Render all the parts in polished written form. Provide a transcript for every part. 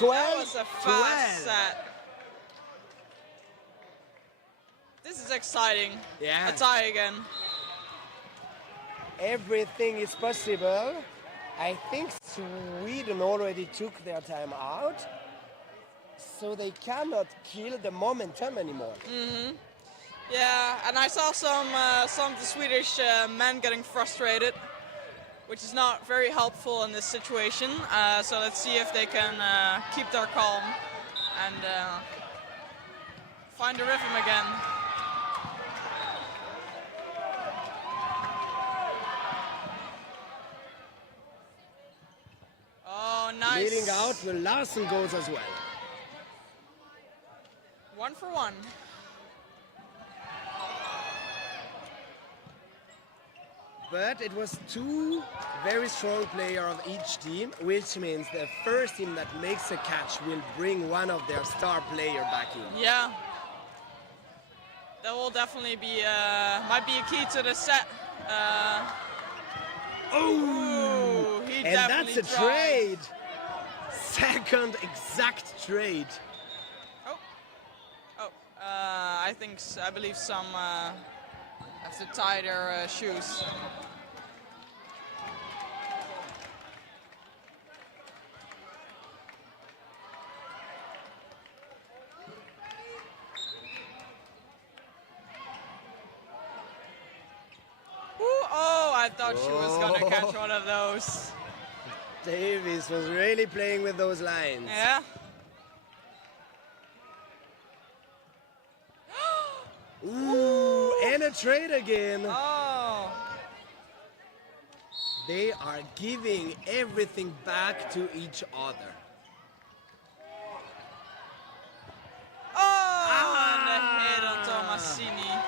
12. That was a fast set. This is exciting. Yeah. A tie again. Everything is possible. I think Sweden already took their time out, so they cannot kill the momentum anymore. Yeah, and I saw some of the Swedish men getting frustrated, which is not very helpful in this situation. So let's see if they can keep their calm and find the rhythm again. Oh, nice. Leading out, the Larsen goes as well. 1 for 1. But it was two very strong players of each team, which means the first team that makes a catch will bring one of their star player back in. Yeah. That will definitely be, might be a key to the set. Ooh, he and definitely that's a tried. trade. Second exact trade. I believe some have to tie their shoes. Ooh, oh, I thought she was gonna catch one of those. Davis was really playing with those lines. Yeah. Ooh, and a trade again. Oh. They are giving everything back to each other. Oh, and a hit on Tomasini.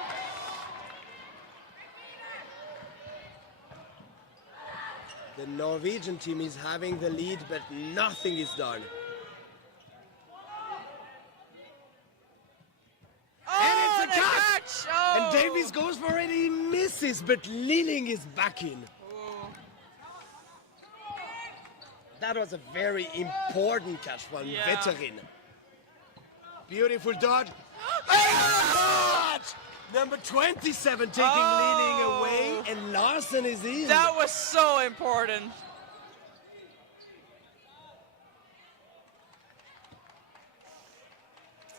The Norwegian team is having the lead, but nothing is done. Oh, and it's a catch! Oh. And Davies goes for it, he misses, but Liling is back in. Ooh. That was a very important catch for a Yeah. veteran. Beautiful dodge. Dodge! Number 27 taking Liling away, and Larsen is in. That was so important.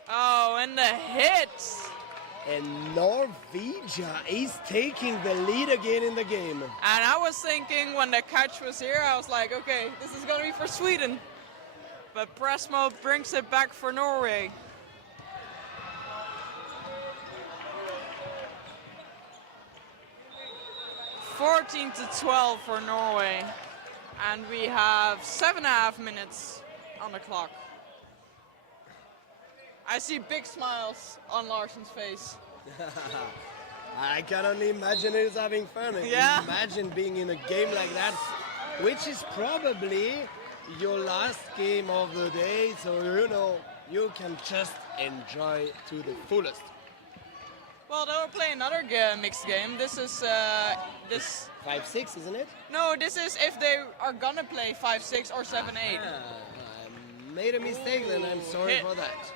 Oh, and the hit. And Norwegia is taking the lead again in the game. And I was thinking when the catch was here, I was like, okay, this is going to be for Sweden. But Pressmo brings it back for Norway. (14-12) for Norway. And we have 7.5 minutes on the clock. I see big smiles on Larsen's face. I can only imagine he's having fun. Yeah. Imagine being in a game like that, which is probably your last game of the day, so you know, you can just enjoy to the fullest. Well, they were playing another mixed game. This is this. 5-6, isn't it? No, this is if they are gonna play 5-6 or 7-8. I made a mistake, then I'm sorry hit. for that.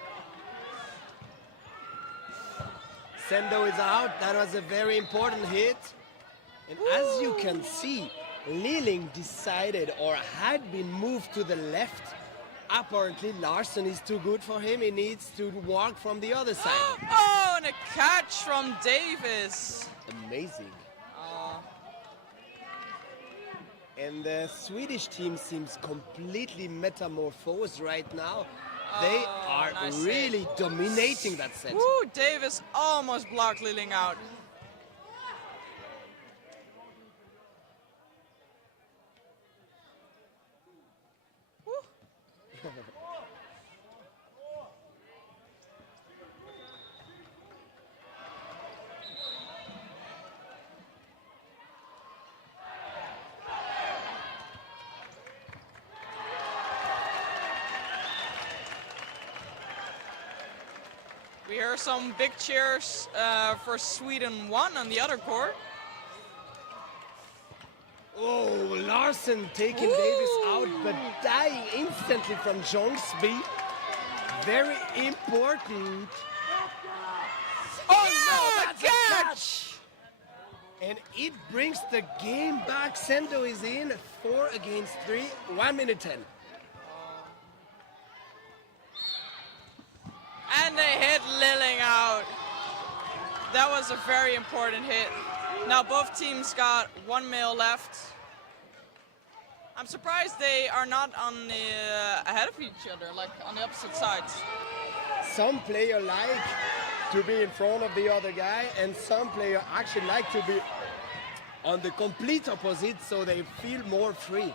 Sendo is out. That was a very important hit. And as you can see, Liling decided or had been moved to the left. Apparently, Larsen is too good for him. He needs to walk from the other side. Oh, and a catch from Davis. Amazing. And the Swedish team seems completely metamorphosed right now. They are nice really dominating that set. Woo, Davis almost blocked Liling out. We hear some big cheers for Sweden 1 on the other court. Oh, Larsen taking Davis out, but dying instantly from Jongsby. Very important. Oh no, that's a catch! And it brings the game back. Sendo is in 4 against 3, 1 minute 10. And they hit Lilling out. That was a very important hit. Now both teams got 1 mil left. I'm surprised they are not on the ahead of each other, like on the opposite sides. Some player like to be in front of the other guy, and some player actually like to be on the complete opposite, so they feel more free.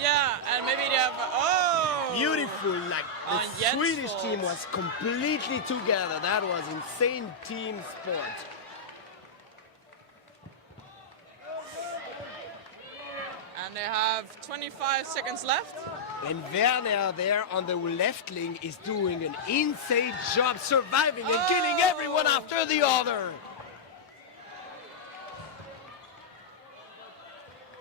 Yeah, and maybe they have Beautiful, like the Jens' Swedish fault. team was completely together. That was insane team sport. And they have 25 seconds left. And Werner there on the left wing is doing an insane job surviving and killing everyone after the other.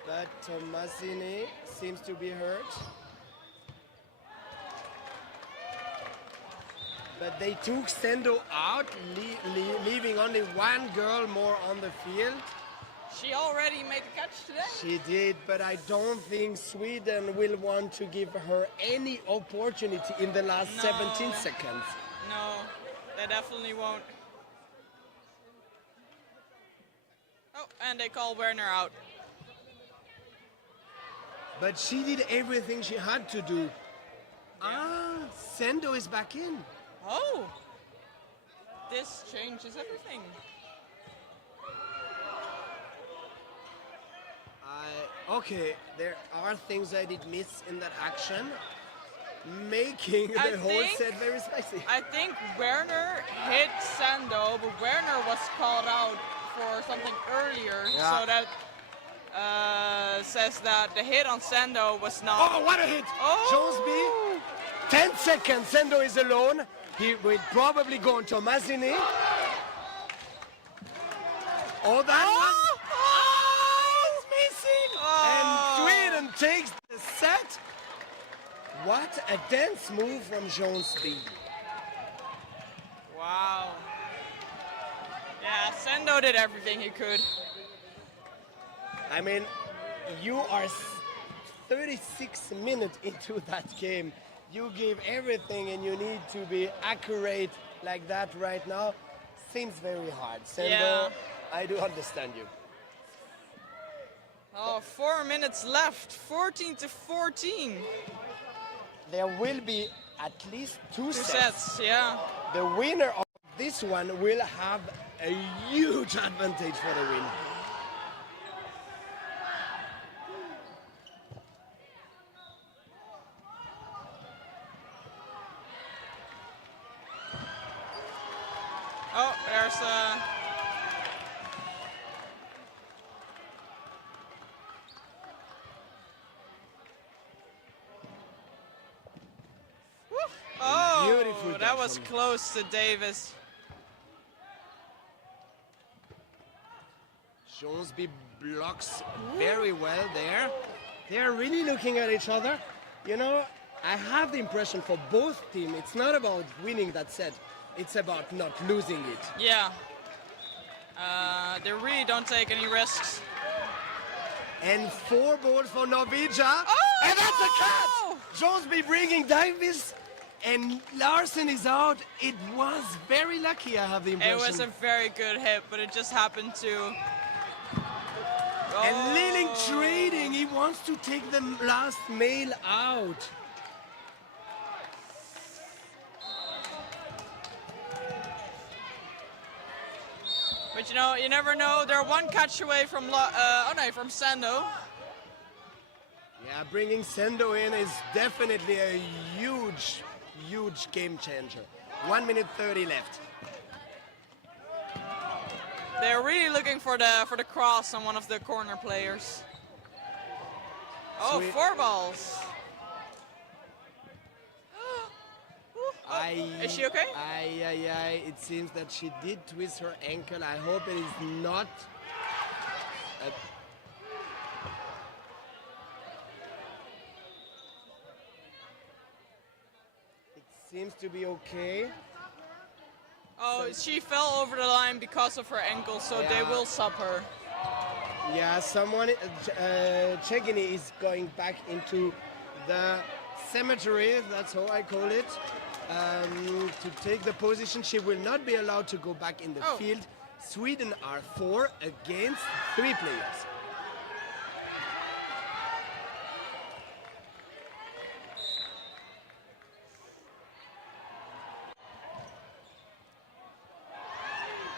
But Tomasini seems to be hurt. But they took Sendo out, leaving only one girl more on the field. She already made the catch today. She did, but I don't think Sweden will want to give her any opportunity in the last 17 seconds. No, they definitely won't. Oh, and they call Werner out. But she did everything she had to do. Sendo is back in. Oh, this changes everything. Okay, there are things I did miss in that action, making the whole think- set very spicy. I think Werner hit Sando, but Werner was called out for something earlier, Yeah. so that says that the hit on Sando was not. Oh, what a hit! Oh! Jonesby, 10 seconds, Sendo is alone. He will probably go on Tomasini. Oh, that one! Oh, it's missing! And Sweden takes the set. What a dance move from Jonesby. Wow. Yeah, Sendo did everything he could. I mean, you are 36 minutes into that game. You gave everything and you need to be accurate like that right now. Seems very hard. Sendo, Yeah. I do understand you. Oh, 4 minutes left, 14-14. There will be at least two Two sets, yeah. The winner of this one will have a huge advantage for the win. Oh, there's Woo. Oh, Beautiful that dance was from- close to Davis. Jonesby blocks very well there. They're really looking at each other. You know, I have the impression for both teams, it's not about winning that set. It's about not losing it. Yeah. They really don't take any risks. And 4 balls for Norwegia. Oh! And that's a catch! Jonesby bringing Davis and Larsen is out. It was very lucky, I have the impression. It was a very good hit, but it just happened to. And Oh. Lilling trading, he wants to take the last male out. But you know, you never know. They're one catch away from from Sando. Yeah, bringing Sendo in is definitely a huge, huge game changer. 1 minute 30 left. They're really looking for the cross on one of the corner players. Oh, Sweet. 4 balls. Is she okay? It seems that she did twist her ankle. I hope it is not. Seems to be okay. Oh, she fell over the line because of her ankle, so they Yeah. will sub her. Yeah, someone, Chegini is going back into the cemetery, that's how I call it, to take the position. She will not be allowed to go back in the Oh. field. Sweden are 4 against 3 players.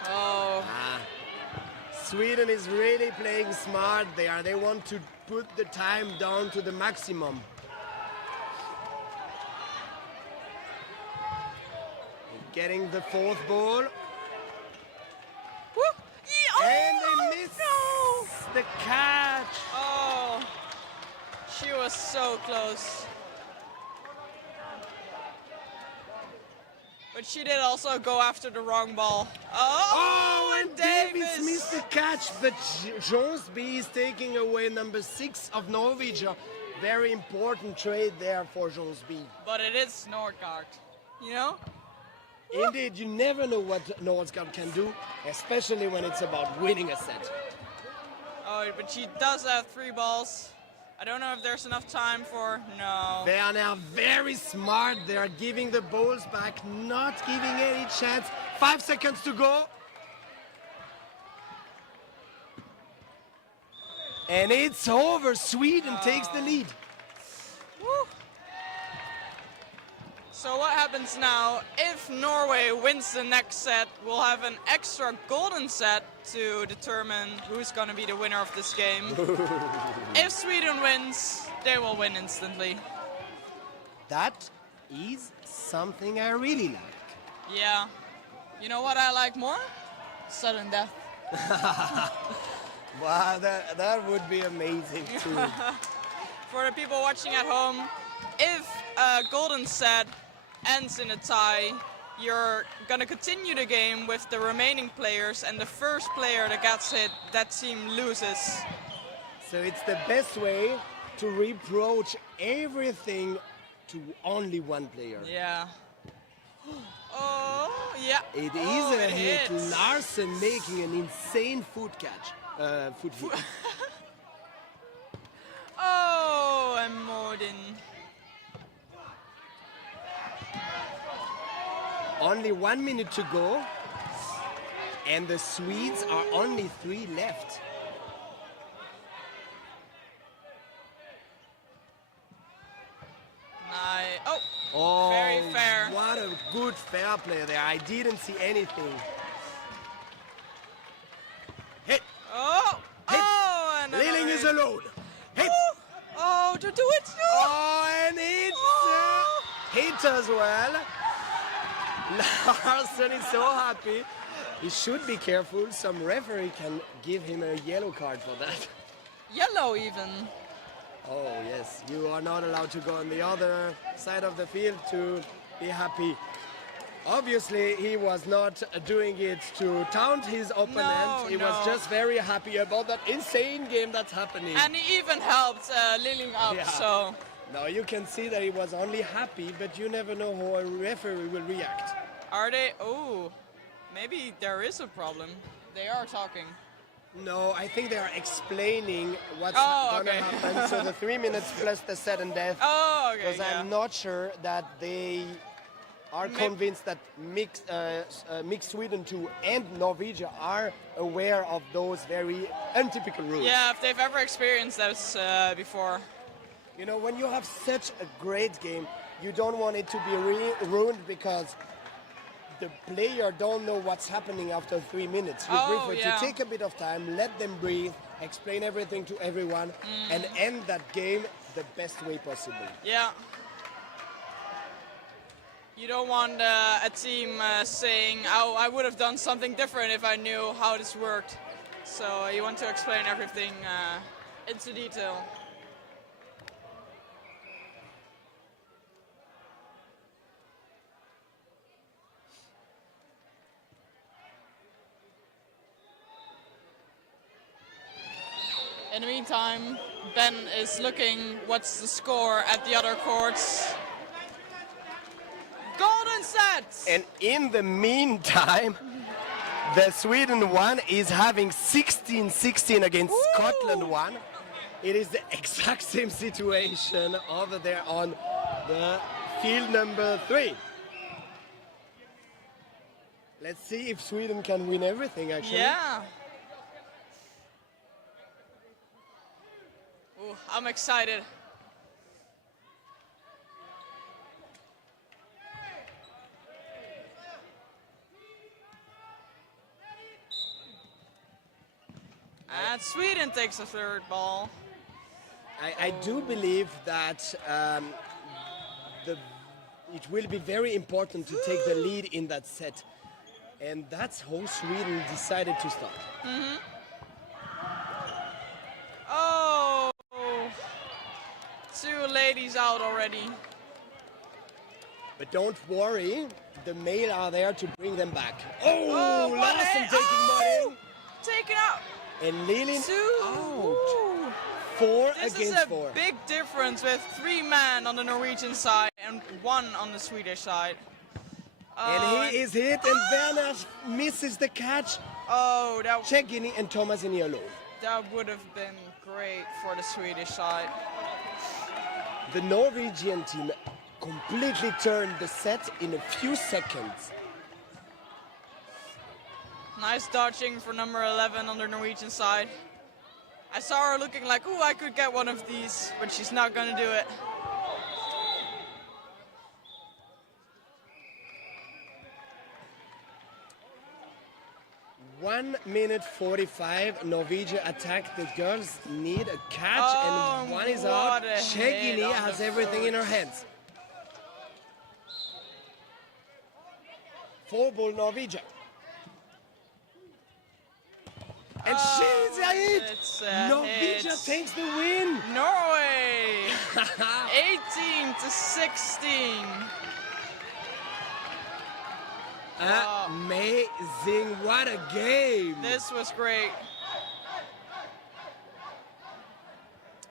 Oh, Sweden is really playing smart there. They want to put the time down to the maximum. Getting the 4th ball. woo! And they miss No! the catch. Oh, she was so close. But she did also go after the wrong ball. Oh, and Davis missed the catch, but Jonsby is taking away number 6 of Norway. Very important trade there for Jonsby. But it is Nordgaard, you know? Indeed, you never know what Nordsgaard can do, especially when it's about winning a set. Oh, but she does have 3 balls. I don't know if there's enough time for... No. They are now very smart. They are giving the balls back, not giving any chance. 5 seconds to go. And it's over. Sweden takes the lead. Woo. So what happens now? If Norway wins the next set, we'll have an extra golden set to determine who's going to be the winner of this game. If Sweden wins, they will win instantly. That is something I really like. Yeah. You know what I like more? Sudden death. Wow, that would be amazing too. For the people watching at home, if a golden set ends in a tie, you're gonna continue the game with the remaining players, and the first player that gets hit, that team loses. So it's the best way to reproach everything to only one player. Yeah. Oh, yeah. It is Oh, a it hit. hits. Larsen making an insane foot catch. Foot hit. Oh, and Morden. Only 1 minute to go. And the Swedes are only 3 left. Oh, Oh, very fair. What a good fair play there. I didn't see anything. Hit. Oh, Hit. oh, and Liling is alone. Hit. Oh, to do it. Oh, and it's hit as well. Larsen is so happy. He should be careful. Some referee can give him a yellow card for that. Yellow even. Oh, yes. You are not allowed to go on the other side of the field to be happy. Obviously, he was not doing it to taunt his opponent. He was just very happy about that insane game that's happening. And he even helped Liling up, Yeah. so... Now you can see that he was only happy, but you never know how a referee will react. Are they... Oh, maybe there is a problem. They are talking. No, I think they are explaining what's Oh, gonna okay. happen. So the 3 minutes plus the sudden death. Oh, okay, Because yeah. I'm not sure that they are convinced that mixed Sweden 2 and Norwegia are aware of those very untypical rules. Yeah, if they've ever experienced those before. You know, when you have such a great game, you don't want it to be ruined because the player don't know what's happening after 3 minutes. You Oh, prefer yeah. to take a bit of time, let them breathe, explain everything to everyone, and end that game the best way possible. Yeah. You don't want a team saying, oh, I would have done something different if I knew how this worked. So you want to explain everything into detail. In the meantime, Ben is looking what's the score at the other courts. Goal! that? And in the meantime, the Sweden one is having 16-16 against Scotland one. It is the exact same situation over there on the field number 3. Let's see if Sweden can win everything, actually. Yeah. Ooh, I'm excited. And Sweden takes the third ball. I do believe that it will be very important to take the lead in that set. And that's how Sweden decided to start. Oh, 2 ladies out already. But don't worry, the male are there to bring them back. Oh, one Larsen hit. taking Martin. Taken out. And Lilin 2. out. Ooh. 4 This against is a 4. big difference with 3 men on the Norwegian side and 1 on the Swedish side. And he is hit, and Werner misses the catch. Oh, that Chegini and Thomas in yellow. would have been great for the Swedish side. The Norwegian team completely turned the set in a few seconds. Nice dodging for number 11 on the Norwegian side. I saw her looking like, ooh, I could get one of these, but she's not gonna do it. 1 minute 45, Norwegia attack. The girls need a catch, and one is out. what a Chegini hit on has the everything in her first. hands. 4-ball Norwegia. And she's a hit! It's a Norwegia hit. takes the win! Norway! 18-16. Amazing, what a game! This was great.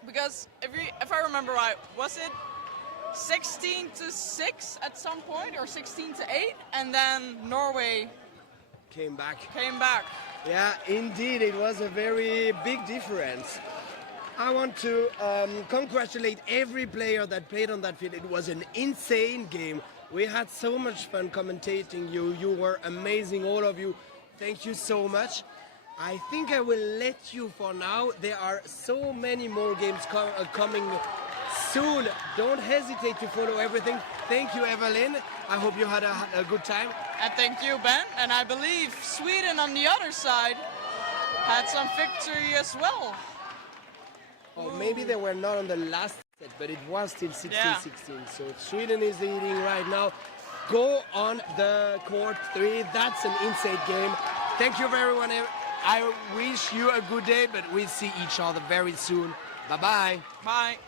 Because if I remember right, was it 16-6 at some point, or 16-8, and then Norway Came back. came back. Yeah, indeed, it was a very big difference. I want to congratulate every player that played on that field. It was an insane game. We had so much fun commentating you. You were amazing, all of you. Thank you so much. I think I will let you for now. There are so many more games coming soon. Don't hesitate to follow everything. Thank you, Evelyn. I hope you had a good time. And thank you, Ben. And I believe Sweden on the other side had some victory as well. Oh, maybe they were not on the last set, but it was still 16-16. Yeah. So Sweden is leading right now. Go on the court 3. That's an insane game. Thank you, everyone. I wish you a good day, but we'll see each other very soon. Bye-bye. Bye.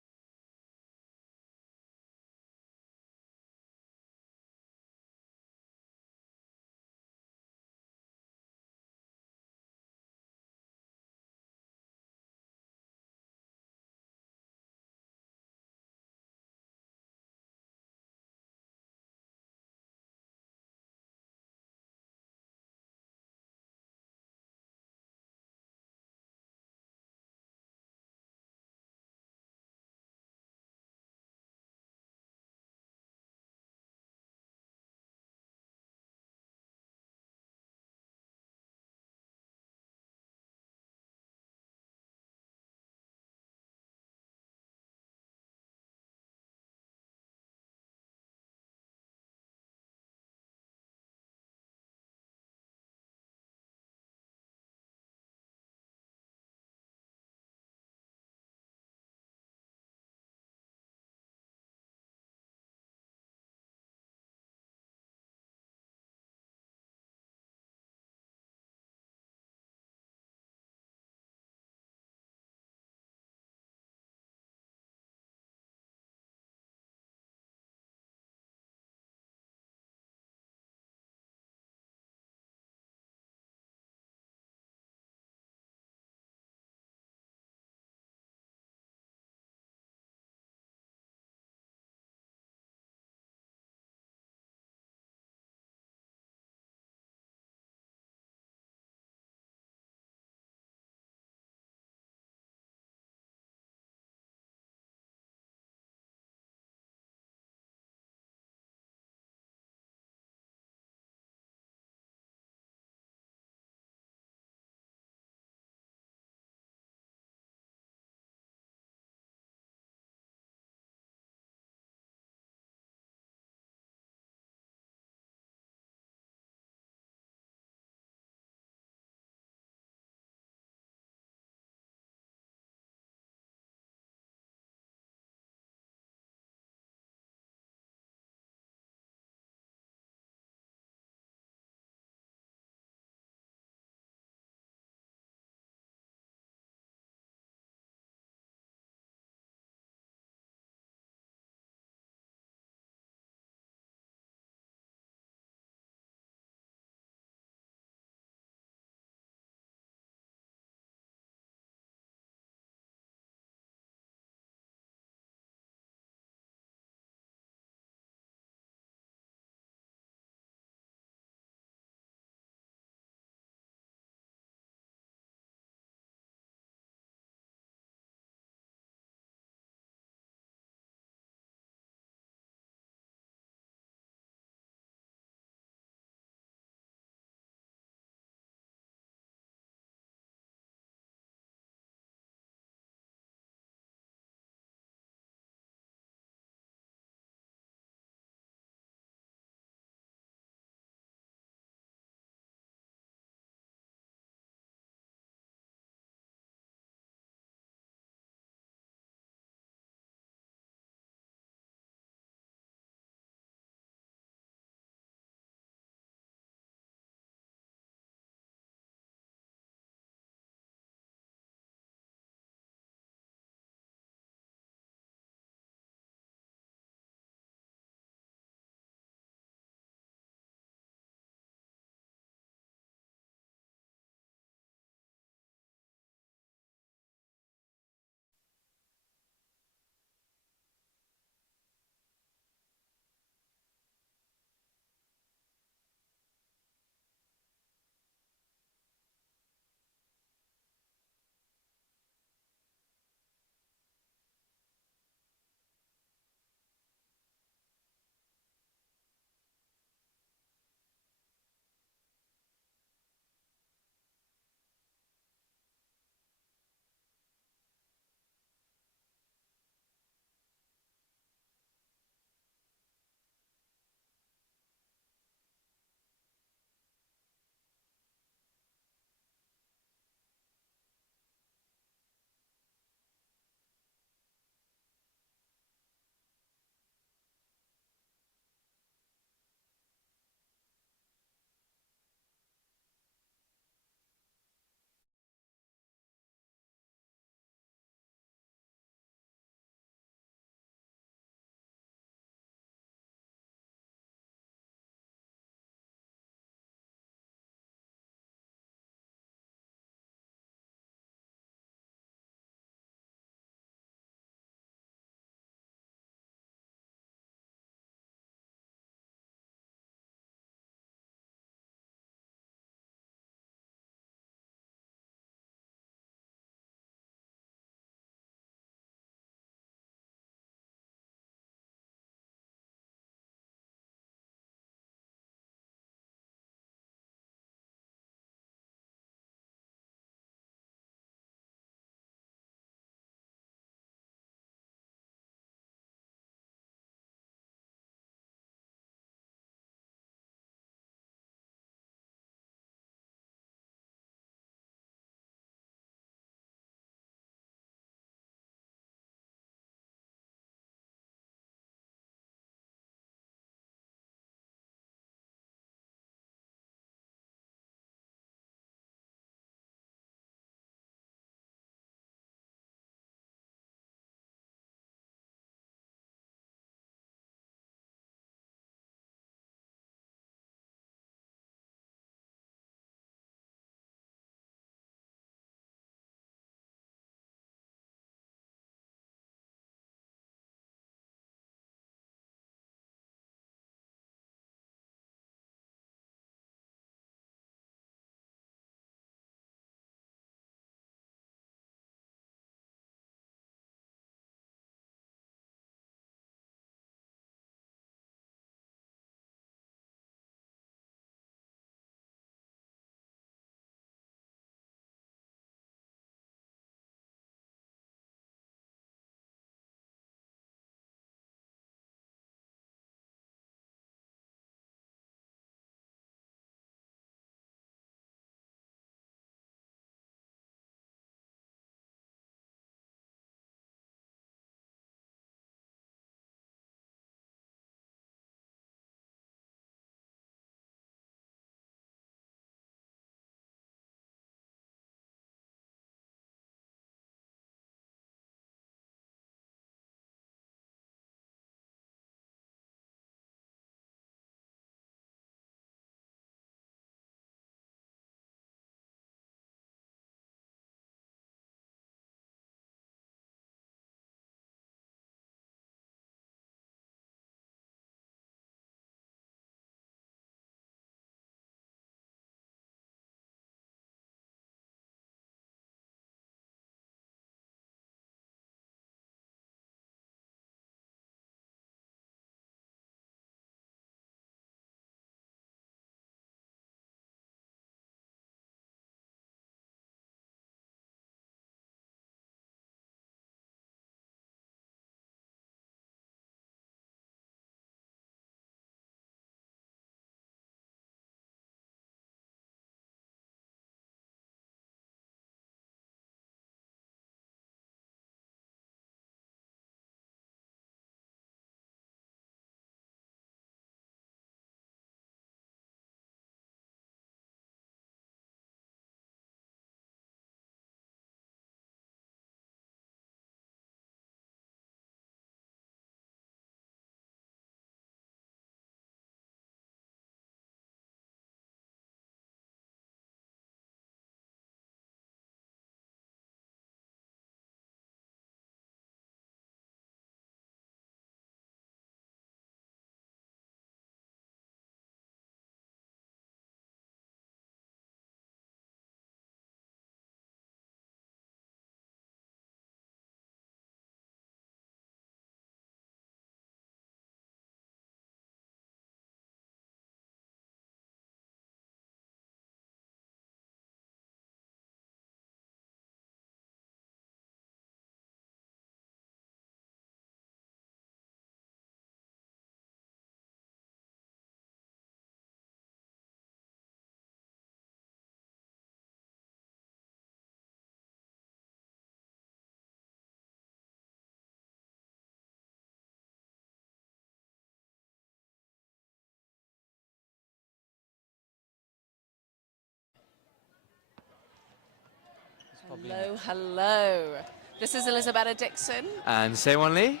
Hello, hello. This is Elizabeth Dixon, And Sewon Lee.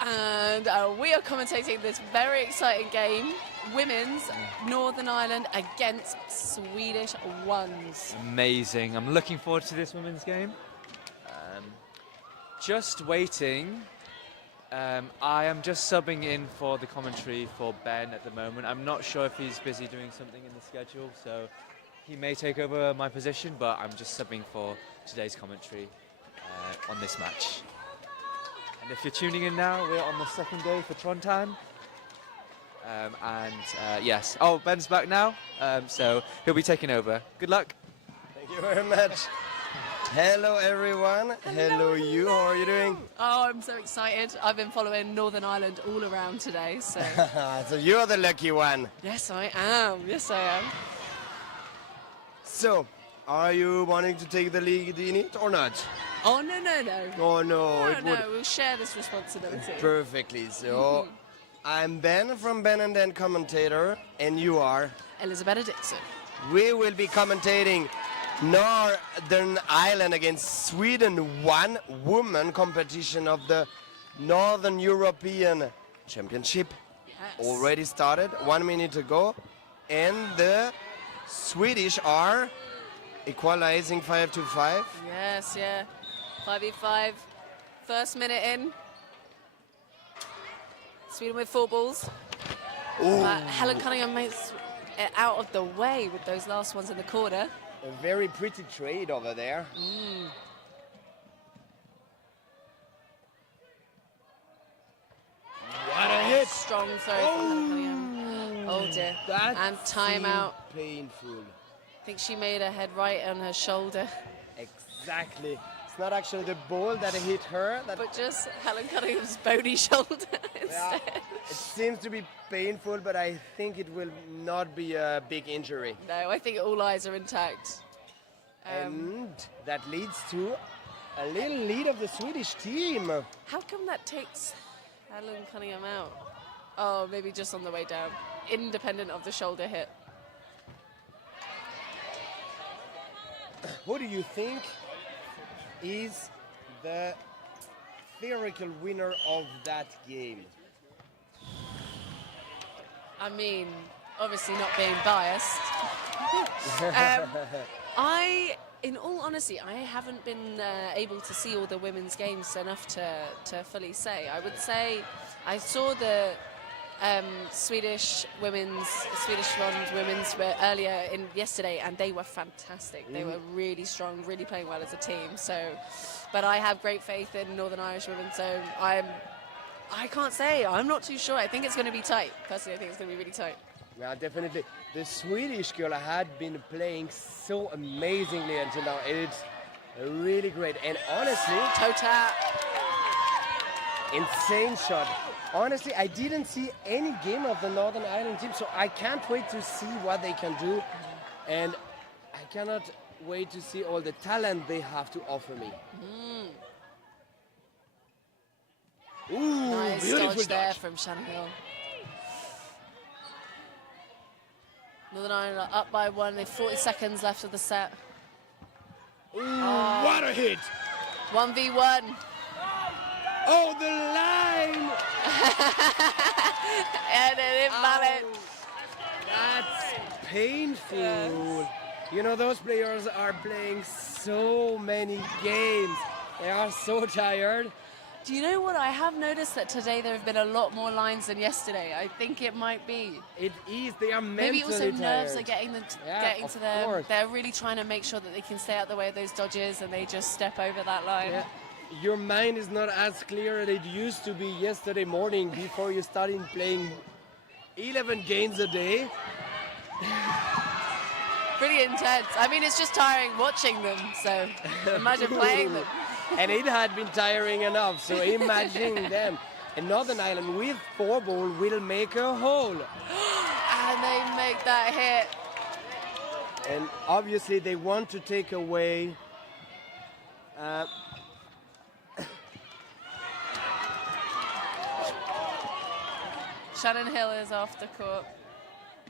and we are commentating this very exciting game, women's Northern Ireland against Swedish ones. Amazing. I'm looking forward to this women's game. Just waiting. I am just subbing in for the commentary for Ben at the moment. I'm not sure if he's busy doing something in the schedule, so he may take over my position, but I'm just subbing for today's commentary on this match. And if you're tuning in now, we're on the second day for Trondheim. Yes, oh, Ben's back now, so he'll be taking over. Good luck. Thank you very much. Hello, everyone. Hello, you. How are you doing? Oh, I'm so excited. I've been following Northern Ireland all around today, so... So you're the lucky one. Yes, I am. Yes, I am. So, are you wanting to take the lead in it or not? Oh, no, no, no. Oh, no. No, no, we'll share this responsibility. Perfectly. So, I'm Ben from Ben and Den Commentator, and you are? Elizabeth Dixon. We will be commentating Northern Ireland against Sweden, one woman competition of the Northern European Championship. Yes. Already started 1 minute ago, and the Swedish are equalizing 5-5. Yes, yeah. 5v5. First minute in. Sweden with 4 balls. But Helen Cunningham makes it out of the way with those last ones in the corner. A very pretty trade over there. What a hit! Strong throw from Helen Cunningham. Oh dear. That And timeout. seemed painful. I think she made her head right on her shoulder. Exactly. It's not actually the ball that hit her. But just Helen Cunningham's bony shoulder Yeah, instead. it seems to be painful, but I think it will not be a big injury. No, I think all eyes are intact. And that leads to a little lead of the Swedish team. How come that takes Helen Cunningham out? Oh, maybe just on the way down, independent of the shoulder hit. Who do you think is the theoretical winner of that game? I mean, obviously not being biased. In all honesty, I haven't been able to see all the women's games enough to fully say. I would say I saw the Swedish women's earlier in yesterday, and they were fantastic. They were really strong, really playing well as a team. So, but I have great faith in Northern Irish women. So I can't say. I'm not too sure. I think it's going to be tight. Personally, I think it's going to be really tight. Yeah, definitely. The Swedish girl had been playing so amazingly until now. It's really great. And honestly, Tota. insane shot. Honestly, I didn't see any game of the Northern Ireland team, so I can't wait to see what they can do. And I cannot wait to see all the talent they have to offer me. Ooh, Nice beautiful dodge there dodge. from Shannon Hill. Northern Ireland are up by 1. They've 40 seconds left of the set. Ooh, what a hit! 1v1. Oh, the line! And an invalid. That's painful. Yes. You know, those players are playing so many games. They are so tired. Do you know what? I have noticed that today there have been a lot more lines than yesterday. I think it might be. It is. They are mentally Maybe also nerves tired. are getting Yeah, to of them. course. They're really trying to make sure that they can stay out the way of those dodges, and they just step over that line. Yeah. Your mind is not as clear as it used to be yesterday morning before you started playing 11 games a day. Pretty intense. I mean, it's just tiring watching them, so imagine playing them. And it had been tiring enough, so imagine them. And Northern Ireland with 4 ball will make a hole. And they make that hit. And obviously they want to take away Shannon Hill is off the court.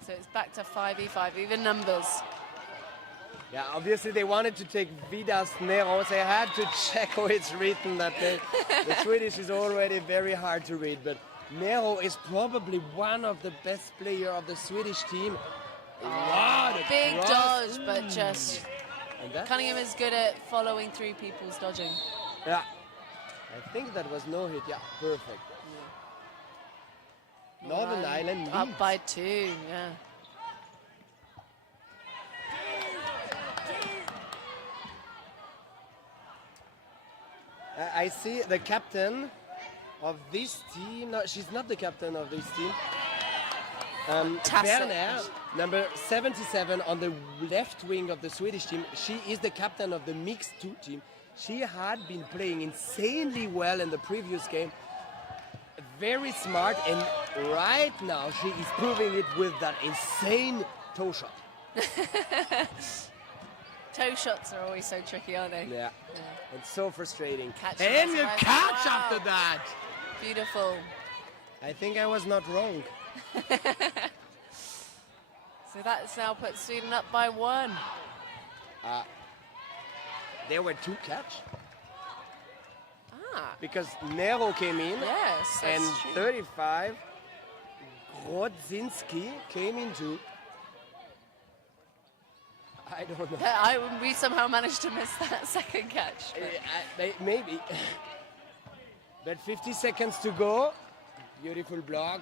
So it's back to 5v5, even numbers. Yeah, obviously they wanted to take Vidas Neros. They had to check how it's written that day. The Swedish is already very hard to read, but Nero is probably one of the best players of the Swedish team. What a Big cross. dodge, but just And that- Cunningham is good at following through people's dodging. Yeah, I think that was no hit. Yeah, perfect. Northern Ireland Up leads. by 2, yeah. I see the captain of this team. No, she's not the captain of this team. Tassel. Werner, number 77 on the left wing of the Swedish team. She is the captain of the mixed 2 team. She had been playing insanely well in the previous game. Very smart, and right now she is proving it with that insane toe shot. Toe shots are always so tricky, aren't they? Yeah. It's so frustrating. Catch And it. you Wow. catch after that. Beautiful. I think I was not wrong. So that's now put Sweden up by 1. There were 2 catch Ah, because Nero came in yes, that's and true. 35 Grodzinski came in too. I don't know. We somehow managed to miss that second catch. but- Maybe. But 50 seconds to go. Beautiful block.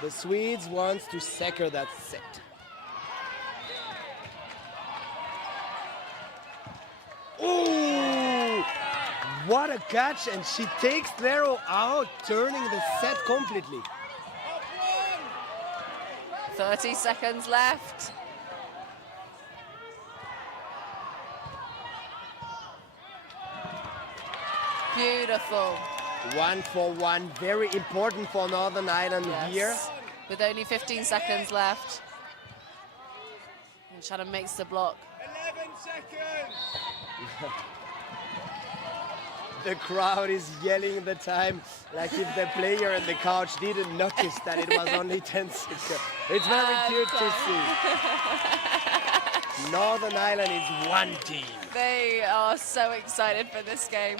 The Swedes wants to secure that set. Ooh! What a catch, and she takes Nero out, turning the set completely. 30 seconds left. Beautiful. 1 for 1, very important for Northern Ireland here. Yes. With only 15 seconds left. And Shannon makes the block. 11 seconds! The crowd is yelling the time like if the player on the couch didn't notice that it was only 10 seconds. It's very cute to see. Northern Ireland is one team. They are so excited for this game.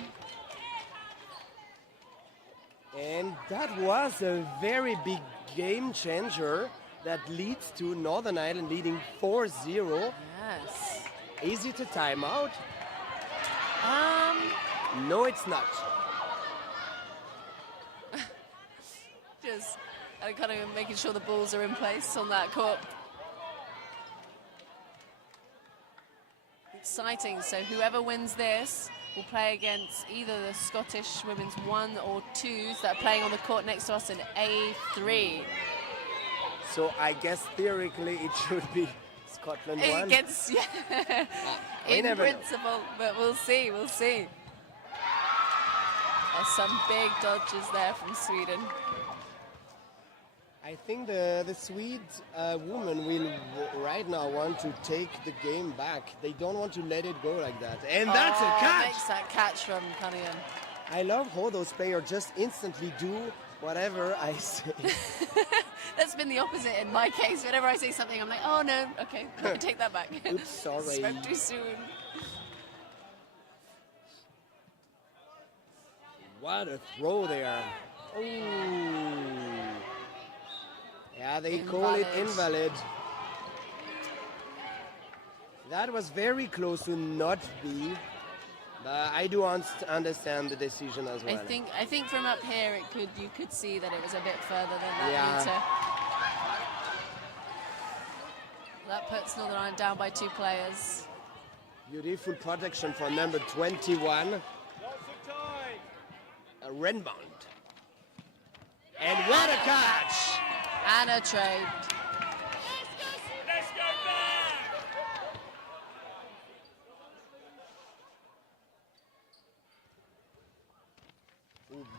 And that was a very big game changer that leads to Northern Ireland leading 4-0. Yes. Is it a timeout? No, it's not. Just kind of making sure the balls are in place on that court. Exciting. So whoever wins this will play against either the Scottish women's 1 or 2s that are playing on the court next to us in A3. So I guess theoretically it should be Scotland 1. Against, yeah, we in never know. principle, but we'll see, we'll see. There's some big dodges there from Sweden. I think the Swede woman will right now want to take the game back. They don't want to let it go like that. And that's a catch! Makes that catch from Cunningham. I love how those players just instantly do whatever I say. That's been the opposite in my case. Whenever I say something, I'm like, oh no, okay, I take that back. Oops, sorry. Spoke too soon. What a throw there. Ooh. Yeah, they call it invalid. That was very close to not be. But I do understand the decision as well. I think from up here, you could see that it was a bit further than that Yeah. meter. That puts Northern Ireland down by 2 players. Beautiful protection for number 21, Lots of time! Redmond. And what a catch! And a trade. Let's go back!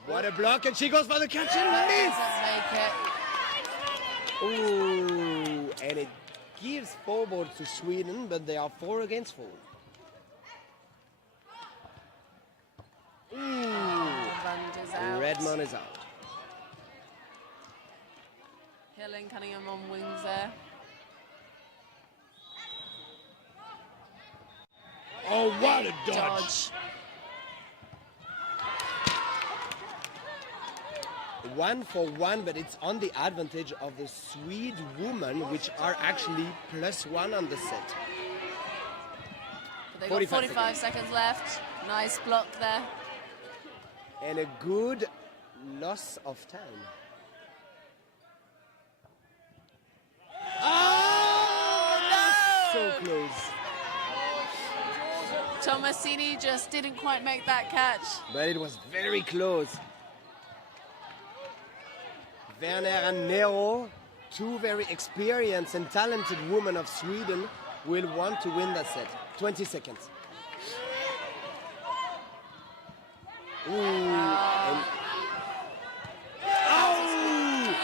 What a block, and she goes for the catch and Doesn't make it. miss! Ooh, and it gives forward to Sweden, but they are 4 against 4. Ooh, Redmond is out. Redmond is out. Hill and Cunningham on wings there. what big a dodge. 1-for-1, but it's on the advantage of the Swede women, which are actually +1 on the set. But they've got 45 seconds left. Nice block there. And a good loss of time. Oh, no! So close. Tomasini just didn't quite make that catch. But it was very close. Werner and Nero, two very experienced and talented women of Sweden, will want to win that set. 20 seconds. Ooh. And oh!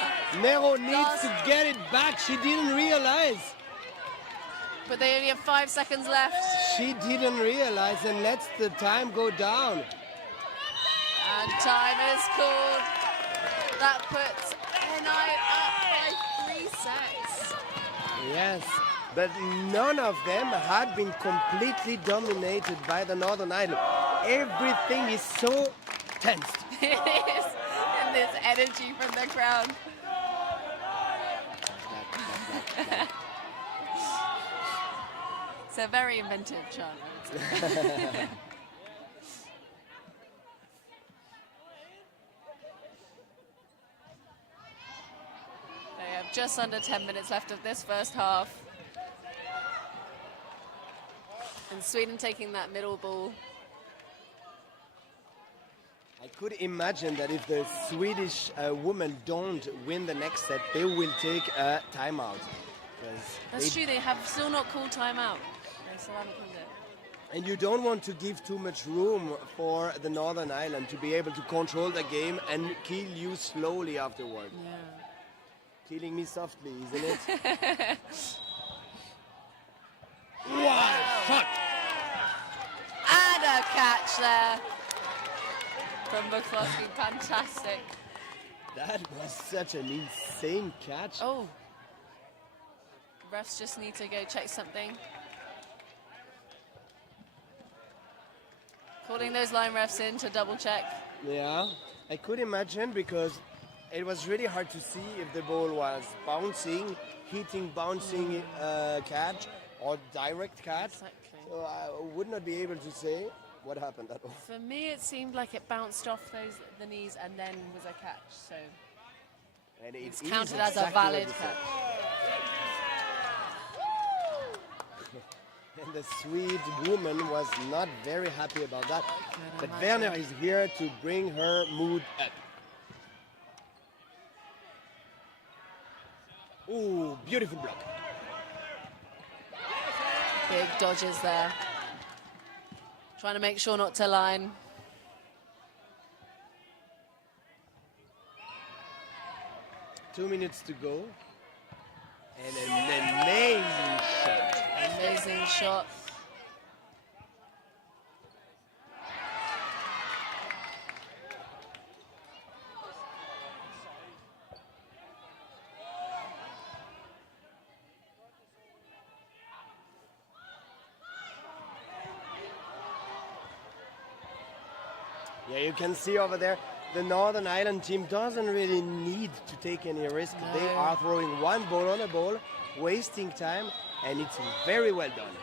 Nero needs to get it back. She didn't realize. But they only have 5 seconds left. She didn't realize and lets the time go down. And time is called. That puts NI up by 3 sets. Yes, but none of them had been completely dominated by the Northern Idol. Everything is so tense. It is. And there's energy from the crowd. It's a very inventive chant, I would say. They have just under 10 minutes left of this first half. And Sweden taking that middle ball. I could imagine that if the Swedish women don't win the next set, they will take a timeout. That's true, they have still not called timeout. They still haven't called it. And you don't want to give too much room for the Northern Ireland to be able to control the game and kill you slowly afterward. Yeah. Killing me softly, isn't it? What a shot! And a catch there from McCloskey. Fantastic. That was such an insane catch. Oh. Refs just need to go check something. Calling those line refs in to double check. Yeah, I could imagine because it was really hard to see if the ball was bouncing, hitting, bouncing catch or direct catch. Exactly. So I would not be able to say what happened at all. For me, it seemed like it bounced off the knees and then was a catch. So And it's is counted as a exactly valid what you catch. said. And the Swede woman was not very happy about that. But imagine. Werner is here to bring her mood up. Ooh, beautiful block. Big dodges there. Trying to make sure not to line. Two minutes to go. And an amazing shot. Amazing shot. Yeah, you can see over there, the Northern Ireland team doesn't really need to take any risk. No. They are throwing one ball on a ball, wasting time, and it's very well done.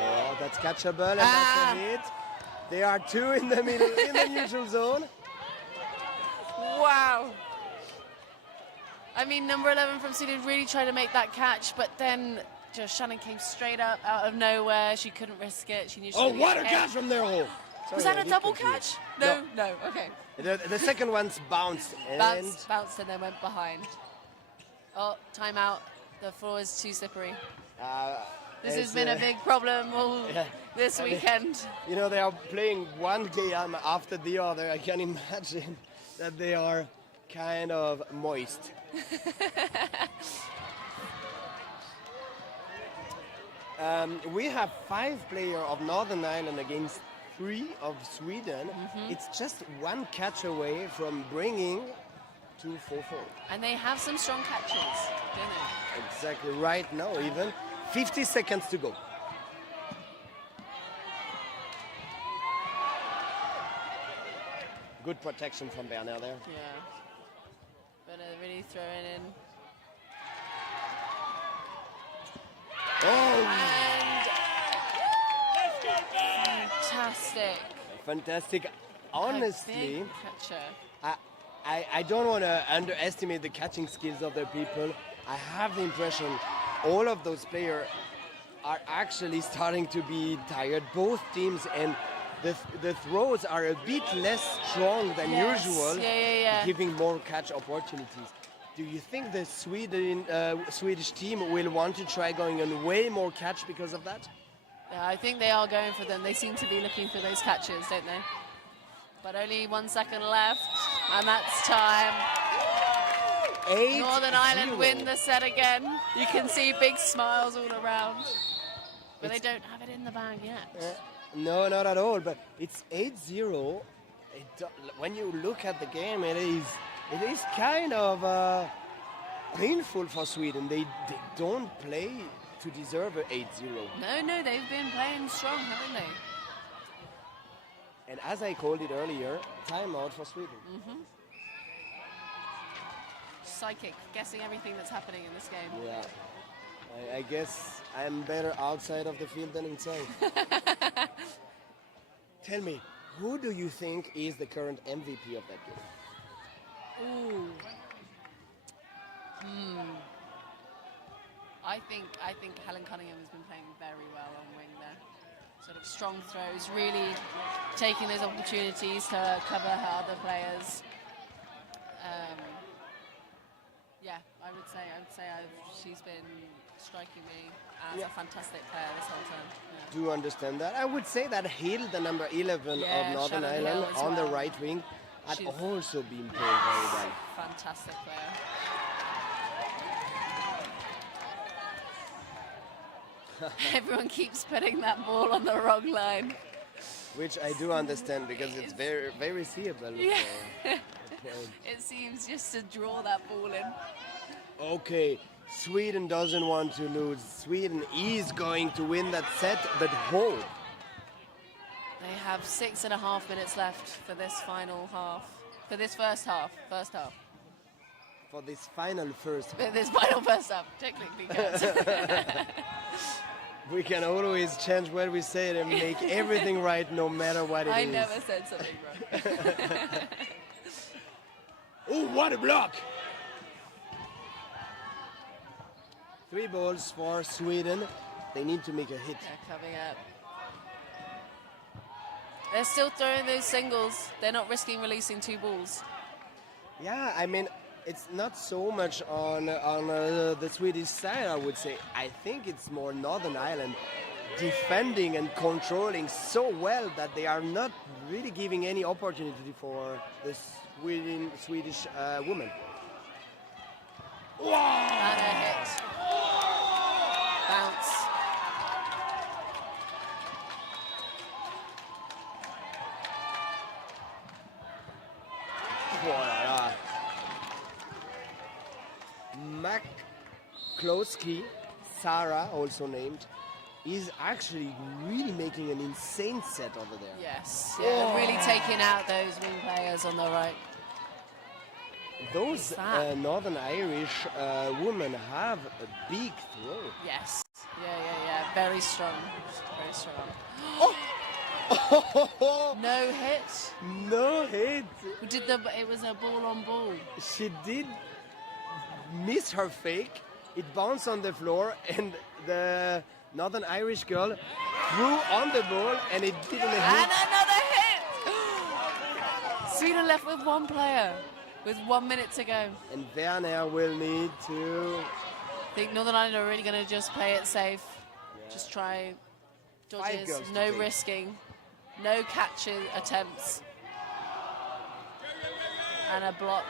Oh, that's catchable, and that's a hit. They are two in the middle, in the neutral zone. Wow. I mean, number 11 from Sweden really tried to make that catch, but then just Shannon came straight up out of nowhere. She couldn't risk it. She knew she Oh, was what a gonna catch from there! Oh. Was Sorry, that I a did double confuse. catch? No, no, okay. The second one's bounced. And Bounced and then went behind. Oh, timeout. The floor is too slippery. This has been a big problem all this weekend. You know, they are playing one game after the other. I can imagine that they are kind of moist. We have 5 players of Northern Ireland against 3 of Sweden. It's just one catch away from bringing to 4-4. And they have some strong catches, don't they? Exactly, right now even. 50 seconds to go. Good protection from Bernard there. Yeah. But really throwing in. Oh, And Let's go, Ben! fantastic. fantastic. Honestly, Big catcher. I don't want to underestimate the catching skills of the people. I have the impression all of those players are actually starting to be tired, both teams, and the throws are a bit less strong than Yes. usual, Yeah. giving more catch opportunities. Do you think the Swedish team will want to try going on way more catch because of that? Yeah, I think they are going for them. They seem to be looking for those catches, don't they? But only 1 second left, and that's time. 8-0. Northern Ireland win the set again. You can see big smiles all around. But they don't have it in the bag yet. No, not at all. But it's 8-0. When you look at the game, it is kind of painful for Sweden. They don't play to deserve an 8-0. No, they've been playing strong, haven't they? And as I called it earlier, timeout for Sweden. Psychic, guessing everything that's happening in this game. Yeah. I guess I'm better outside of the field than inside. Tell me, who do you think is the current MVP of that game? Ooh. I think Helen Cunningham has been playing very well on wing there. Sort of strong throws, really taking those opportunities to cover her other players. Yeah, I would say she's been striking me as a fantastic player this whole time. Yeah. Do understand that? I would say that Hill, the number 11 Yeah, of Northern Shannon Ireland, Hill as on the well. right wing, had She's- also been playing very well. Fantastic player. Everyone keeps putting that ball on the wrong line. Which I do understand because it's very, very seeable. Yeah. for- It seems just to draw that ball in. Okay, Sweden doesn't want to lose. Sweden is going to win that set, but hope. They have 6.5 minutes left for this final half. For this first half. For this final first, For this final first half, technically counts. we can always change what we say and make everything right no matter what it is. I never said something wrong. Oh, what a block! 3 balls for Sweden. They need to make a hit. They're coming up. They're still throwing those singles. They're not risking releasing 2 balls. Yeah, I mean, it's not so much on the Swedish side, I would say. I think it's more Northern Ireland defending and controlling so well that they are not really giving any opportunity for the Swedish women. And a hit. Bounce. Voilà. McCloskey, Sarah, also named, is actually really making an insane set over there. Yes. Yeah, really taking out those wing players on the right. Those that? Northern Irish women have a big throw. Yes. Yeah. Very strong. Very strong. No hit. No hit. It was a ball on ball. She did miss her fake. It bounced on the floor, and the Northern Irish girl threw on the ball, and it didn't hit. And another hit! Sweden left with 1 player, with 1 minute to go. And Werner will need to. I think Northern Ireland are really going to just play it safe. Just try 5 dodges, girls to no take. risking, no catching attempts. And a block.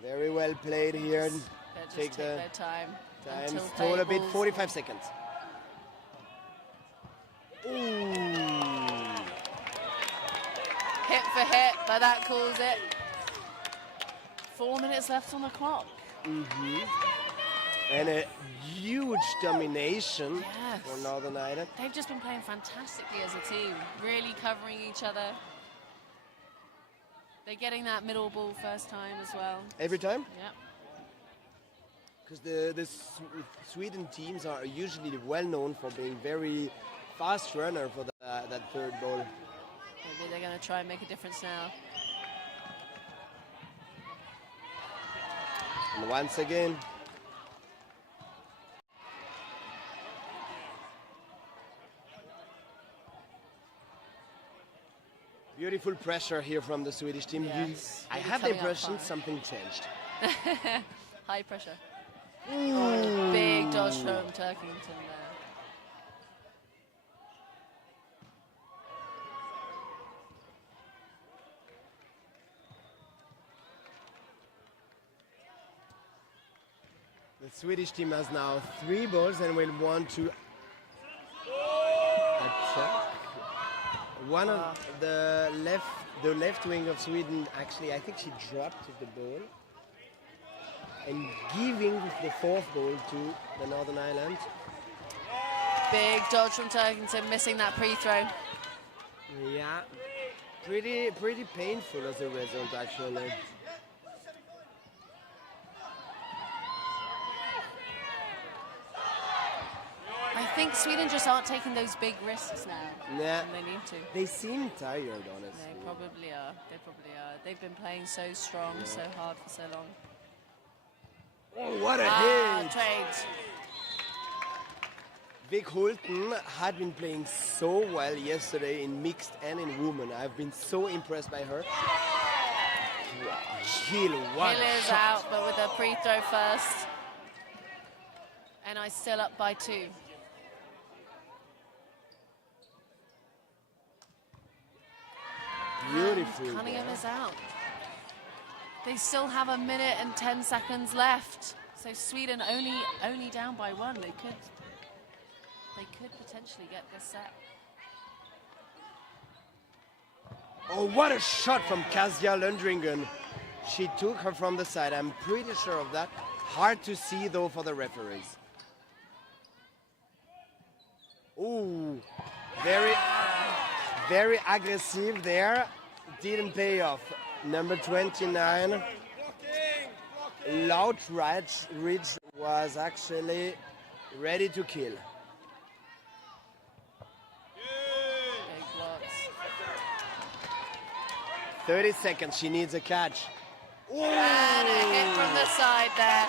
Very well played here. They'll just take their time. Time until stole a bit, tables- 45 seconds. Ooh. Hit for hit, but that calls it. 4 minutes left on the clock. And a huge domination Yes. for Northern Ireland. They've just been playing fantastically as a team, really covering each other. They're getting that middle ball first time as well. Every time? Yep. Because the Sweden teams are usually well known for being very fast runner for that third ball. Maybe they're going to try and make a difference now. And once again, beautiful pressure here from the Swedish team. Yes. I Really have the coming up impression fine. something changed. High pressure. Oh, big dodge from Turkington there. The Swedish team has now 3 balls and will want to attack. One of the left wing of Sweden, actually, I think she dropped the ball and giving the 4th ball to the Northern Ireland. Big dodge from Turkington, missing that pre-throw. Yeah, pretty painful as a result, actually. I think Sweden just aren't taking those big risks now. Yeah. And they need to. They seem tired, honestly. They probably are. They probably are. They've been playing so strong, so hard for so long. Oh, what a hit! Trades. Vic Holton had been playing so well yesterday in mixed and in women. I've been so impressed by her. Hill, what Hill is shot. out, but with a free throw first. And I still up by 2. Beautiful. And Cunningham there. is out. They still have 1 minute and 10 seconds left. So Sweden only down by 1. They could potentially get this set. Oh, what a shot from Kasia Lundringen. She took her from the side. I'm pretty sure of that. Hard to see, though, for the referees. Ooh, very aggressive there. Didn't pay off. Number 29, Loutridge was actually ready to kill. Big blocks. 30 seconds, she needs a catch. And a hit from the side there.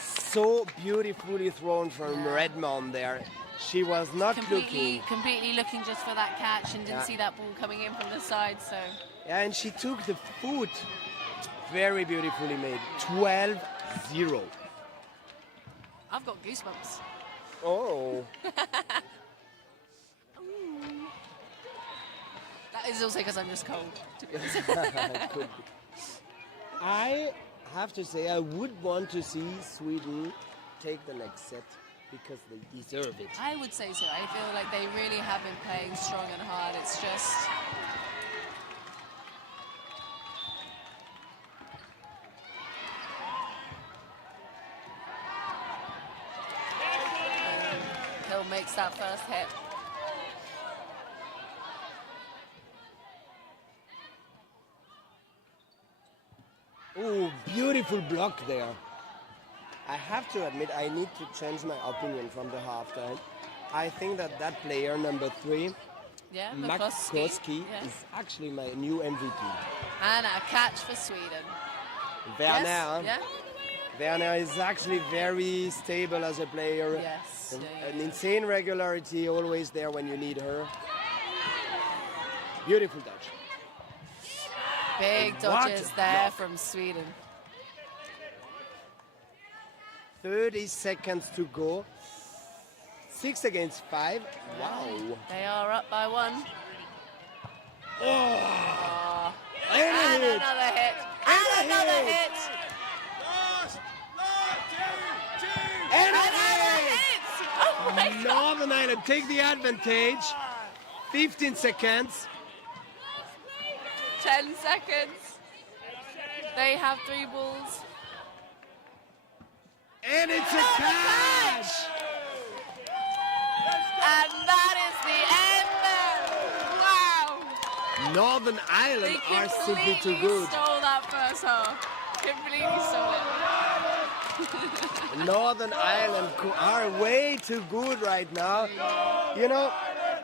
So beautifully thrown from Redmond there. She was not looking. Completely looking just for that catch and didn't see that ball coming in from the side, so. Yeah, and she took the foot. Very beautifully made. 12-0. I've got goosebumps. Oh. That is also because I'm just cold, to be honest. Could be. I have to say, I would want to see Sweden take the next set because they deserve it. I would say so. I feel like they really have been playing strong and hard. It's just... Hill makes that first hit. Oh, beautiful block there. I have to admit, I need to change my opinion from the halftime. I think that player, number 3, Yeah, McCloskey, yes. is actually my new MVP. And a catch for Sweden. Werner, Yes, yeah? Werner is actually very stable as a player. Yes. An insane regularity, always there when you need her. Beautiful touch. Big What dodges a there block. from Sweden. 30 seconds to go. 6 against 5. Wow. They are up by 1. Oh. And And a hit. another hit. And And a another hit. hit. And a Another hit. hit. Oh my God. Northern Ireland take the advantage. 15 seconds. 10 seconds. They have 3 balls. And it's a catch. And that is the end. Wow. Northern Ireland They are simply too completely good. stole that first half. Completely stole it. Northern Ireland are way too good right now. You know,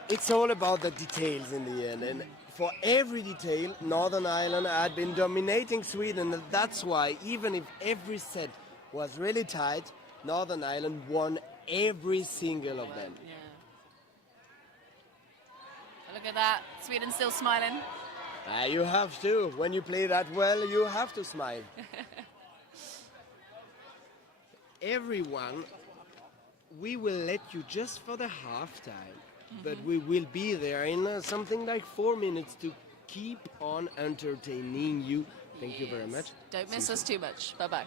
it's all about the details in the end. And for every detail, Northern Ireland had been dominating Sweden. And that's why, even if every set was really tight, Northern Ireland won every single of them. Yeah. Look at that. Sweden still smiling. You have to. When you play that well, you have to smile. Everyone, we will let you just for the halftime, but we will be there in something like 4 minutes to keep on entertaining you. Thank you very much. Don't miss See you us too much. Bye-bye.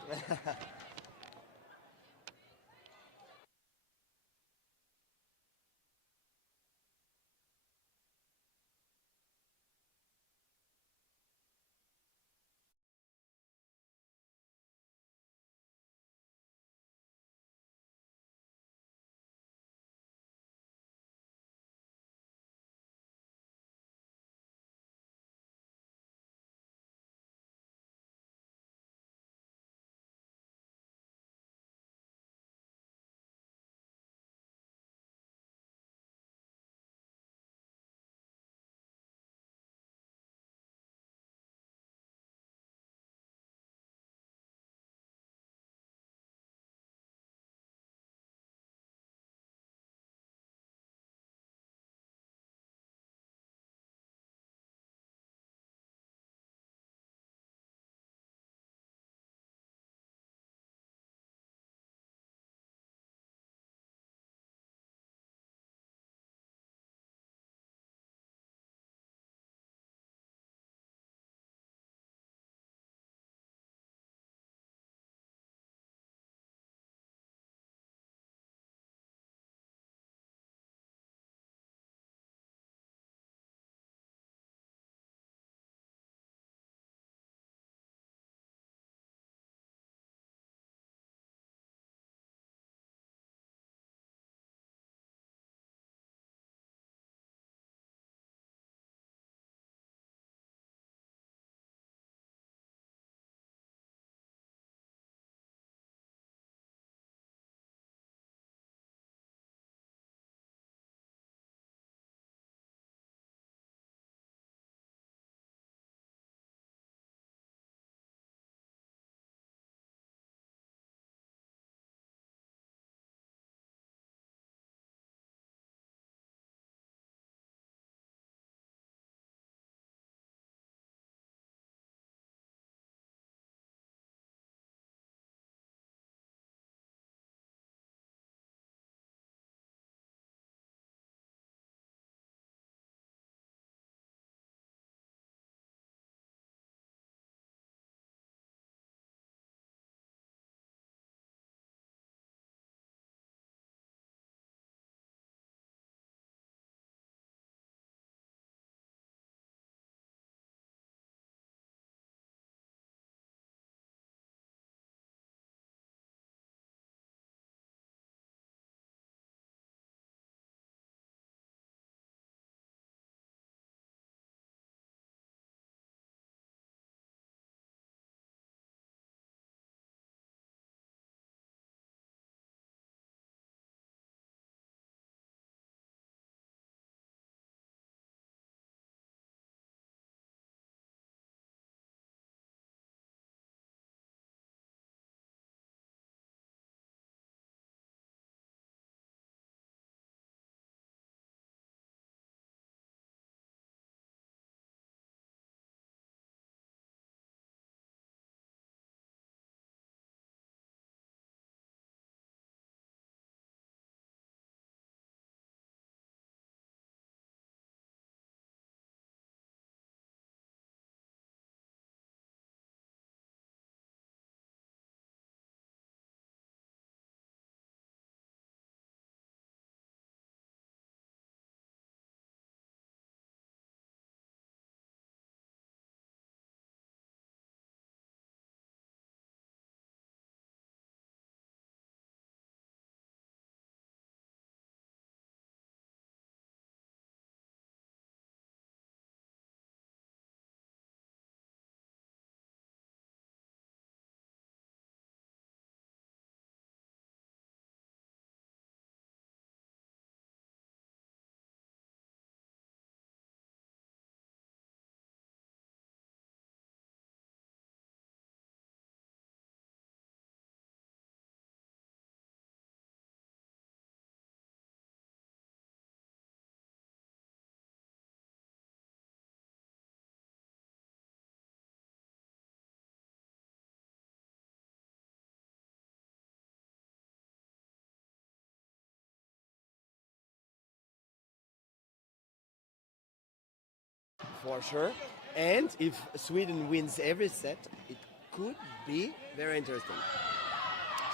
for sure. And if Sweden wins every set, it could be very interesting.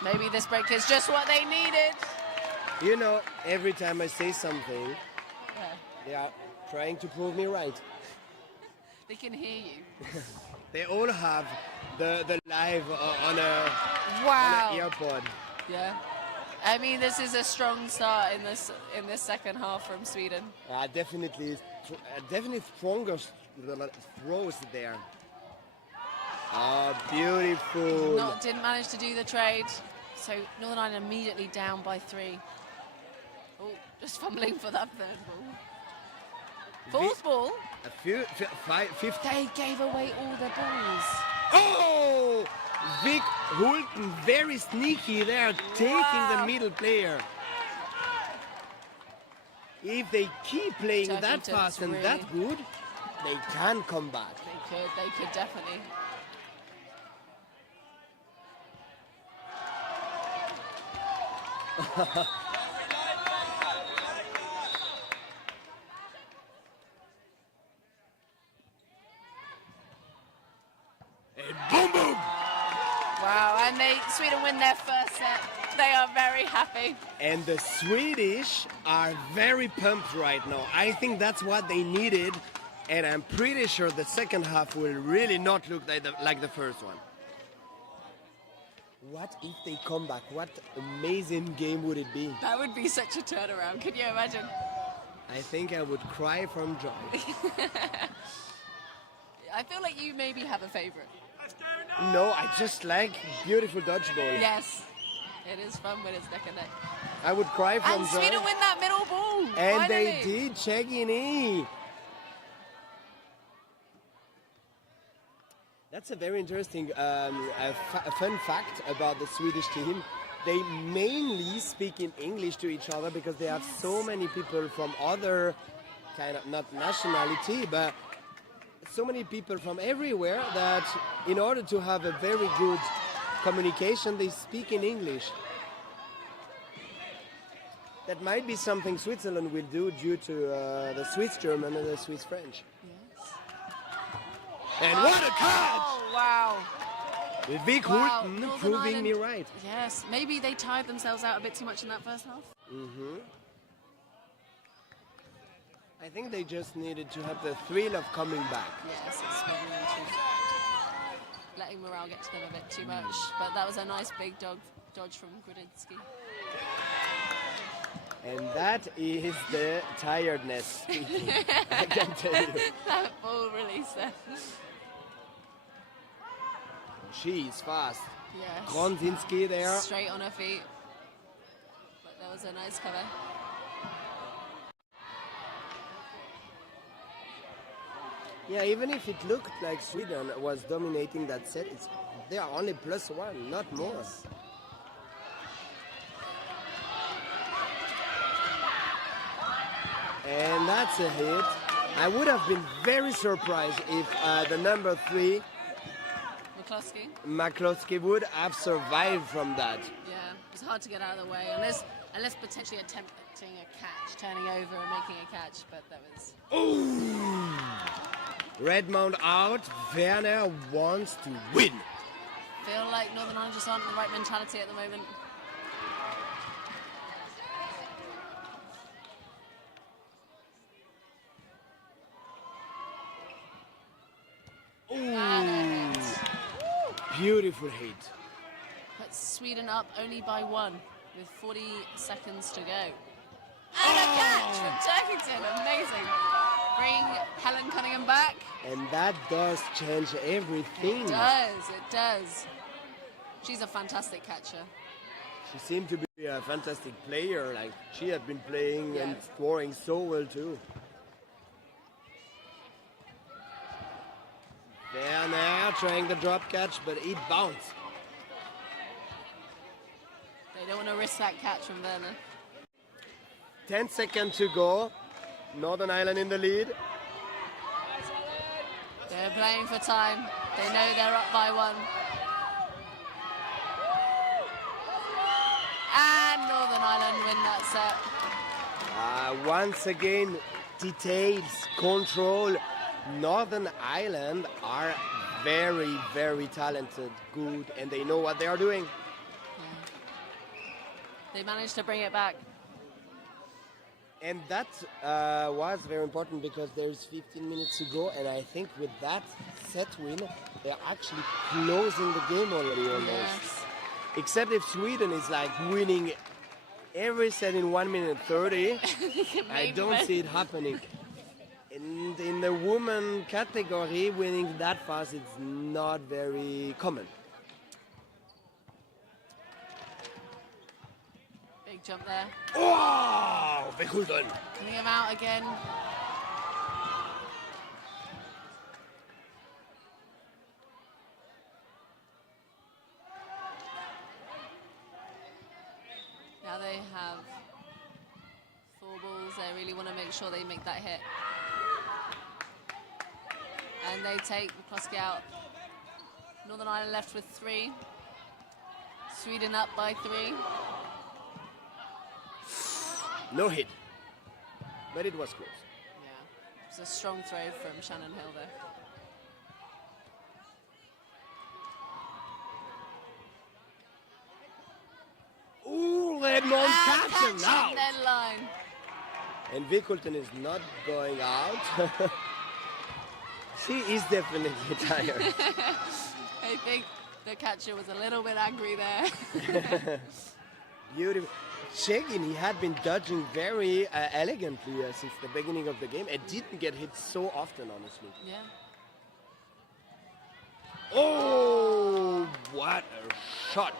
Maybe this break is just what they needed. You know, every time I say something, Yeah. they are trying to prove me right. They can hear you. They all have the live on a Wow. earpod. Yeah. I mean, this is a strong start in this second half from Sweden. Definitely stronger throws there. Beautiful. Didn't manage to do the trade. So Northern Ireland immediately down by 3. Oh, just fumbling for that third ball. Fourth ball. Fifth. They gave away all the balls. Oh! Vic Hulten, very sneaky there, taking the middle player. If they keep playing that Turkington's fast and that good, they can come back. They could definitely. And boom, boom! Wow, and Sweden win their first set. They are very happy. And the Swedish are very pumped right now. I think that's what they needed, and I'm pretty sure the second half will really not look like the first one. What if they come back? What amazing game would it be? That would be such a turnaround. Can you imagine? I think I would cry from joy. I feel like you maybe have a favorite. No, I just like beautiful dodgeball. Yes, it is fun when it's neck and neck. I would cry from And joy. Sweden win that middle ball. And finally. they did, checking in. That's a very interesting a fun fact about the Swedish team. They mainly speak in English to each other because they have so many people from other kind of, not nationality, but so many people from everywhere that in order to have a very good communication, they speak in English. That might be something Switzerland will do due to the Swiss German and the Swiss French. Yes. And what a catch! Oh, wow. With Vic Wow, Hulten Northern proving me Ireland- right. Yes, maybe they tired themselves out a bit too much in that first half. I think they just needed to have the thrill of coming back. Yes, it's maybe really too. Letting morale get to them a bit too much. But that was a nice big dodge from Grudinsky. And that is the tiredness speaking, I can tell you. That ball release there. She's fast. Yes. Grondzinski there. Straight on her feet. But that was a nice cover. Yeah, even if it looked like Sweden was dominating that set, they are only +1, not more. Yes. And that's a hit. I would have been very surprised if the number 3, McCluskey. McCluskey, would have survived from that. Yeah, it's hard to get out of the way unless potentially attempting a catch, turning over and making a catch. But that was. Ooh! Redmond out. Werner wants to win. Feel like Northern Ireland just aren't in the right mentality at the moment. And a hit. Beautiful hit. Puts Sweden up only by 1 with 40 seconds to go. And a catch from Turkington. Amazing. Bring Helen Cunningham back. And that does change everything. It does. She's a fantastic catcher. She seemed to be a fantastic player. Like she had been playing and Yeah. scoring so well too. Werner trying the drop catch, but it bounced. They don't want to risk that catch from Werner. 10 seconds to go. Northern Ireland in the lead. They're playing for time. They know they're up by 1. And Northern Ireland win that set. Once again, details, control, Northern Ireland are very, very talented, good, and they know what they are doing. They managed to bring it back. And that was very important because there's 15 minutes to go, and I think with that set win, they're actually closing the game already almost. Yes. Except if Sweden is like winning every set in 1 minute 30, I don't see it happening. In the women category, winning that fast is not very common. Big jump there. Oh, Bekulden. Coming him out again. Now they have 4 balls. They really want to make sure they make that hit. And they take McCluskey out. Northern Ireland left with 3. Sweden up by 3. No hit, but it was close. Yeah, it's a strong throw from Shannon Hill there. Ooh, Redmond catching out. Dead line. And Bekulden is not going out. She is definitely tired. I think the catcher was a little bit angry there. Beautiful. Chegin, he had been dodging very elegantly since the beginning of the game and didn't get hit so often, honestly. Yeah. Oh, what a shot.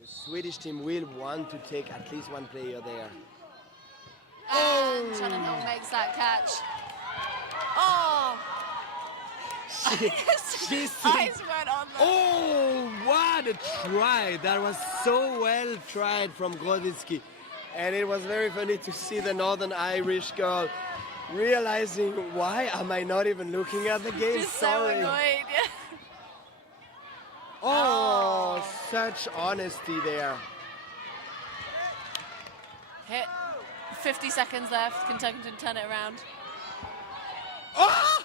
The Swedish team will want to take at least one player there. And Shannon Hill makes that catch. Oh! She's eyes went on the... Oh, what a try. That was so well tried from Groditsky. And it was very funny to see the Northern Irish girl realizing, why am I not even looking at the game? Just so Sorry. annoyed. Yeah. Oh, such honesty there. Hit. 50 seconds left. Kentucky can turn it around. Oh!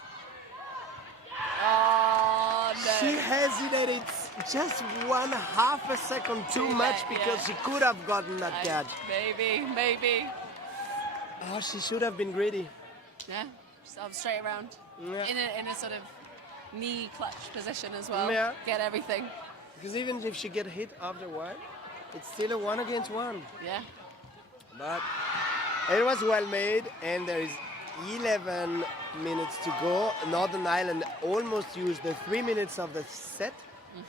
Oh, no. She hesitated just 1/2 a second too Too much late, because yeah. she could have gotten that catch. Maybe. Oh, she should have been greedy. Yeah, just up straight around. Yeah. In a sort of knee clutch position as well. Yeah. Get everything. Because even if she get hit after a while, it's still a 1 against 1. Yeah. But it was well made, and there is 11 minutes to go. Northern Ireland almost used the 3 minutes of the set,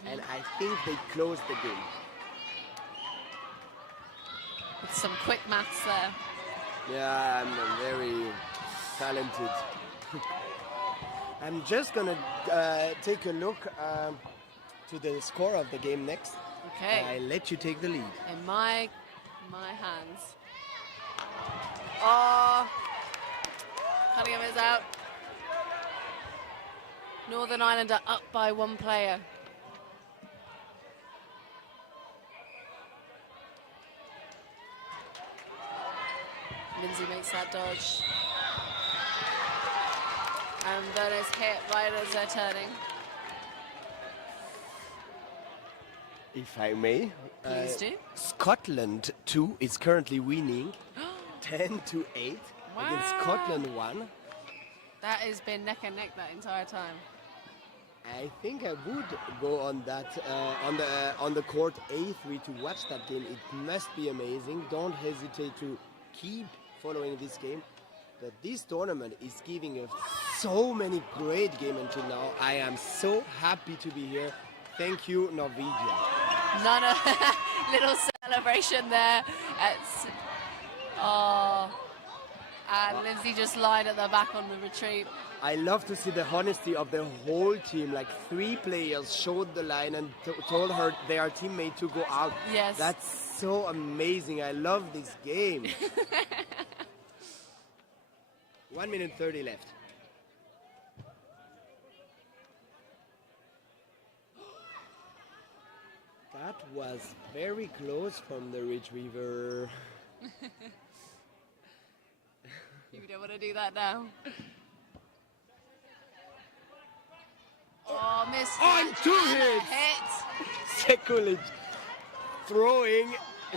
and I think they closed the game. With some quick maths there. Yeah, I'm very talented. I'm just gonna take a look to the score of the game next. Okay. I let you take the lead. In my hands. Oh, Cunningham is out. Northern Ireland are up by 1 player. Lindsay makes that dodge. And then it's hit right as they're turning. If I may. Please do. Scotland 2 is currently winning 10-8 Wow. against Scotland 1. That has been neck and neck that entire time. I think I would go on that on the court A3 to watch that game. It must be amazing. Don't hesitate to keep following this game. But this tournament is giving us so many great games until now. I am so happy to be here. Thank you, Norwegia. None of little celebration there. And Lindsay just lied at the back on the retreat. I love to see the honesty of the whole team. Like 3 players showed the line and told her their teammate to go out. Yes. That's so amazing. I love this game. 1 minute 30 left. was very close from the retriever. You don't want to do that now. Oh, missed. On it. 2 And a hits. hit. Sekulic throwing.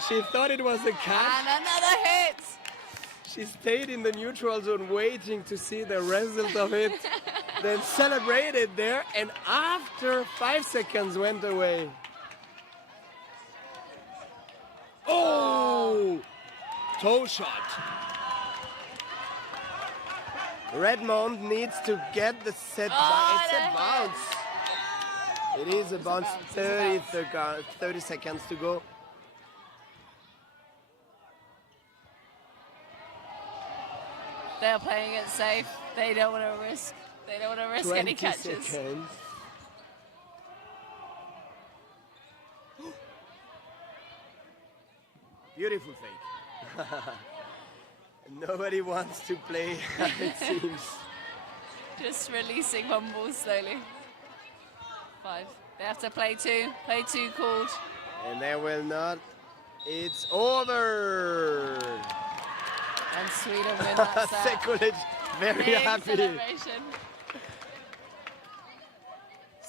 She thought it was a catch. And another hit. She stayed in the neutral zone waiting to see the result of it. Then celebrated there, and after 5 seconds went away. Oh! Toe shot. Redmond needs to get the set back. It's a bounce. It is a bounce. 30 seconds to go. They're playing it safe. They don't want to risk. They don't want to risk any 20 catches. seconds. Beautiful fake. Nobody wants to play, it seems. Just releasing one ball slowly. 5. They have to play 2. Play 2 called. And they will not. It's over. And Sweden win that set. Sekulic very Big happy. celebration.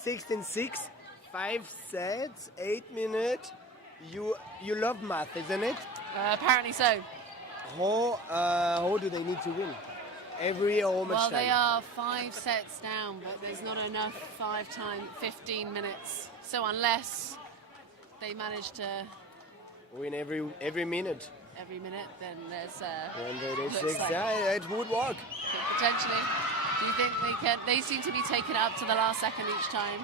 16-6, 5 sets, 8 minutes. You love math, isn't it? Apparently so. How do they need to win? Every or how much Well, time? they are 5 sets down, but there's not enough 5 times 15 minutes. So unless they manage to Win every minute. every minute, then there's It's looks like it would work. potentially. Do you think they can? They seem to be taken up to the last second each time.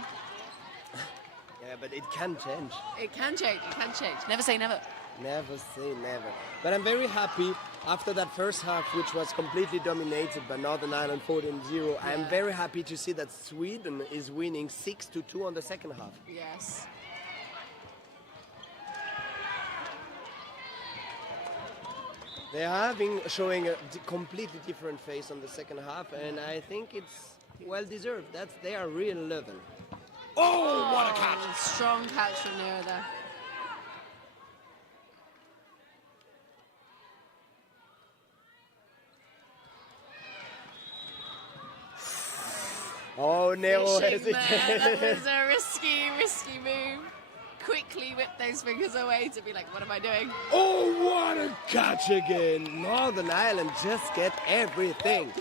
Yeah, but it can change. It can change. It can change. Never say never. Never say never. But I'm very happy after that first half, which was completely dominated by Northern Ireland 14-0. I'm very happy to see that Sweden is winning 6-2 on the second half. Yes. They are showing a completely different face on the second half, and I think it's well deserved. That's their real level. Oh, what a catch! Strong catch from Nero there. Oh, Nero Fishing there. That hesitated. was a risky move. Quickly whip those fingers away to be like, what am I doing? Oh, what a catch again! Northern Ireland just get everything.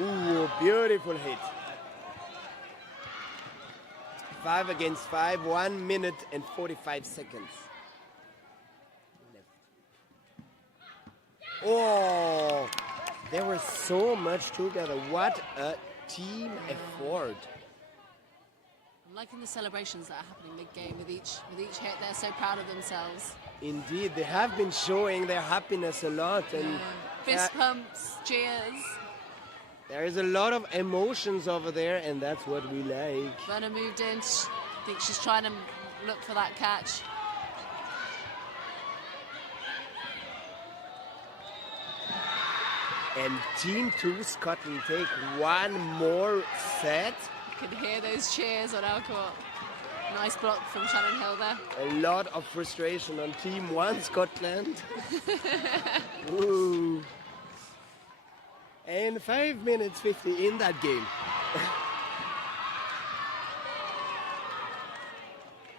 Ooh, beautiful hit. 5 against 5, 1 minute and 45 seconds. Oh, they were so much together. What a team effort. I'm liking the celebrations that are happening mid-game with each hit. They're so proud of themselves. Indeed, they have been showing their happiness a lot, and Fist pumps, cheers. there is a lot of emotions over there, and that's what we like. Werner moved in. I think she's trying to look for that catch. And Team 2 Scotland take one more set. You can hear those cheers on our court. Nice block from Shannon Hill there. A lot of frustration on Team 1 Scotland. Ooh. And 5 minutes 50 in that game.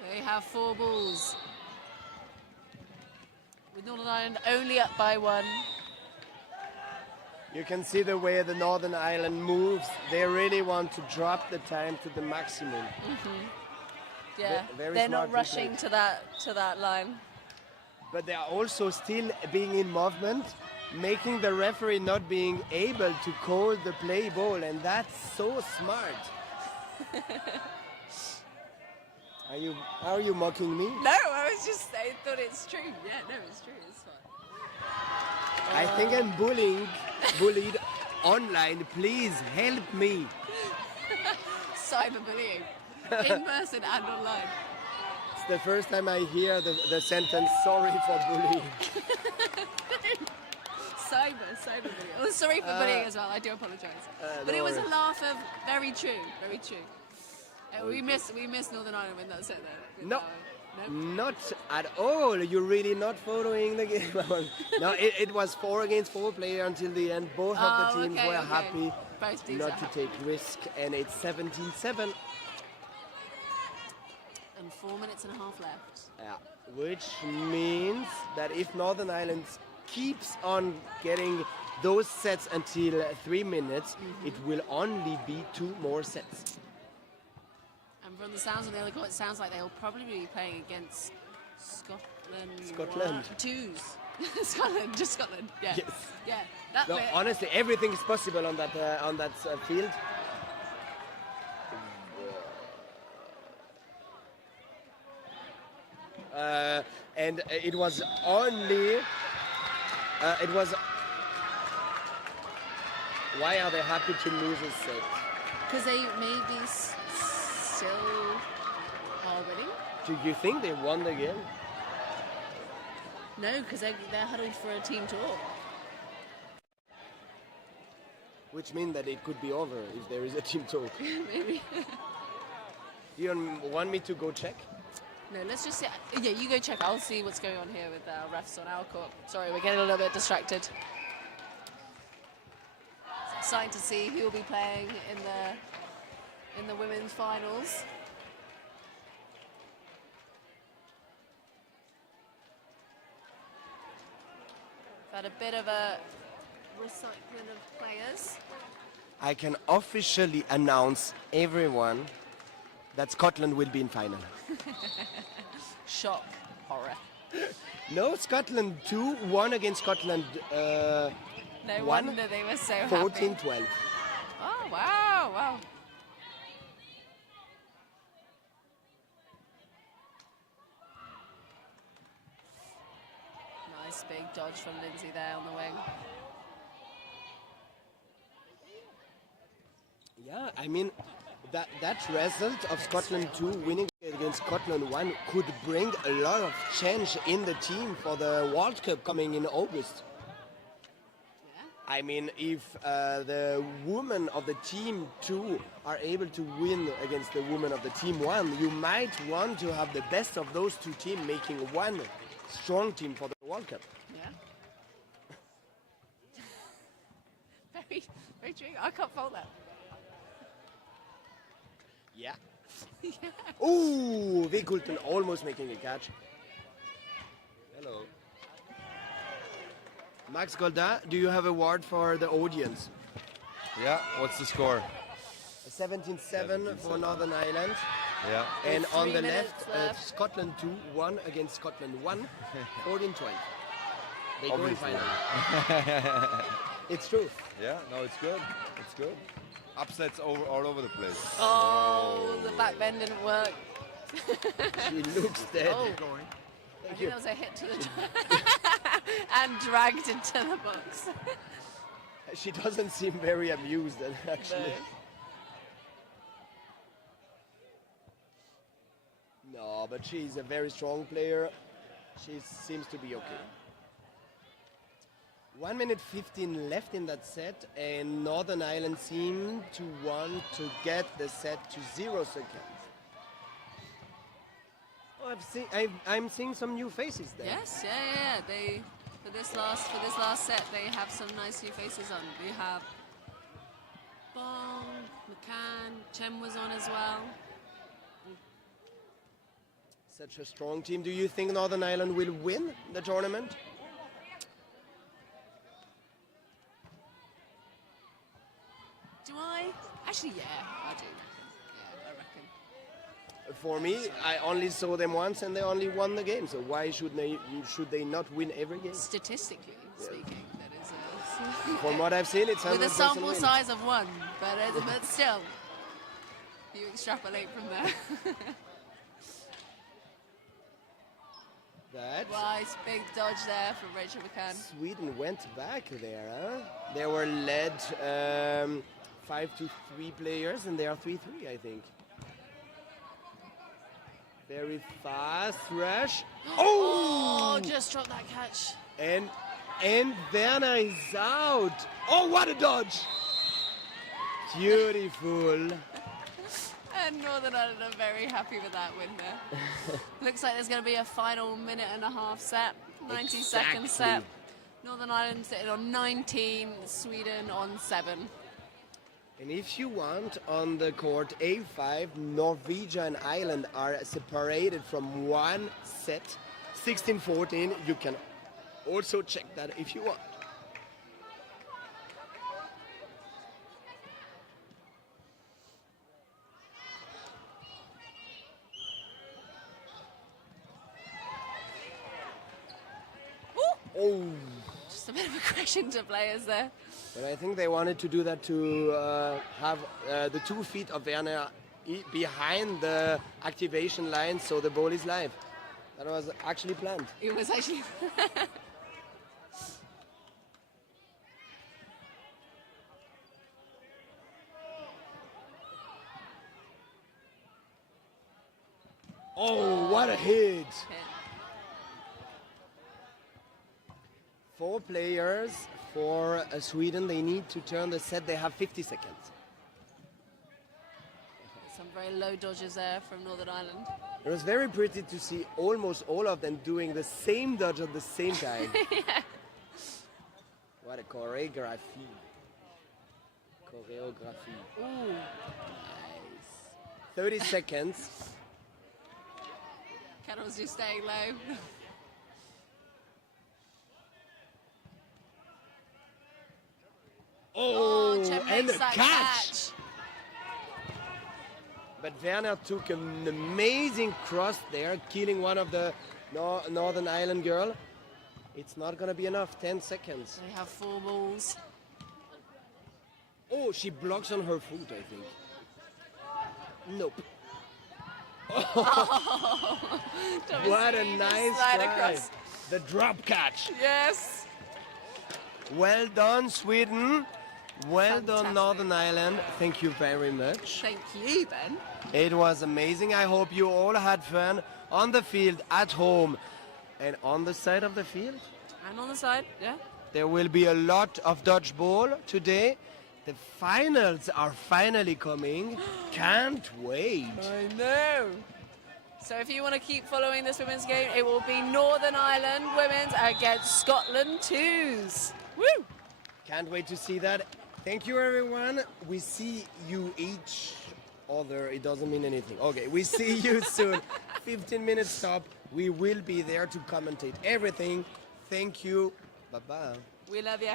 They have 4 balls. With Northern Ireland only up by 1. You can see the way the Northern Ireland moves. They really want to drop the time to the maximum. Yeah, Very they're not smartly rushing to that line. But they are also still being in movement, making the referee not being able to call the play ball, and that's so smart. Are you mocking me? No, I thought it's true. Yeah, no, it's true. It's fine. I think I'm bullied online. Please help me. Cyberbullying, in person and online. It's the first time I hear the sentence, sorry for bullying. cyber bullying. Oh, sorry for bullying as well. I do apologise. But no it was a worries. laugh of very true, very true. We miss Northern Ireland when that's it there. No. Nope. Not at all. You're really not following the game. No, it was 4 against 4 player until the end. Both of the teams were happy Both teams not are to happy. take risk, and it's 17-7. And 4 minutes and a half left. Yeah, which means that if Northern Ireland keeps on getting those sets until 3 minutes, it will only be 2 more sets. And from the sounds of the other court, it sounds like they'll probably be playing against Scotland. Scotland. Twos. Scotland, just Scotland. Yeah. Yes. Yeah. That No, bit. honestly, everything is possible on that field. And it was only. It was. Why are they happy to lose a set? Because they may be still are winning. Do you think they won the game? No, because they're huddled for a team talk. Which means that it could be over if there is a team talk. Maybe. You want me to go check? No, let's just see. Yeah, you go check. I'll see what's going on here with refs on our court. Sorry, we're getting a little bit distracted. It's exciting to see who will be playing in the women's finals. We've had a bit of a recycling of players. I can officially announce everyone that Scotland will be in final. Shock, horror. No, Scotland 2 won against Scotland No One, wonder they were so happy. 14-12. Oh, wow, wow. Nice big dodge from Lindsay there on the wing. Yeah, I mean, that result of Scotland 2 winning against Scotland 1 could bring a lot of change in the team for the World Cup coming in August. I mean, if the women of the team 2 are able to win against the women of the team 1, you might want to have the best of those 2 teams making one strong team for the World Cup. Yeah. Very, very true. I can't fault that. Yeah. Ooh, Wikulten almost making a catch. Hello. Max Golda, do you have a word for the audience? Yeah, what's the score? 17-7 for Northern Ireland. Yeah. And on the 3 minutes left, left. Scotland 2 won against Scotland 1, 14-12. They go in Obviously. final. It's true. Yeah, no, it's good. It's good. Upsets all over the place. Oh, the back bend didn't work. She looks dead. Oh. I think that was a hit to the and dragged into the box. She doesn't seem very amused, actually. No, but she's a very strong player. She seems to be okay. 1 minute 15 left in that set, and Northern Ireland seem to want to get the set to 0 seconds. Oh, I'm seeing some new faces there. Yes, yeah. They for this last set, they have some nice new faces on. We have Bong, McCann, Chen was on as well. Such a strong team. Do you think Northern Ireland will win the tournament? Do I? Actually, yeah, I do. Yeah, I reckon. For me, I only saw them once and they only won the game. So why should they not win every game? Statistically speaking, that is a From what I've seen, it's 100% with a sample win. size of 1, but still, you extrapolate from there. That Nice big dodge there from Rachel McCann. Sweden went back there, huh? They were led 5-3 players, and they are 3-3, I think. Very fast rush. Oh, just dropped that catch. And And Werner is out. Oh, what a dodge! Beautiful. And Northern Ireland are very happy with that win there. Looks like there's going to be a final minute and a half set, 90-second set. Exactly. Northern Ireland sitting on 19, Sweden on 7. And if you want, on the court A5, Norwegia and Ireland are separated from one set, 16-14. You can also check that if you want. Oh, Just a bit of aggression to players there. but I think they wanted to do that to have the 2 feet of Werner behind the activation line so the ball is live. That was actually planned. It was actually... Oh, what a hit! 4 players for Sweden. They need to turn the set. They have 50 seconds. Some very low dodges there from Northern Ireland. It was very pretty to see almost all of them doing the same dodge at the same time. Yeah. What a choreography. Choreography. Ooh. Nice. 30 seconds. Carol's just staying low. Oh, Chen and makes a that catch. But Werner took an amazing cross there, killing one of the Northern Ireland girl. It's not going to be enough. 10 seconds. They have 4 balls. Oh, she blocks on her foot, I think. Nope. Oh. What a Thomasine nice slide try. across. The drop catch. Yes. Well done, Sweden. Well done, Fantastic. Northern Ireland. Thank you very much. Thank you, Ben. It was amazing. I hope you all had fun on the field, at home, and on the side of the field. And on the side, yeah. There will be a lot of dodgeball today. The finals are finally coming. Can't wait. I know. So if you want to keep following this women's game, it will be Northern Ireland women's against Scotland twos. Woo! Can't wait to see that. Thank you, everyone. We see you each other. It doesn't mean anything. Okay, we see you soon. 15 minutes stop. We will be there to commentate everything. Thank you. Bye-bye. We love you.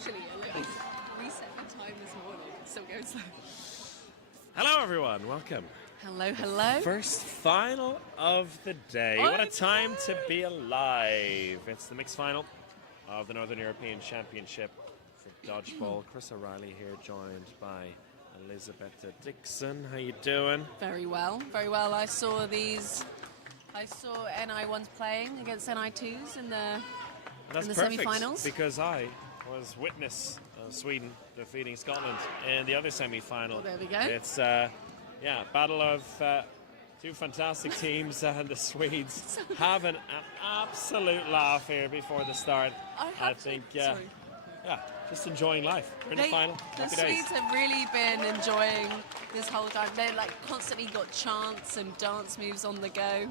Literally, I reset my time this morning. It still goes slow. Hello, everyone. Welcome. Hello, hello. First final of the day. Oh, What a time to be alive. It's the mixed final of the Northern European Championship for Dodgeball. Chris O'Reilly here, joined by Elizabeth Dixon. How you doing? Very well, very well. I saw NI1s playing against NI2s in the That's in the perfect, semi-finals. because I was witness of Sweden defeating Scotland in the other semi-final. Well, there we go. It's battle of two fantastic teams, and the Swedes having an absolute laugh here before the start. I think, just enjoying life. We're in the final. The Happy days. Swedes have really been enjoying this whole time. They're like constantly got chants and dance moves on the go.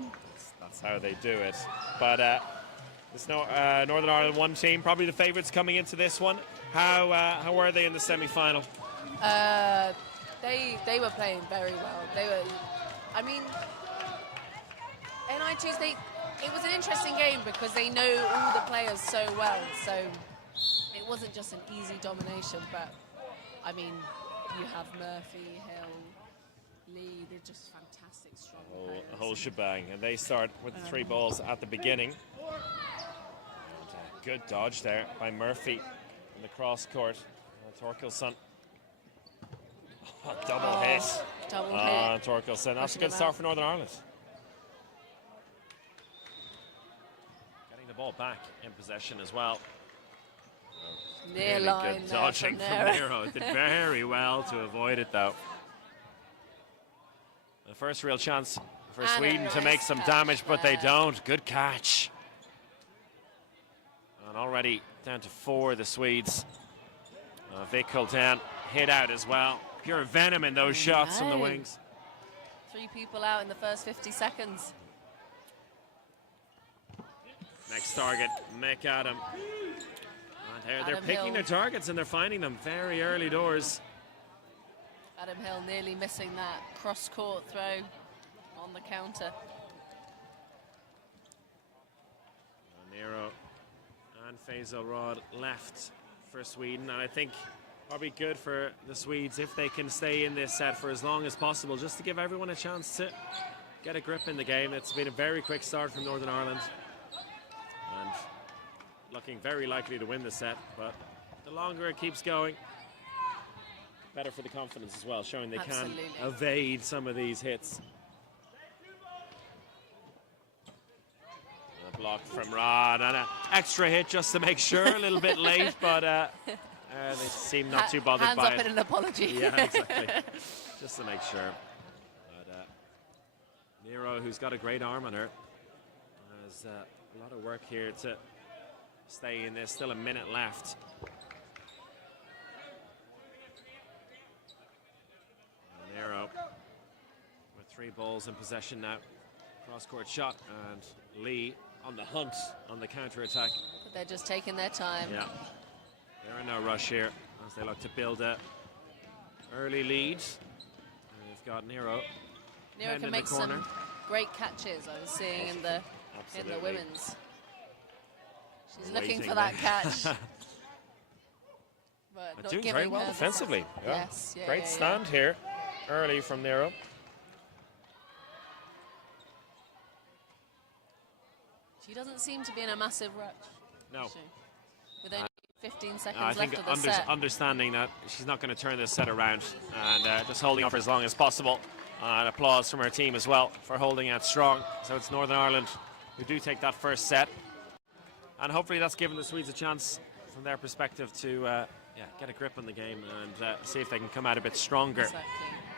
That's how they do it. But there's no Northern Ireland one team, probably the favourites coming into this one. How were they in the semi-final? They were playing very well. They were, I mean, NI2s, it was an interesting game because they know all the players so well. So it wasn't just an easy domination, but I mean, you have Murphy, Hill, Lee, they're just fantastic, strong players. A whole shebang, and they start with the 3 balls at the beginning. And, good dodge there by Murphy in the cross court. Torkelson. Double hit. Double hit. Torkelson. That's a good start for Northern Ireland. Getting the ball back in possession as well. Near Really line good there dodging from from Nero. Did very well to avoid it, though. The first real chance for And Sweden a to make nice some catch damage, but they there. don't. Good catch. And already down to 4, the Swedes. Vic Hultan hit out as well. Pure venom in those shots from the know. wings. 3 people out in the first 50 seconds. Next target, McAdam. And they're Adam picking Hill. their targets, and they're finding them very early doors. Adam Hill nearly missing that cross-court throw on the counter. Nero and Faisal Rod left for Sweden, and I think probably good for the Swedes if they can stay in this set for as long as possible, just to give everyone a chance to get a grip in the game. It's been a very quick start from Northern Ireland, and looking very likely to win the set, but the longer it keeps going, better for the confidence as well, showing they Absolutely. can evade some of these hits. A block from Rod, and an extra hit just to make sure, a little bit late, but they seem not too bothered Hands by up it. in an apology. Yeah, exactly. Just to make sure. But Nero, who's got a great arm on her, has a lot of work here to stay in this. Still a minute left. Nero with 3 balls in possession now. Cross-court shot, and Lee on the hunt on the counter-attack. But they're just taking their time. Yeah. They're in no rush here as they look to build a early lead. And they've got Nero. Nero in can the make corner. some great catches. I was seeing in the Absolutely. women's. She's Waiting looking for that there. catch. But not doing giving very well her the- defensively. Yeah. Yes, yeah, Great yeah, stand here early from Nero. She doesn't seem to be in a massive rush. No. Does she? With only 15 seconds I think left of the set. understanding that she's not going to turn this set around, and just holding on for as long as possible. And applause from her team as well for holding out strong. So it's Northern Ireland who do take that first set. And hopefully that's given the Swedes a chance from their perspective to get a grip on the game and see if they can come out a bit stronger Exactly.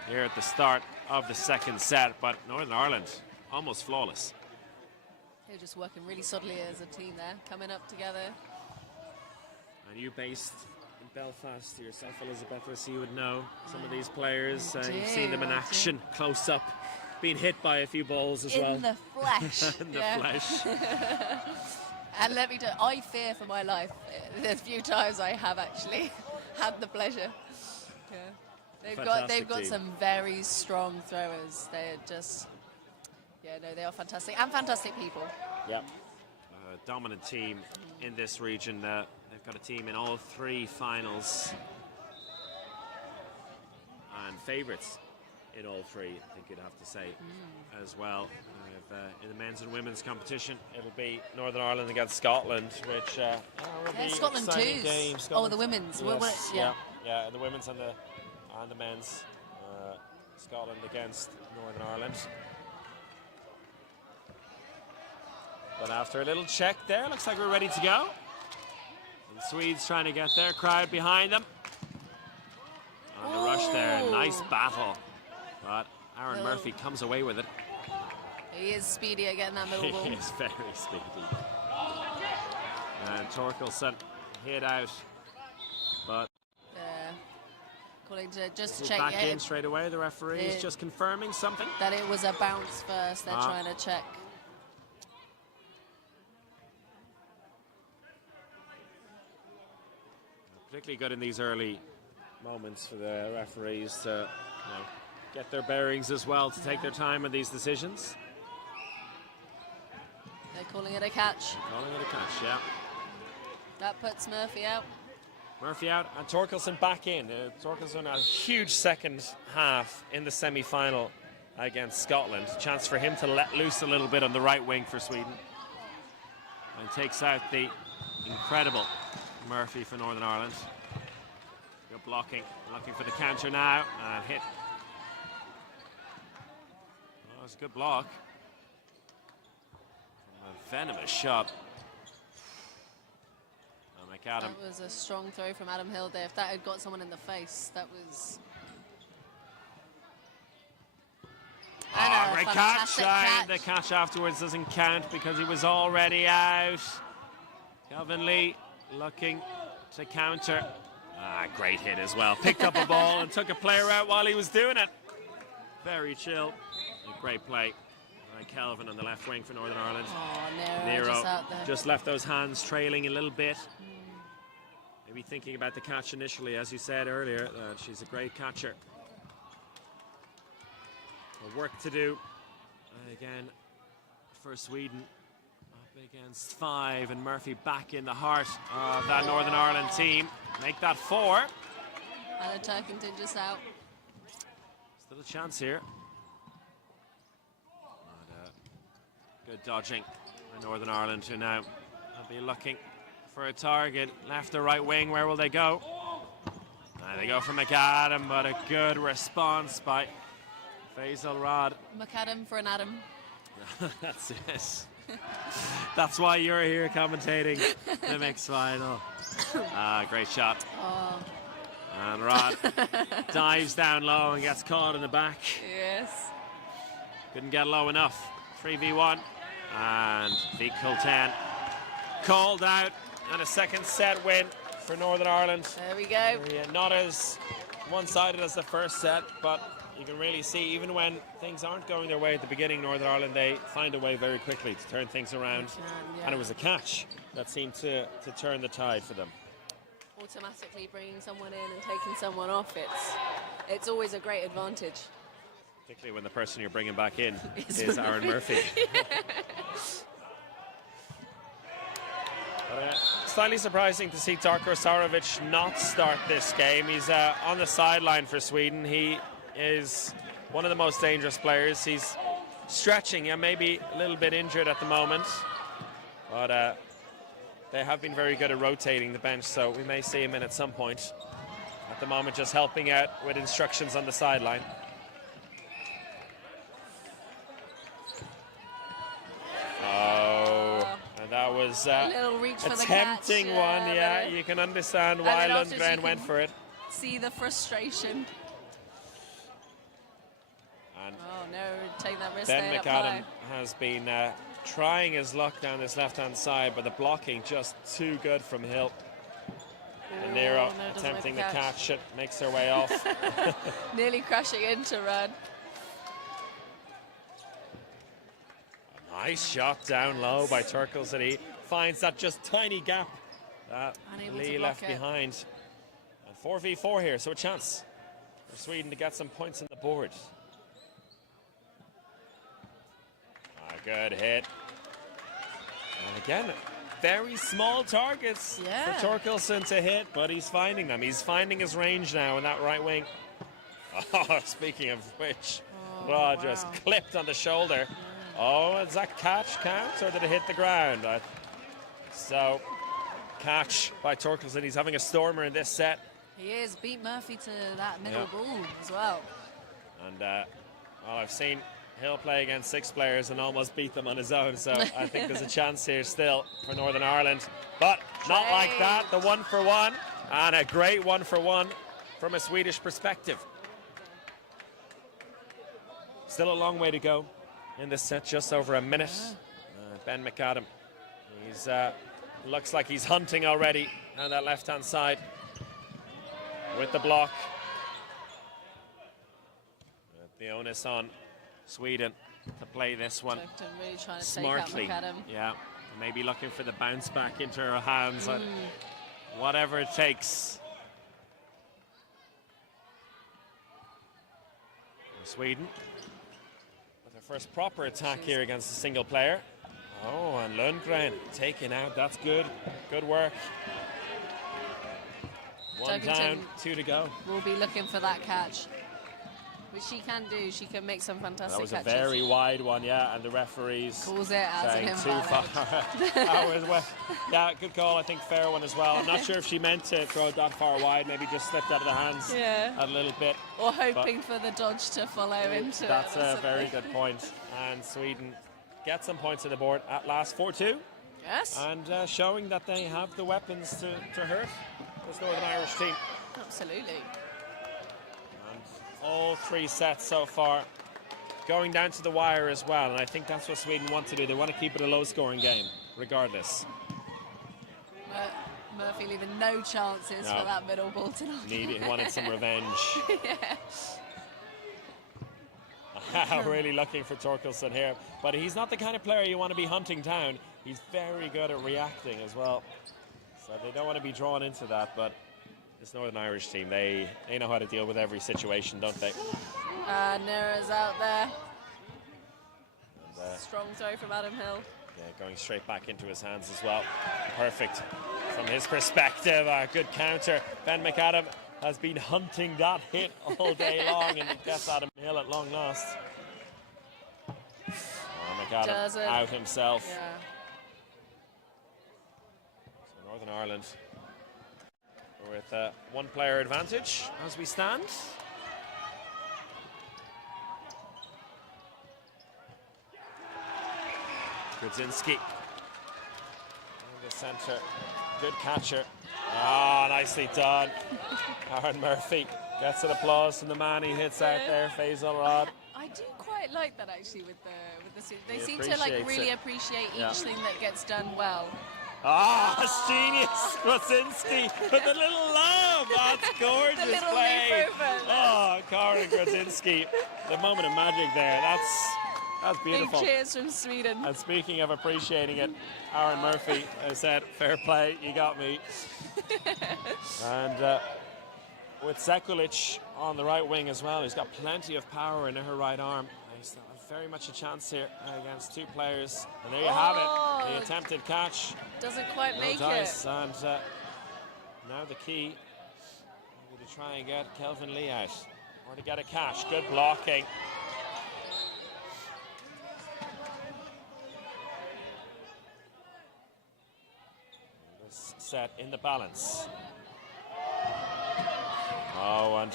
here at the start of the second set. But Northern Ireland, almost flawless. They're just working really solidly as a team there, coming up together. And you based in Belfast yourself, Elizabeth, so you would know some of these players. You've seen them in I do. action, close up, being hit by a few balls as well. In the flesh. In the flesh. And let me tell you, I fear for my life. There's a few times I have actually had the pleasure. Yeah. They've Fantastic got team. some very strong throwers. They're just, they are fantastic and fantastic people. Yep. Dominant team in this region. They've got a team in all 3 finals. And favourites in all 3, I think you'd have to say, as well. In the men's and women's competition, it'll be Northern Ireland against Scotland, which will be Scotland exciting twos. game. Oh, the women's. Yes, Yeah. yeah, and the women's and the men's. Scotland against Northern Ireland. But after a little check there, looks like we're ready to go. And the Swedes trying to get their crowd behind them. On the rush there, nice battle. But Aaron Murphy comes away with it. He is speedy at getting that middle ball. He is very speedy. And Torkelson hit out. But Calling to just to he's check back in straight away. The referee is just confirming something. that it was a bounce first. They're trying to check. Particularly good in these early moments for the referees to get their bearings as well, to take their time on these decisions. They're calling it a catch. Calling it a catch, yeah. That puts Murphy out. Murphy out and Torkelson back in. Torkelson had a huge second half in the semi-final against Scotland. Chance for him to let loose a little bit on the right wing for Sweden. And takes out the incredible Murphy for Northern Ireland. Good blocking. Looking for the counter now. And hit. Oh, that was a good block. A venomous shot. That was a strong throw from Adam Hill there. If that had got someone in the face, that was... Great catch. The catch afterwards doesn't count because he was already out. Calvin Lee looking to counter. Great hit as well. Picked up a ball and took a player out while he was doing it. Very chill. A great play. Kelvin on the left wing for Northern Ireland. Oh, Nero just out there. just left those hands trailing a little bit. Maybe thinking about the catch initially, as you said earlier, she's a great catcher. Work to do again for Sweden. Up against 5, and Murphy back in the heart of that Northern Ireland team. Make that 4. And Turkington just out. Still a chance here. Good dodging by Northern Ireland, who now will be looking for a target. Left or right wing, where will they go? They go for McAdam, but a good response by Faisal Rod. McAdam for an Adam. That's it. That's why you're here commentating the mixed final. Great shot. Oh. And Rod dives down low and gets caught in the back. Yes. Couldn't get low enough. 3v1. And Vic Kultan called out, and a second set win for Northern Ireland. There we go. Not as one-sided as the first set, but you can really see even when things aren't going their way at the beginning, Northern Ireland, they find a way very quickly to turn things around. And it was a catch that seemed to turn the tide for them. Automatically bringing someone in and taking someone off, it's always a great advantage. Particularly when the person you're bringing back in is Aaron Murphy. But, slightly surprising to see Darko Sarovic not start this game. He's on the sideline for Sweden. He is one of the most dangerous players. He's stretching and maybe a little bit injured at the moment. But they have been very good at rotating the bench, so we may see him in at some point. At the moment, just helping out with instructions on the sideline. That was a little reach for the catch. Tempting one, yeah. You can understand why Lundgren went for it. See the frustration. And oh no, take that risk. Ben McAdam has been trying his luck down this left-hand side, but the blocking just too good from Hill. And Nero attempting to catch it, makes their way off. Nearly crashing into Rudd. Nice shot down low by Turkles, and he finds that just tiny gap that Lee left behind. And 4v4 here, so a chance for Sweden to get some points on the board. Good hit. And again, very small targets Yeah. for Torkelson to hit, but he's finding them. He's finding his range now in that right wing. Oh, speaking of which, Rod just wow. clipped on the shoulder. Oh, is that catch count, or did it hit the ground? So, catch by Torkelson. He's having a stormer in this set. He is. Beat Murphy to that middle ball as well. And, well, I've seen Hill play against 6 players and almost beat them on his own, so I think there's a chance here still for Northern Ireland. But not like that. The 1-for-1, and a great 1-for-1 from a Swedish perspective. Still a long way to go in this set, just over a minute. Ben McAdam, he's looks like he's hunting already on that left-hand side with the block. The onus on Sweden to play this one Really trying to smartly. Take out McAdam. Yeah, maybe looking for the bounce back into her hands. Whatever it takes. Sweden with her first proper attack here against a single player. Oh, and Lundgren taken out. That's good. Good work. 1 down, 2 to go. We'll be looking for that catch. Which she can do. She can make some fantastic That was catches. a very wide one, yeah, and the referees Calls it as an saying too invalid. far. Yeah, good call. I think fair one as well. I'm not sure if she meant to throw it that far wide. Maybe just slipped out of the hands a little bit. Or hoping for the dodge to follow into That's it. a very good point. And Sweden get some points on the board at last, 4-2. Yes. And showing that they have the weapons to hurt this Northern Irish team. Absolutely. All 3 sets so far going down to the wire as well, and I think that's what Sweden want to do. They want to keep it a low-scoring game, regardless. Murphy leaving no chances for that middle ball tonight. He wanted some revenge. Really looking for Torkelson here, but he's not the kind of player you want to be hunting down. He's very good at reacting as well, so they don't want to be drawn into that, but this Northern Irish team, they know how to deal with every situation, don't they? Nera's out there. And, strong throw from Adam Hill. Yeah, going straight back into his hands as well. Perfect from his perspective. A good counter. Ben McAdam has been hunting that hit all day long, and he gets Adam Hill at long last. McAdam out himself. Yeah. So Northern Ireland with a 1-player advantage as we stand. Grudzinski in the centre. Good catcher. Ah, nicely done. Aaron Murphy gets an applause from the man he hits out there, Faisal Rod. I do quite like that actually with the they He seem to like appreciates really it. appreciate each thing that gets done well. Ah, that's genius, Grudzinski with a little love. That's gorgeous The little play. leap over. Oh, Karen Grudzinski, the moment of magic there. That's beautiful. Big cheers from Sweden. And speaking of appreciating it, Aaron Murphy has said, "Fair play, you got me." And with Sekulic on the right wing as well, he's got plenty of power in her right arm. He's very much a chance here against 2 players. And there you have it, the attempted catch. Doesn't quite No make dice. it. And now the key to try and get Kelvin Lee out, or to get a catch. Good blocking. This set in the balance. Oh, and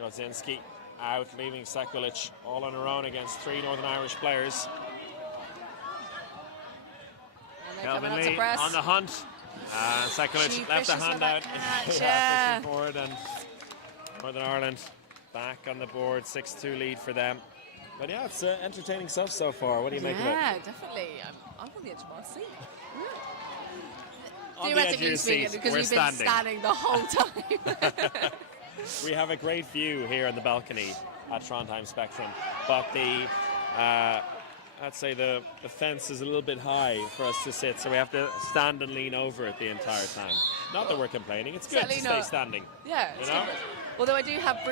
Grudzinski out, leaving Sekulic all on her own against 3 Northern Irish players. And they're Kelvin coming up to Lee press. on the hunt. Sekulic She left the fishes for hand that out. catch, Yeah, fishing forward, and Northern Ireland back on the board. 6-2 lead for them. But yeah, it's entertaining stuff so far. What do you make of it? Yeah, definitely. I'm on the edge of my seat. On the edge of Theoretically your speaking, seat, because we're we've been standing the whole time. We have a great view here on the balcony at Trondheim Spectrum, but the I'd say the fence is a little bit high for us to sit, so we have to stand and lean over it the entire time. Not that we're complaining; it's good to Certainly stay not. standing. Yeah, it's You know? good. Although I do have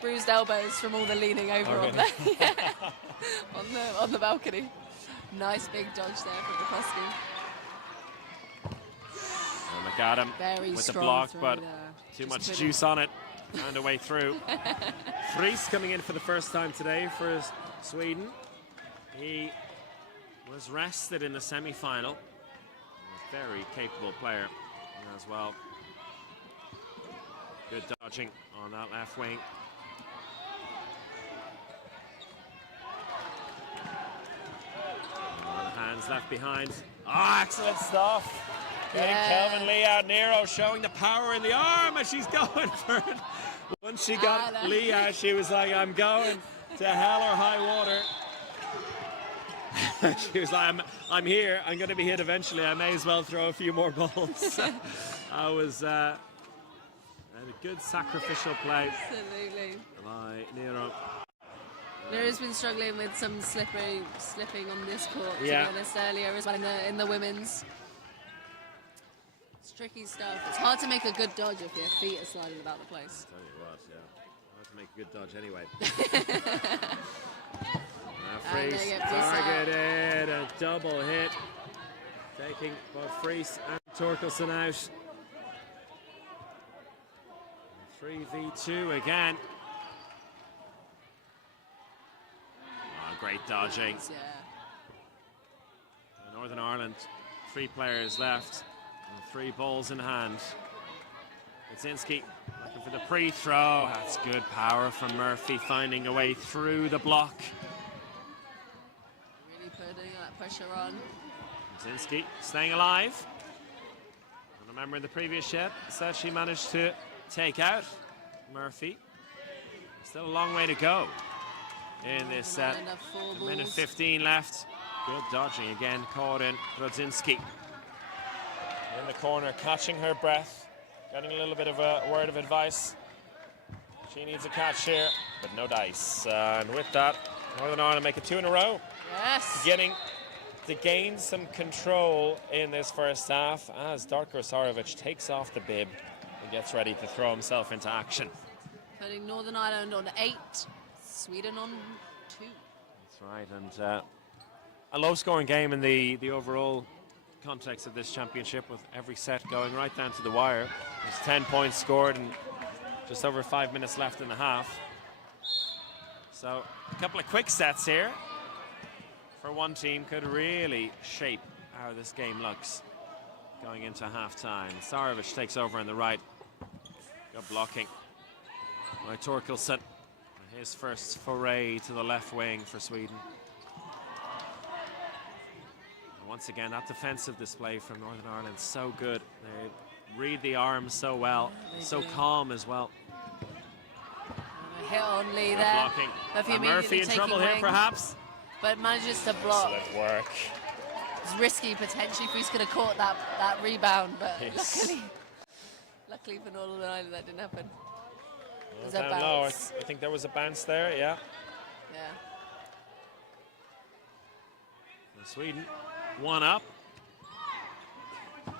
bruised elbows from all the leaning over on there. Yeah. on the balcony. Nice big dodge there from the Husky. got him Very with the strong block, throw but there. too Just much couldn't- juice on it. Found a way through. Fries coming in for the first time today for Sweden. He was rested in the semi-final. A very capable player as well. Good dodging on that left wing. Hands left behind. Ah, excellent stuff. Getting Kelvin Lee out. Nero showing the power in the arm as she's going for it. Once she got Lee out, she was like, I'm going to hell or high water. She was like, I'm here. I'm going to be hit eventually. I may as well throw a few more balls. I was a good sacrificial play Absolutely. by Nero. Nero's been struggling with some slipping on this court, to Yeah. be honest, earlier as well in the women's. It's tricky stuff. It's hard to make a good dodge if your feet are sliding about the place. Tell you what, yeah. Hard to make a good dodge anyway. And Fries they get this targeted, a double hit. Taking both Fries and Torkelson out. 3v2 again. Oh, great dodging. Yeah. Northern Ireland, 3 players left and 3 balls in hand. Latsinski looking for the pre-throw. That's good power from Murphy, finding a way through the block. Really putting that pressure on. Latsinski staying alive. And remember in the previous set she managed to take out Murphy. Still a long way to go in this set. Not enough four A minute balls. 15 left. Good dodging again, caught in Brodzinski. In the corner, catching her breath, getting a little bit of a word of advice. She needs a catch here, but no dice. And with that, Northern Ireland make it 2 in a row. Yes. Beginning to gain some control in this first half as Darko Sarovic takes off the bib and gets ready to throw himself into action. Putting Northern Ireland on 8, Sweden on 2. That's right, and a low-scoring game in the overall context of this championship, with every set going right down to the wire. There's 10 points scored and just over 5 minutes left in the half. So a couple of quick sets here for one team could really shape how this game looks going into half-time. Sarovic takes over on the right. Good blocking by Torkelson. His first foray to the left wing for Sweden. And once again, that defensive display from Northern Ireland, so good. They read the arms so well, so calm as well. A hit on Lee Good there. blocking. Murphy And Murphy immediately in taking trouble here, wing, perhaps. but manages to block. Excellent work. It's risky potentially if he's could have caught that rebound, but Yes. luckily for Northern Ireland that didn't happen. Well, There's a down low, bounce. I think there was a bounce there, yeah. Yeah. And Sweden, 1 up.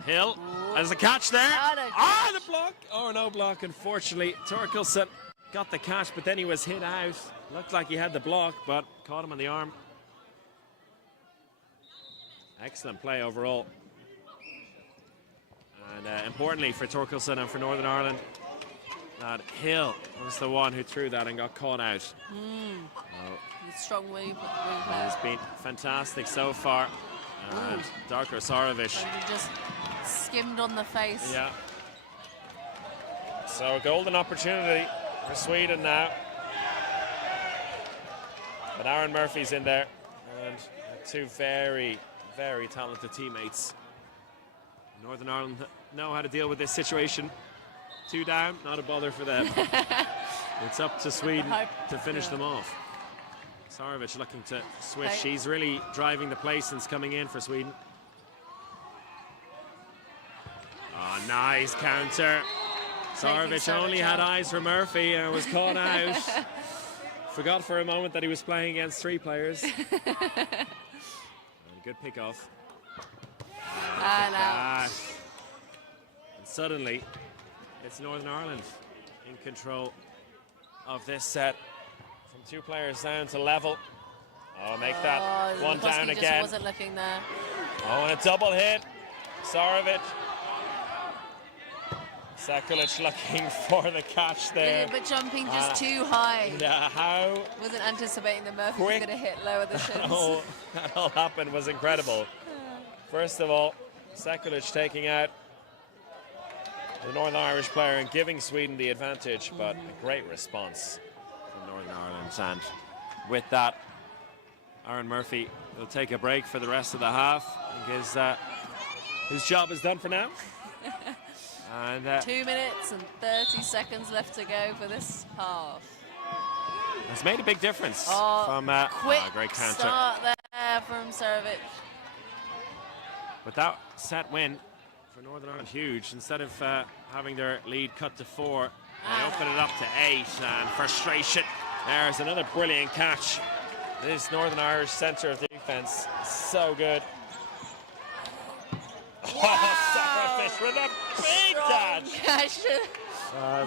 Hill, there's a catch there. The block. Oh, no block, unfortunately. Torkelson got the catch, but then he was hit out. Looked like he had the block, but caught him on the arm. Excellent play overall. And importantly for Torkelson and for Northern Ireland, that Hill was the one who threw that and got caught out. Strong wing He's player. been fantastic so far. And Darko Sarovic. He just skimmed on the face. Yeah. So a golden opportunity for Sweden now. But Aaron Murphy's in there. And 2 very, very talented teammates. Northern Ireland know how to deal with this situation. 2 down, not a bother for them. It's up to Sweden to finish them off. Sarovic looking to switch. She's really driving the play since coming in for Sweden. Oh, nice counter. Sarovic only had eyes for Murphy and was caught out. Forgot for a moment that he was playing against 3 players. And good pick off. And out. And suddenly, it's Northern Ireland in control of this set. From 2 players down to level. Oh, make that 1 down just again. wasn't looking there. Oh, and a double hit. Sarovic Sekulic looking for the catch there. But jumping just too high. Yeah, how Wasn't anticipating that Murphy was quick going to hit lower the shins. that all happened was incredible. First of all, Sekulic taking out the Northern Irish player and giving Sweden the advantage, but a great response from Northern Ireland. And with that, Aaron Murphy will take a break for the rest of the half. I think his job is done for now. And 2 minutes and 30 seconds left to go for this half. it's made a big difference from Quick great counter. start there from Serovic. But that set win for Northern Ireland huge. Instead of having their lead cut to 4, they open it up to 8, and frustration. There's another brilliant catch. This Northern Irish centre of defence, so good. Wow. Oh, Sacrifice with a big catch.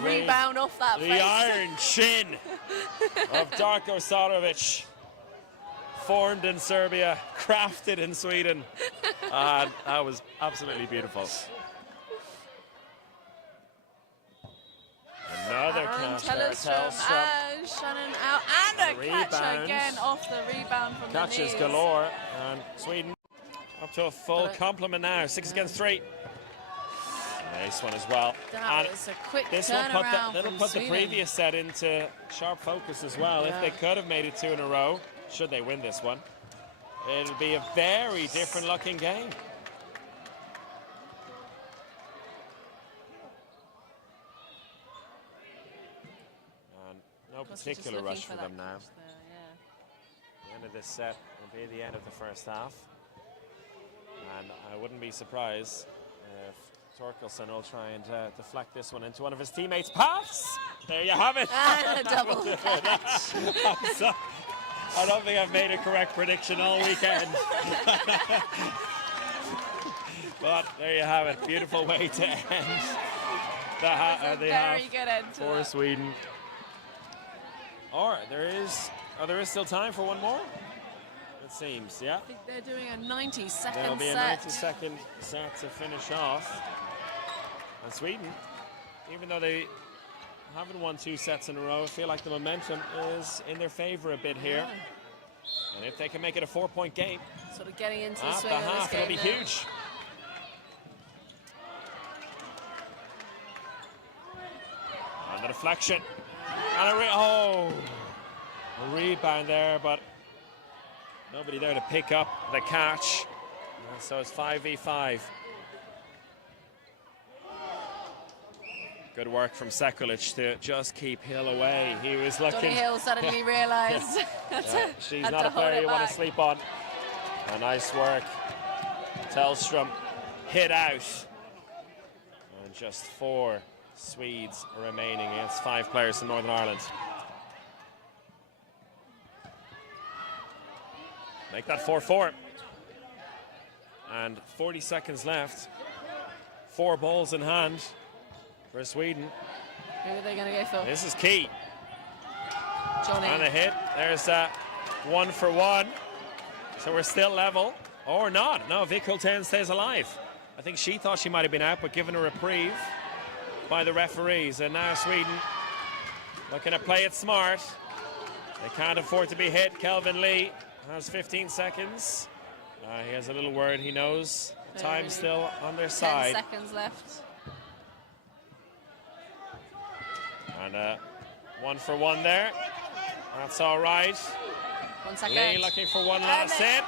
Rebound off that The face. iron chin of Darko Sarovic. Formed in Serbia, crafted in Sweden. That was absolutely beautiful. Another catch there, Tellstrom. Shannon out, and a catch Rebound. again off the rebound from the Catches knees. galore, and Sweden up to a full complement now. 6 against 3. Nice one as well. That And was a quick this will turnaround put from the Sweden. previous set into sharp focus as well. Yeah. If they could have made it 2 in a row, should they win this one, it'll be a very different looking game. And no particular rush for them now. The end of this set will be the end of the first half. And I wouldn't be surprised if Torkelson will try and deflect this one into one of his teammates' paths. There you have it. And a double catch. I don't think I've made a correct prediction all weekend. But there you have it. Beautiful way to end the half Good end to for that. Sweden. There is still time for one more. It seems, yeah. I think they're doing a 90-second There'll be a set. 90-second set to finish off. And Sweden, even though they haven't won 2 sets in a row, I feel like the momentum is in their favor a bit here. And if they can make it a 4-point game Sort of getting into the at swing the of this half, it'll be game now. huge. And the deflection. And a rebound there, but nobody there to pick up the catch. And so it's 5v5. Good work from Sekulic to just keep Hill away. He was looking. Johnny Hill suddenly realised. She's had not to a hold player it you want back. to sleep on. Nice work. Tellstrom hit out. And just 4 Swedes remaining against 5 players from Northern Ireland. Make that 4-4. And 40 seconds left. 4 balls in hand for Sweden. Who are they going to go for? This is key. Johnny. And a hit. There's 1 for 1. So we're still level. Or not. No, Vic Hulten stays alive. I think she thought she might have been out, but given a reprieve by the referees. And now Sweden looking to play it smart. They can't afford to be hit. Kelvin Lee has 15 seconds. He has a little word. He knows time's still on their 10 side. seconds left. And 1 for 1 there. That's all right. 1 second. Lee looking for one last set.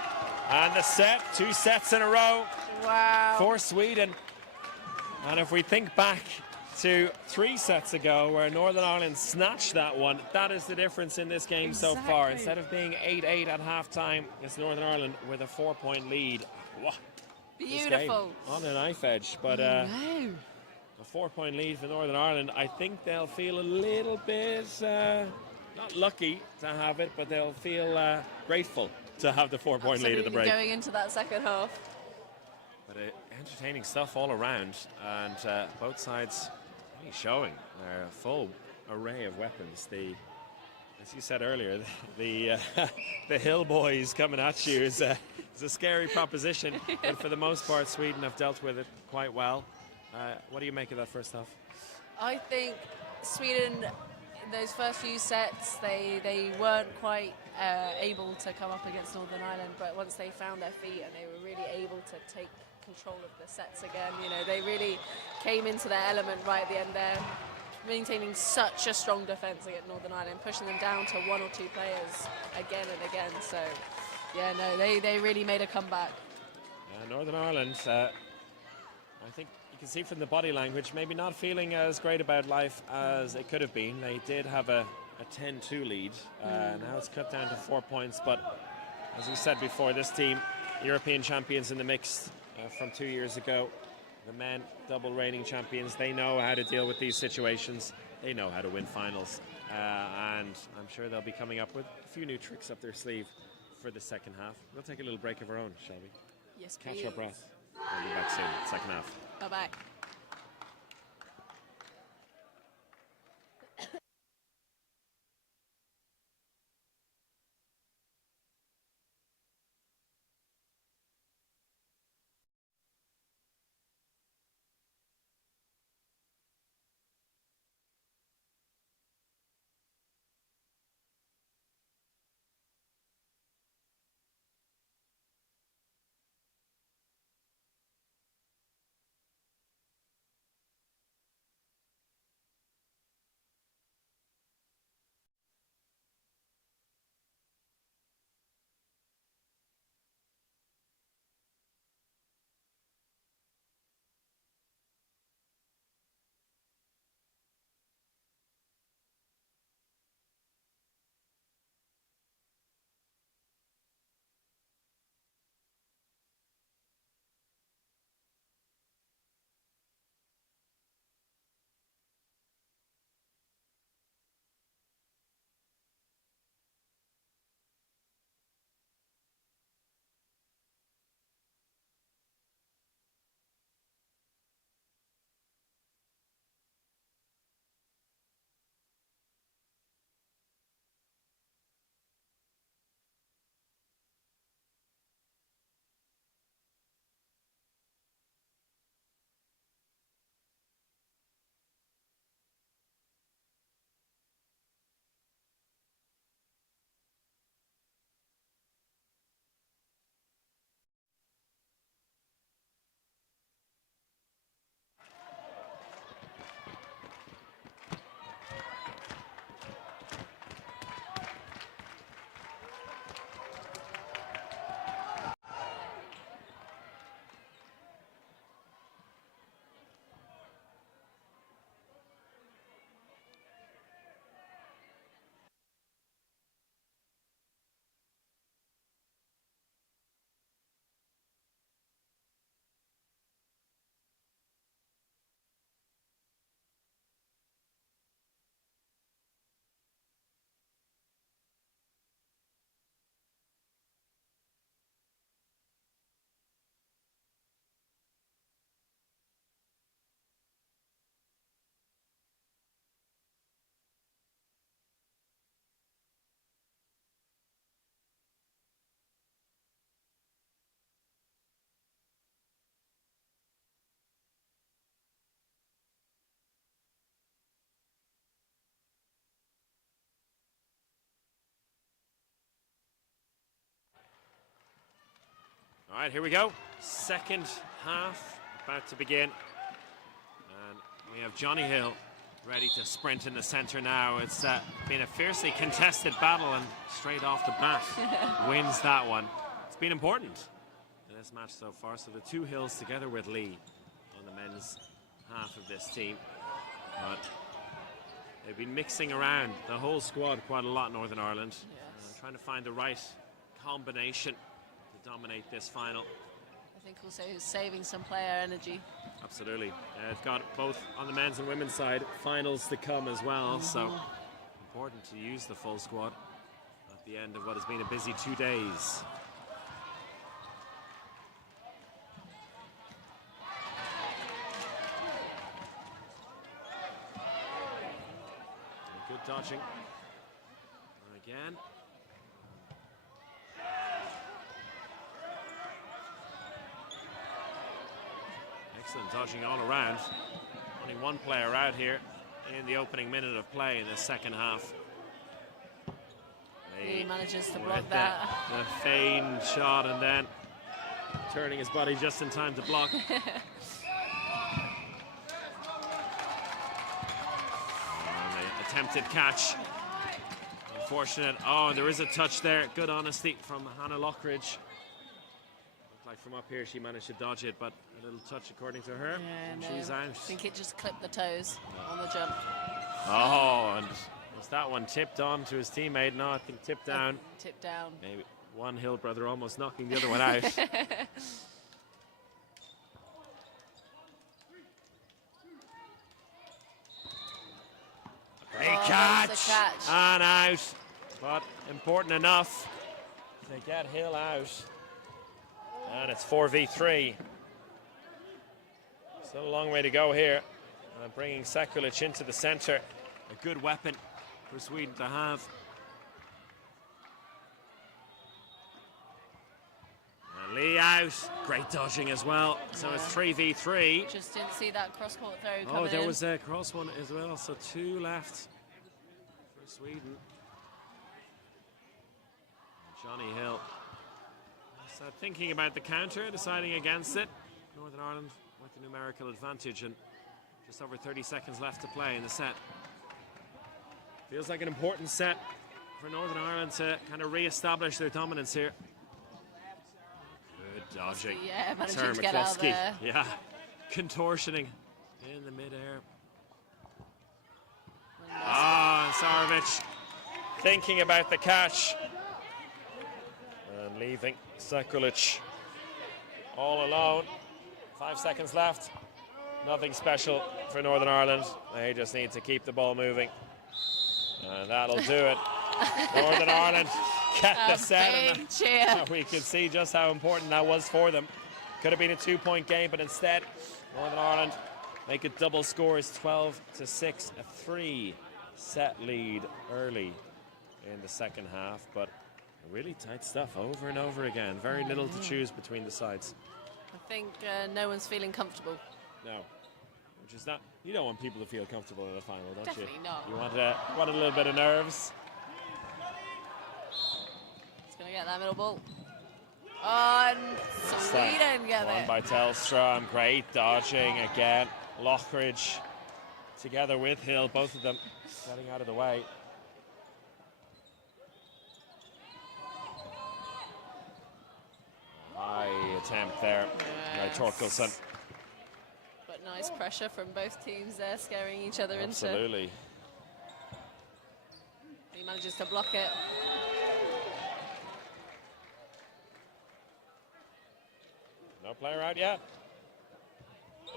And the set, 2 sets in a row Wow. for Sweden. And if we think back to 3 sets ago where Northern Ireland snatched that one, that is the difference in this game so far. Exactly. Instead of being 8-8 at halftime, it's Northern Ireland with a 4-point lead. Wow. This game Beautiful. on a knife edge, but No. a 4-point lead for Northern Ireland. I think they'll feel a little bit not lucky to have it, but they'll feel grateful to have the 4-point lead at the break. Going into that second half. But entertaining stuff all around, and both sides really showing their full array of weapons. As you said earlier, the Hill boys coming at you is a scary proposition, but for the most part, Sweden have dealt with it quite well. What do you make of that first half? I think Sweden, in those first few sets, they weren't quite able to come up against Northern Ireland, but once they found their feet and they were really able to take control of the sets again, you know, they really came into their element right at the end there, maintaining such a strong defence against Northern Ireland, pushing them down to 1 or 2 players again and again. So, yeah, no, they really made a comeback. Northern Ireland, I think you can see from the body language, maybe not feeling as great about life as it could have been. They did have a 10-2 lead. Now it's cut down to 4 points. But as we said before, this team, European champions in the mix from 2 years ago. The men, double reigning champions. They know how to deal with these situations. They know how to win finals. And I'm sure they'll be coming up with a few new tricks up their sleeve for the second half. We'll take a little break of our own, shall we? Yes, Catch please. our breath. We'll be back soon, second half. Bye-bye. All right, here we go. Second half about to begin. And we have Johnny Hill ready to sprint in the center now. It's been a fiercely contested battle, and straight off the bat wins that one. It's been important in this match so far. So the two Hills together with Lee on the men's half of this team. But they've been mixing around the whole squad quite a lot, Northern Ireland. Yes. Trying to find the right combination to dominate this final. I think also saving some player energy. Absolutely. It's got both on the men's and women's side finals to come as well, so important to use the full squad at the end of what has been a busy 2 days. Good dodging. And again. Excellent dodging all around. Only one player out here in the opening minute of play in the second half. He manages to with block that. The feigned shot and then turning his body just in time to block. And the attempted catch. Unfortunate. Oh, and there is a touch there. Good honesty from Hannah Lockridge. Looked like from up here she managed to dodge it, but a little touch according to her. Yeah, and no. she's out. I think it just clipped the toes on the jump. Oh, and was that one tipped on to his teammate? No, I think tipped down. Tipped down. Maybe one Hill brother almost knocking the other one out. Great catch. And out. But important enough to get Hill out. And it's 4v3. Still a long way to go here. Bringing Sekulic into the center. A good weapon for Sweden to have. And Lee out. Great dodging as well. So it's 3v3. Just didn't see that cross-court throw coming Oh, there in. was a cross one as well. So 2 left for Sweden. Johnny Hill. So thinking about the counter, deciding against it. Northern Ireland with the numerical advantage and just over 30 seconds left to play in the set. Feels like an important set for Northern Ireland to kind of re-establish their dominance here. Good dodging. Yeah, managing to get out there. Yeah, contortioning in the midair. Ah, Sarovic thinking about the catch. And leaving Sekulic all alone. 5 seconds left. Nothing special for Northern Ireland. They just need to keep the ball moving. And that'll do it. Northern Ireland get the set. Big cheer. We could see just how important that was for them. Could have been a 2-point game, but instead, Northern Ireland make it double scores, 12-6, a 3-set lead early in the second half. But really tight stuff over and over again. Very little to choose between the sides. I think no one's feeling comfortable. No, which is not. You don't want people to feel comfortable in the final, don't Definitely you? not. You want a little bit of nerves. He's going to get that middle ball. Oh, and Sweden get One it. by Tellstrom. Great dodging again. Lockridge together with Hill, both of them getting out of the way. High attempt there by Torkelson. But nice pressure from both teams there, scaring each other Absolutely. into. He manages to block it. No player out yet.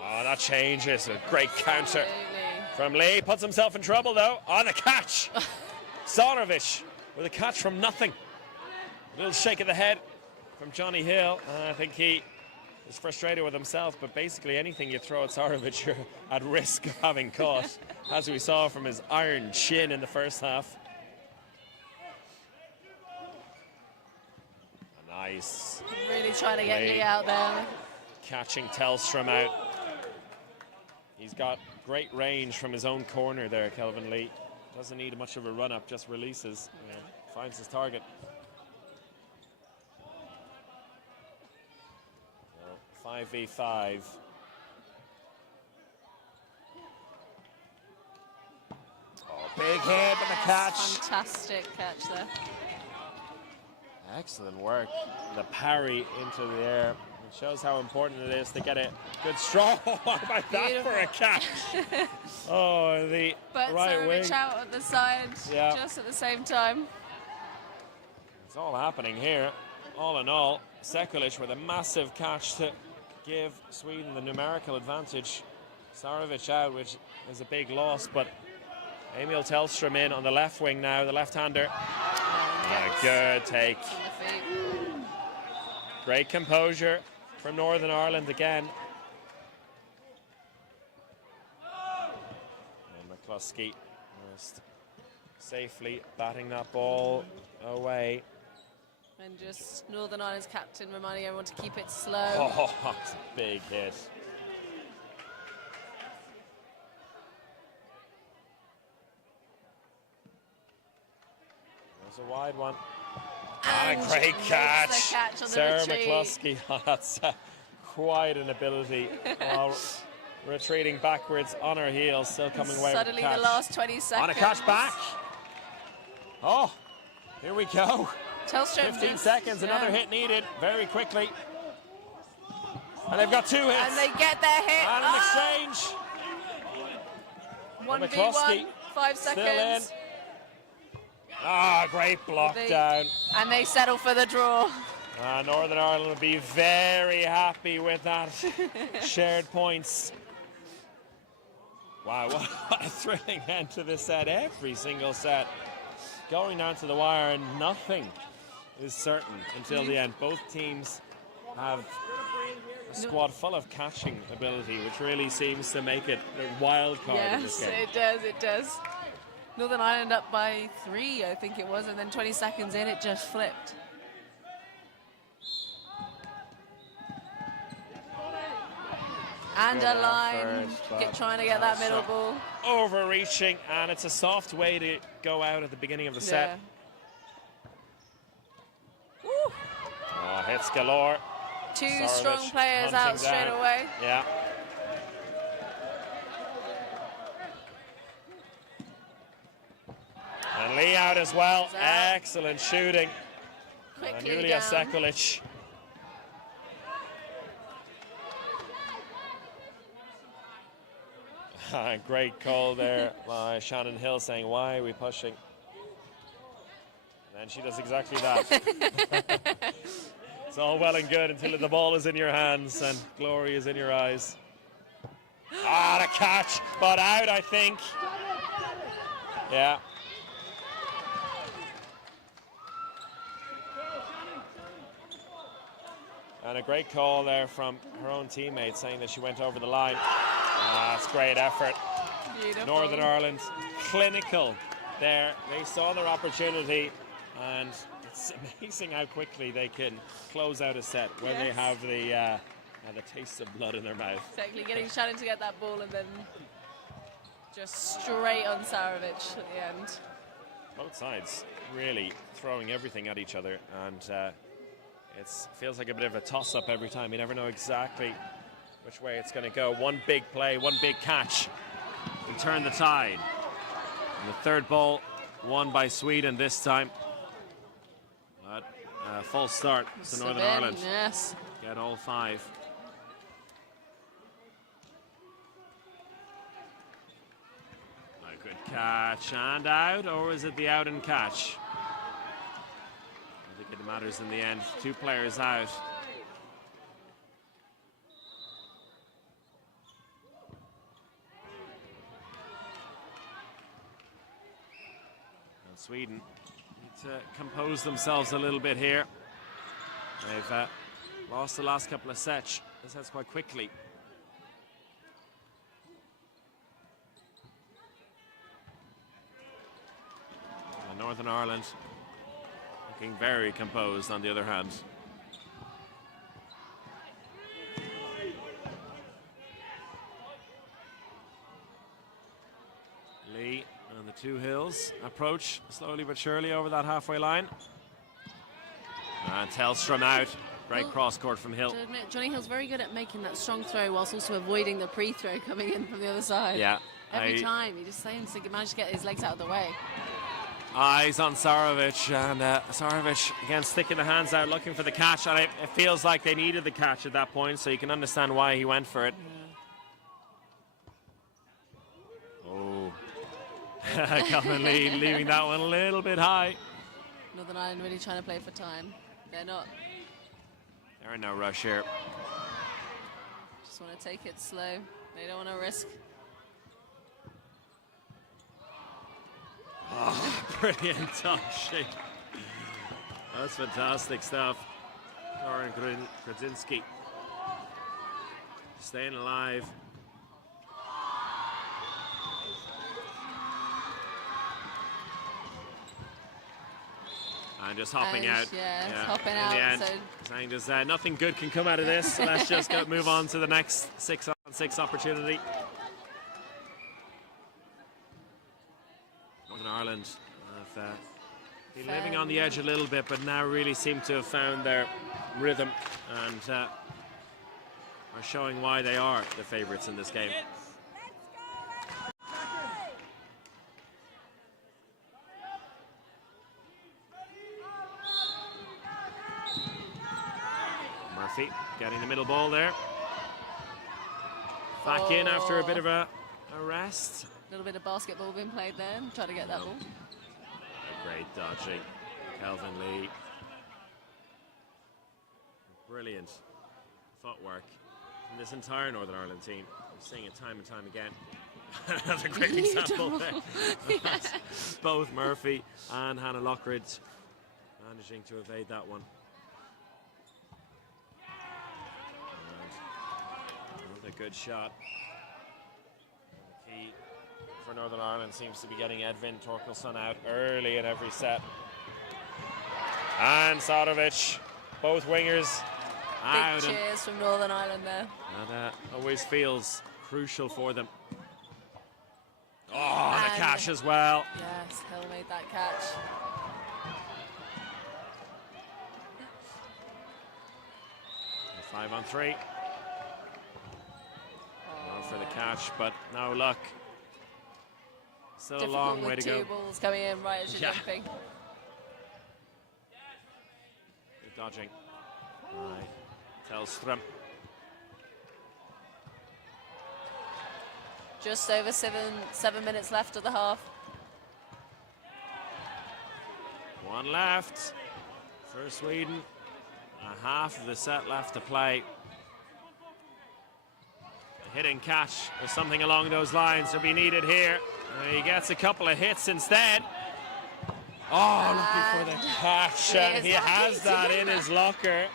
Oh, that changes. A great counter from Lee. Puts himself in trouble, though. On the catch. Sarovic with a catch from nothing. A little shake of the head from Johnny Hill. I think he is frustrated with himself, but basically anything you throw at Sarovic, you're at risk of having caught, as we saw from his iron chin in the first half. Nice. Really trying to get Lee out there. Catching Tellstrom out. He's got great range from his own corner there, Kelvin Lee. Doesn't need much of a run-up, just releases. Finds his target. 5v5. Oh, big hit with the catch. Fantastic catch there. Excellent work. The parry into the air. It shows how important it is to get a good strong. How about that for a catch? Oh, the But right wing. Sarovic out at the side just at the same time. It's all happening here. All in all, Sekulic with a massive catch to give Sweden the numerical advantage. Sarovic out, which is a big loss, but Emil Tellstrom in on the left wing now, the left-hander. Good take. Great composure from Northern Ireland again. And McCluskey just safely batting that ball away. And just Northern Ireland's captain reminding everyone to keep it slow. Oh, that's a big hit. There's a wide one. And a great makes catch. the catch on the Sarah retreat. McCluskey. Oh, that's quite an ability. While retreating backwards on her heels, still coming away Suddenly with a the catch. last 20 seconds. On a catch back. Oh, here we go. Tellstrom 15 just- seconds, another yeah. hit needed very quickly. And they've got 2 hits. And they get their hit. And an exchange. 1v1, McCluskey 5 still seconds. Great block They- down. And they settle for the draw. Northern Ireland will be very happy with that. Shared points. Wow, what a thrilling end to this set. Every single set going down to the wire, and nothing is certain until the end. Both teams have a squad full of catching ability, which really seems to make it a wild card in this Yes, game. it does, it does. Northern Ireland up by 3, I think it was, and then 20 seconds in, it just flipped. And Good a line, effort, but trying to get that middle ball. Overreaching, and it's a soft way to go out at the beginning of the set. Woo. Hits galore. 2 Sarovic strong players hunting out straight down. away. Yeah. And Lee out as well. He's out. Excellent shooting. Quickly Julia down. Sekulic. Great call there by Shannon Hill, saying, why are we pushing? And she does exactly that. It's all well and good until the ball is in your hands and glory is in your eyes. The catch, but out, I think. Yeah. And a great call there from her own teammate, saying that she went over the line. That's great effort. Beautiful. Northern Ireland, clinical there. They saw their opportunity, and it's amazing how quickly they can close out a set when they Yes. have the taste of blood in their mouth. Exactly, getting Shannon to get that ball and then just straight on Sarovic at the end. Both sides really throwing everything at each other, and it feels like a bit of a toss-up every time. You never know exactly which way it's going to go. One big play, one big catch, and turn the tide. And the third ball won by Sweden this time. But full start to Northern Sabin, Ireland. yes. Get all 5. A good catch and out, or is it the out and catch? I think it matters in the end. 2 players out. And Sweden need to compose themselves a little bit here. They've lost the last couple of sets quite quickly. And Northern Ireland looking very composed on the other hand. Lee and the 2 Hills approach slowly but surely over that halfway line. And Tellstrom out. Great cross court from Hill. To admit, Johnny Hill's very good at making that strong throw whilst also avoiding the pre-throw coming in from the other side. Yeah. Every time, he just seems to manage to get his legs out of the way. Eyes on Sarovic, and Sarovic again sticking the hands out looking for the catch, and it feels like they needed the catch at that point, so you can understand why he went for it. Oh, Calvin Lee leaving that one a little bit high. Northern Ireland really trying to play for time. They're not. They're in no rush here. Just want to take it slow. They don't want to risk. Oh, brilliant touch. That's fantastic stuff. Lauren Krodzinski staying alive. And just hopping out. Yeah, it's hopping in out. the end, So saying there's nothing good can come out of this. So let's just move on to the next 6-on-6 opportunity. Northern Ireland have been living on the edge a little bit, but now really seem to have found their rhythm and are showing why they are the favourites in this game. Murphy getting the middle ball there. Back in after a bit of a rest. A little bit of basketball being played there. Try to get that ball. Great dodging. Kelvin Lee. Brilliant footwork from this entire Northern Ireland team. We're seeing it time and time again. That's a great example there. Yes. Both Murphy and Hannah Lockridge managing to evade that one. And another good shot. The key for Northern Ireland seems to be getting Edvin Torkelson out early in every set. And Sadovic, both wingers out. Big cheers from Northern Ireland there. And that always feels crucial for them. Oh, the catch as well. Yes, Hill made that catch. 5 on 3. Going for the catch, but no luck. Still a long way to go. Two balls coming in right as you're jumping. Good dodging. Right. Tellström. Just over 7 minutes left of the half. 1 left for Sweden. A half of the set left to play. A hitting catch or something along those lines will be needed here. He gets a couple of hits instead. Oh, looking for the catch, and he has that in his locker.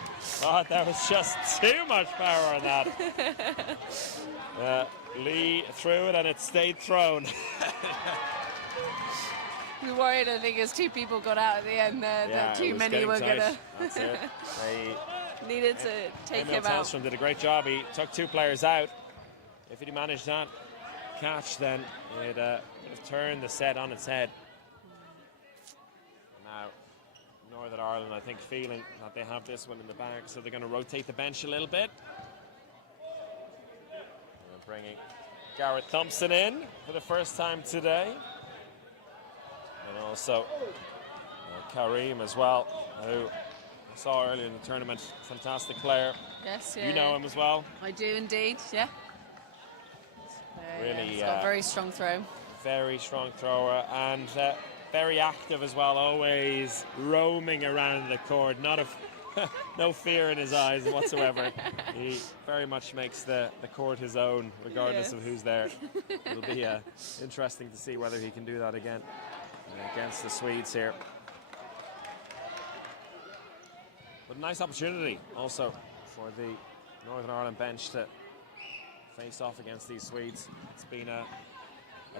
Oh, that was just too much power on that. Lee threw it and it stayed thrown. We worried, I think, as 2 people got out at the end there, that too many were going to. That's it. They needed to take him out. Tellström did a great job. He took 2 players out. If he'd managed that catch, then it would have turned the set on its head. Now, Northern Ireland, I think, feeling that they have this one in the bag, so they're going to rotate the bench a little bit. And bringing Garrett Thompson in for the first time today. And also Karim as well, who I saw earlier in the tournament. Fantastic player. Yes, yeah. You know him as well. I do indeed, yeah. Really, he's got a very strong throw. Very strong thrower and very active as well, always roaming around the court. No fear in his eyes whatsoever. He very much makes the court his own, regardless of who's there. It'll be interesting to see whether he can do that again against the Swedes here. But a nice opportunity also for the Northern Ireland bench to face off against these Swedes. It's been a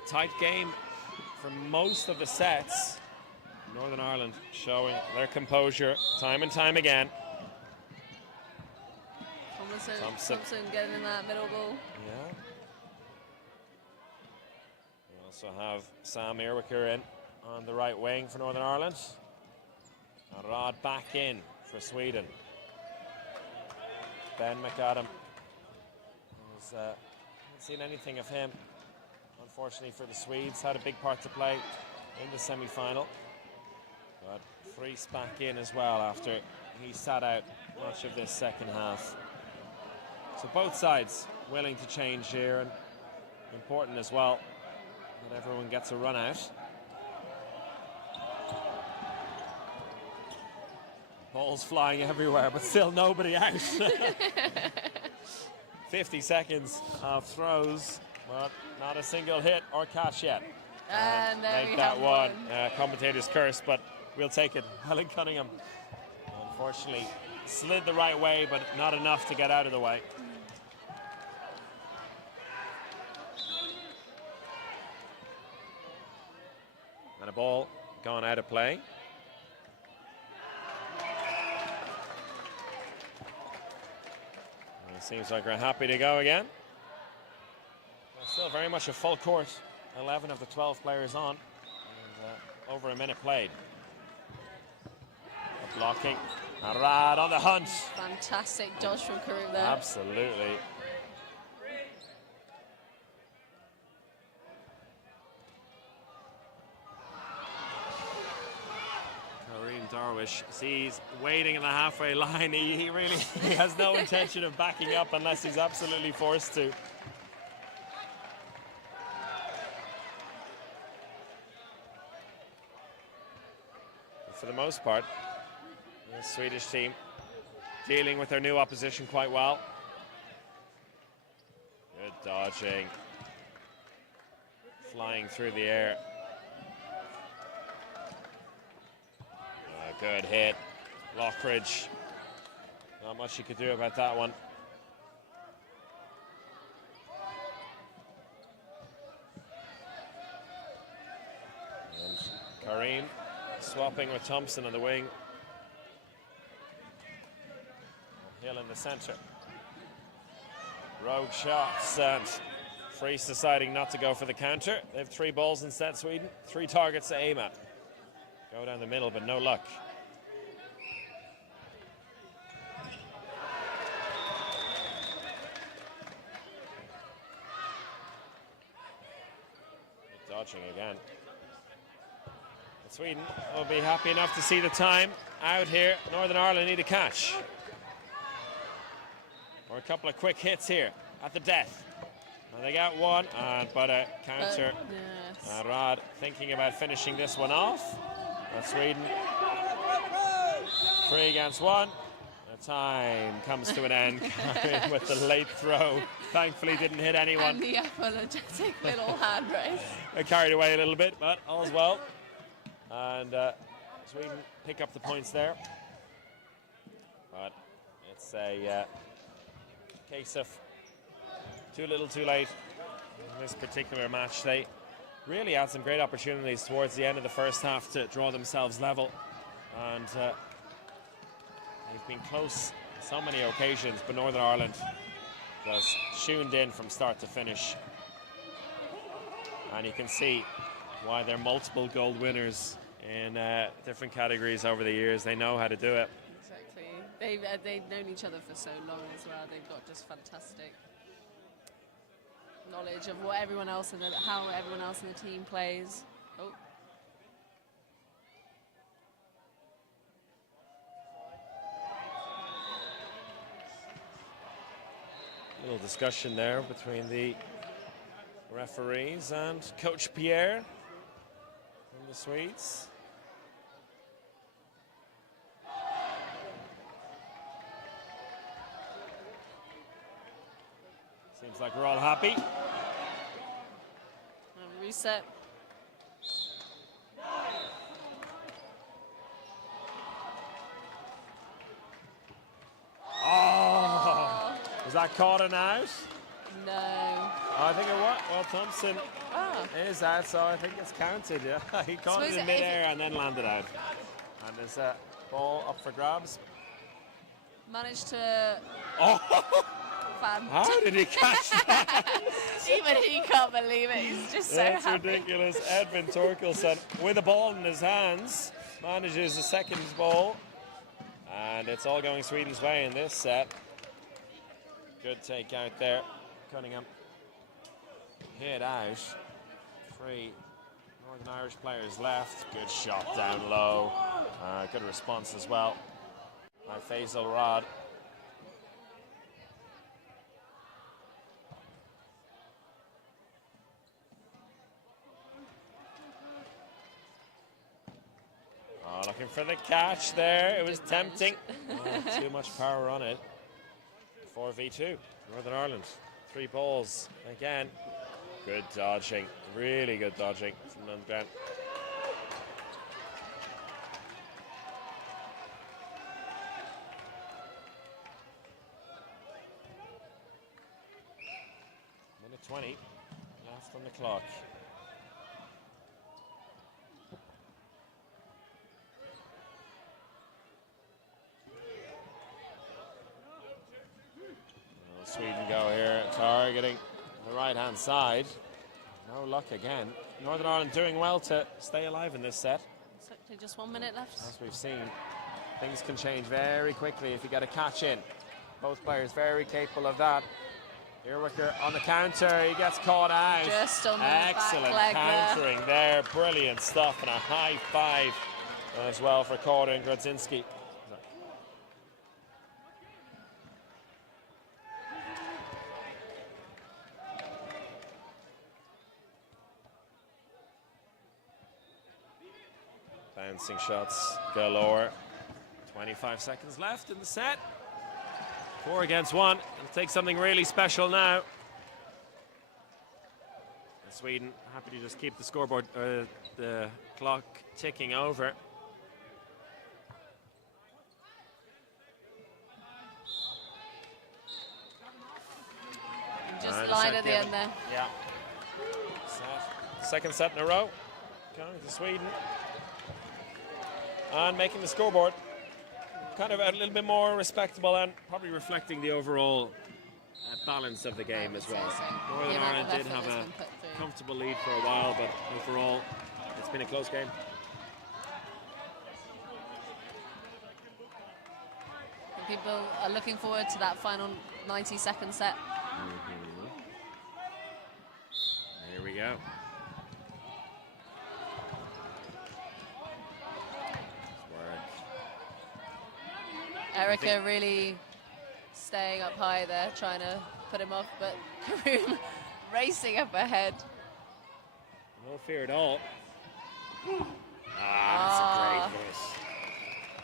tight game for most of the sets. Northern Ireland showing their composure time and time again. Thompson getting in that middle ball. Yeah. We also have Sam Irwicker in on the right wing for Northern Ireland. Rod back in for Sweden. Ben McAdam. Haven't seen anything of him, unfortunately, for the Swedes. Had a big part to play in the semi-final. But Friis back in as well after he sat out much of this second half. So both sides willing to change here, and important as well that everyone gets a run out. Balls flying everywhere, but still nobody out. 50 seconds of throws, but not a single hit or catch yet. And there make we that have one. Commentator's curse, but we'll take it. Helen Cunningham, unfortunately, slid the right way, but not enough to get out of the way. And a ball gone out of play. And it seems like we're happy to go again. Still very much a full court. 11 of the 12 players on. And over a minute played. blocking. And Rad on the hunt. Fantastic dodge from Karim there. Absolutely. Karim Darwish sees waiting in the halfway line. He really has no intention of backing up unless he's absolutely forced to. But for the most part, the Swedish team dealing with their new opposition quite well. Good dodging. Flying through the air. Good hit. Lockridge. Not much you could do about that one. And Karim swapping with Thompson on the wing. Hill in the centre. Rogue shots, and Freese deciding not to go for the counter. They have 3 balls instead, Sweden. 3 targets to aim at. Go down the middle, but no luck. Dodging again. But Sweden will be happy enough to see the time out here. Northern Ireland need a catch. Or a couple of quick hits here at the death. And they got one, but a counter. Yes. Rad thinking about finishing this one off. But Sweden 3 against 1. The time comes to an end. Karim with the late throw. Thankfully didn't hit anyone. And the apologetic little hand raise. They carried away a little bit, but all's well. And Sweden pick up the points there. But it's a case of too little too late in this particular match. They really had some great opportunities towards the end of the first half to draw themselves level. And they've been close on so many occasions, but Northern Ireland was tuned in from start to finish. And you can see why they're multiple gold winners in different categories over the years. They know how to do it. Exactly. They've known each other for so long as well. They've got just fantastic knowledge of what everyone else and how everyone else in the team plays. Oh. Little discussion there between the referees and Coach Pierre from the Swedes. Seems like we're all happy. And reset. Oh! Was that caught and out? No. I think it was. Well, Thompson is out, so I think it's counted. Yeah, he caught it in midair and then landed out. And there's a ball up for grabs. Managed to. Oh! How did he catch that? Even he can't believe it. He's just so That's happy. ridiculous. Edvin Torkelson with the ball in his hands manages the second ball, and it's all going Sweden's way in this set. Good take out there. Cunningham hit out. 3 Northern Irish players left. Good shot down low. Good response as well by Faisal Rad. Oh, looking for the catch there. It was tempting. Oh, too much power on it. 4v2. Northern Ireland. 3 balls. Again. Good dodging. Really good dodging from Lundgren. Minute 20 left on the clock. Sweden go here, targeting the right-hand side. No luck again. Northern Ireland doing well to stay alive in this set. Exactly, just 1 minute left. As we've seen. things can change very quickly if you get a catch in. Both players very capable of that. Earwicker on the counter, he gets caught out. Just on the excellent back leg countering there. Brilliant stuff, and a high five as well for Korda and Grodzinski. Bouncing shots galore. 25 seconds left in the set. 4 against 1. It'll take something really special now. And Sweden happy to just keep the scoreboard, the clock ticking over. Just line at the end there. Yeah. Second set in a row. Going to Sweden. And making the scoreboard kind of a little bit more respectable and probably reflecting the overall balance of the game as well. Northern Ireland did have a comfortable lead for a while, but overall it's been a close game. And people are looking forward to that final 90-second set. Here we go. Erica really staying up high there, trying to put him off, but Karoom racing up ahead. No fear at all. That's a great miss.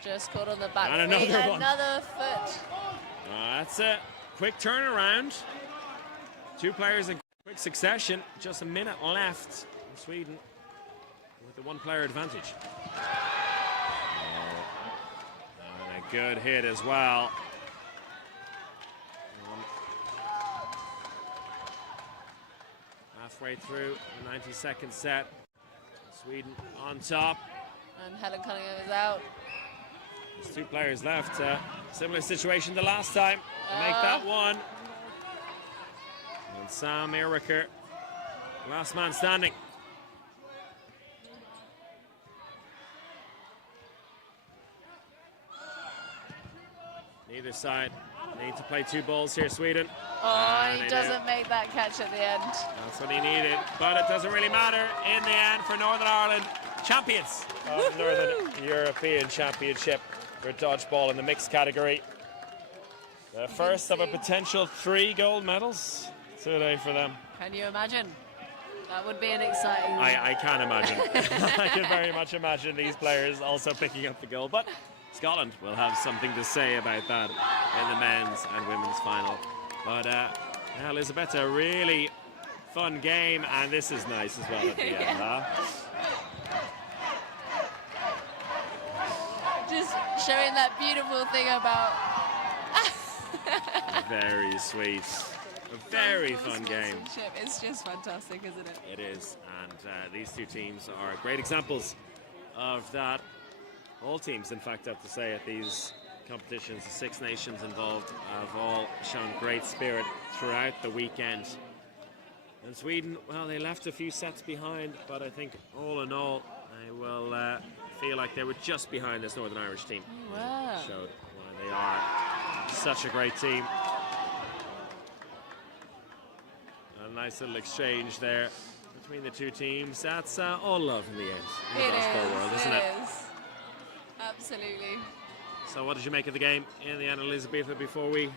Just caught on the back And feet, another one. another foot. That's a quick turnaround. 2 players in quick succession. Just a minute left in Sweden with the 1-player advantage. And a good hit as well. Halfway through the 90-second set. Sweden on top. And Helen Cunningham is out. There's 2 players left. Similar situation the last time. Make that one. And Sam Ehrwicker, last man standing. Neither side need to play 2 balls here, Sweden. Oh, he doesn't make that catch at the end. That's what he needed, but it doesn't really matter in the end for Northern Ireland, champions of Northern European Championship for dodgeball in the mixed category. The first of a potential 3 gold medals today for them. Can you imagine? That would be an exciting... I can imagine. I can very much imagine these players also picking up the gold, but Scotland will have something to say about that in the men's and women's final. But yeah, Elizabeth, a really fun game, and this is nice as well at the end, huh? Just showing that beautiful thing about... Very sweet. A very fun game. It's just fantastic, isn't it? It is, and these 2 teams are great examples of that. All teams, in fact, I have to say, at these competitions, the 6 nations involved have all shown great spirit throughout the weekend. And Sweden, well, they left a few sets behind, but I think all in all, they will feel like they were just behind this Northern Irish team. Wow. Showed why they are such a great team. A nice little exchange there between the 2 teams. That's all love in the end in the dodgeball world, isn't it? It is. Absolutely. So what did you make of the game in the end, Elizabeth, before we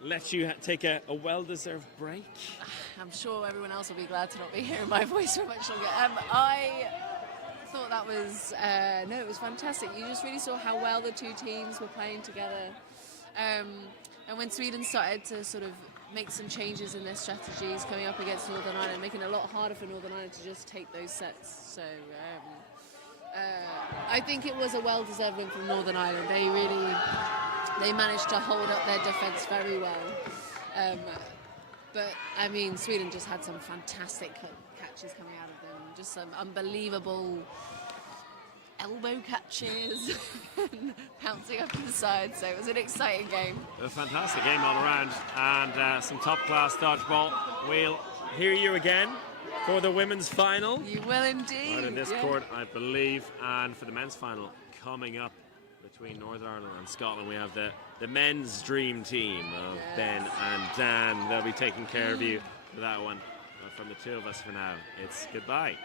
let you take a well-deserved break? I'm sure everyone else will be glad to not be hearing my voice for much longer. I thought that was, no, it was fantastic. You just really saw how well the 2 teams were playing together. And when Sweden started to sort of make some changes in their strategies coming up against Northern Ireland, making it a lot harder for Northern Ireland to just take those sets. So I think it was a well-deserved win from Northern Ireland. They managed to hold up their defence very well. But I mean, Sweden just had some fantastic catches coming out of them. Just some unbelievable elbow catches and pouncing up inside. So it was an exciting game. A fantastic game all around, and some top-class dodgeball. We'll hear you again for the women's final. You will indeed. Right in this court, I believe, and for the men's final coming up between Northern Ireland and Scotland. We have the men's dream team of Ben and Dan. They'll be taking care of you for that one. But from the two of us for now, it's goodbye.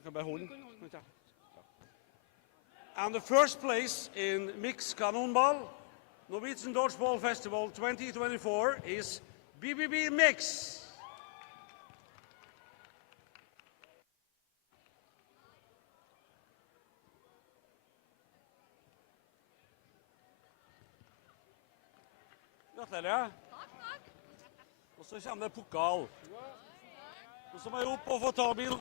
Jeg kan bare holde den. And the first place in mixed cannonball, Norwegian Dodgeball Festival 2024 is BBB Mix. Gratulerer. Og så kommer det pokal. Og så må jeg opp og få ta bil.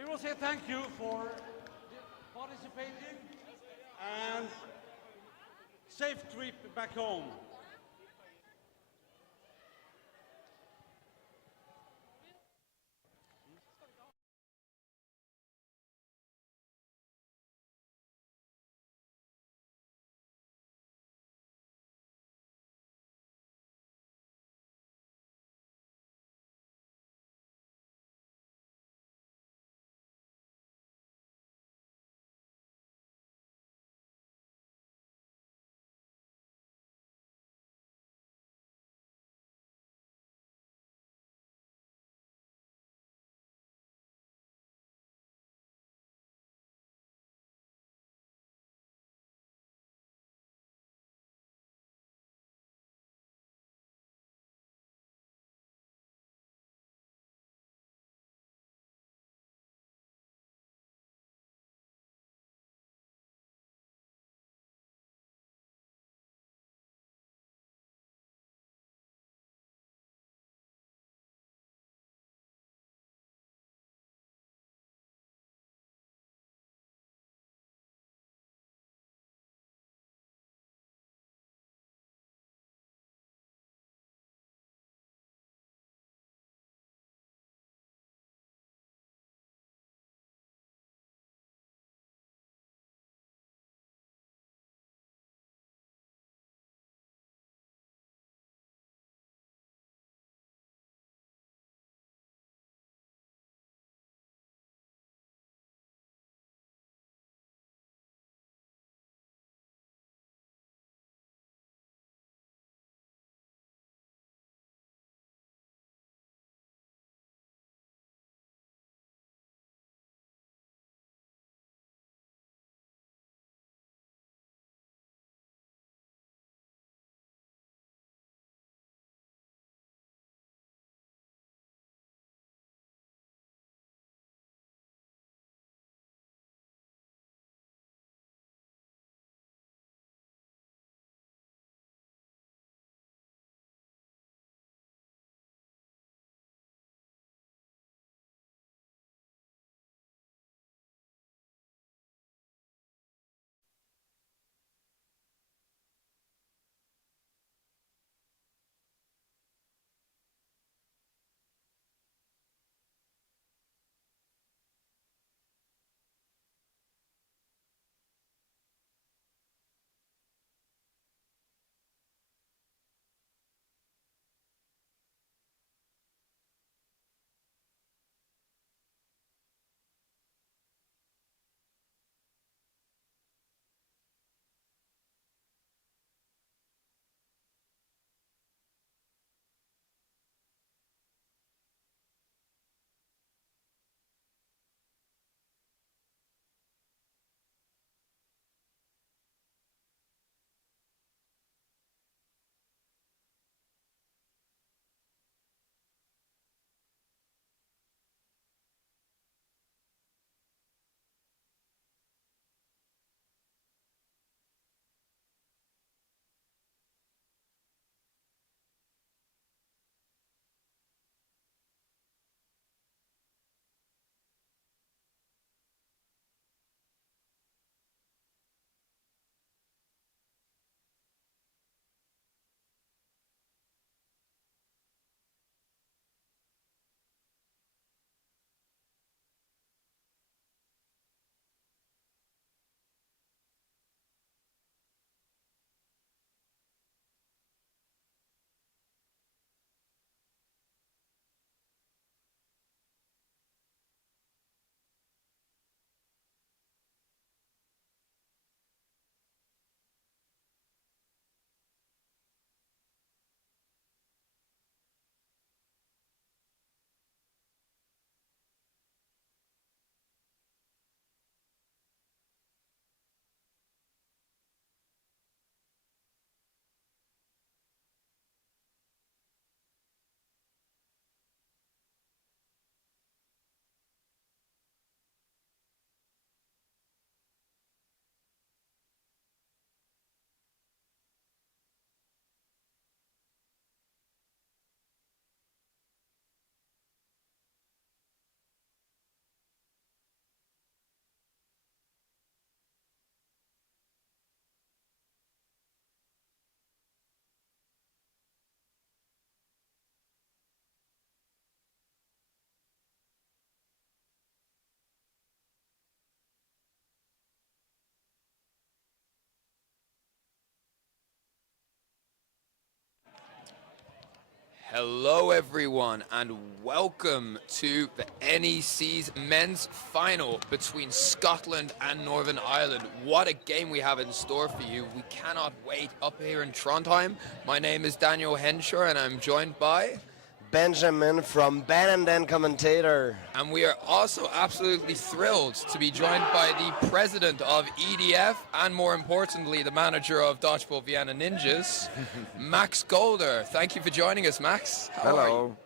We will say thank you for participating and safe trip back home. Hello everyone and welcome to the NEC's men's final between Scotland and Northern Ireland. What a game we have in store for you. We cannot wait up here in Trondheim. My name is Daniel Henshaw and I'm joined by Benjamin from Ben and Den Commentator. And we are also absolutely thrilled to be joined by the president of EDF and more importantly the manager of Dodgeball Vienna Ninjas, Max Golder. Thank you for joining us, Max. How are you? Hello.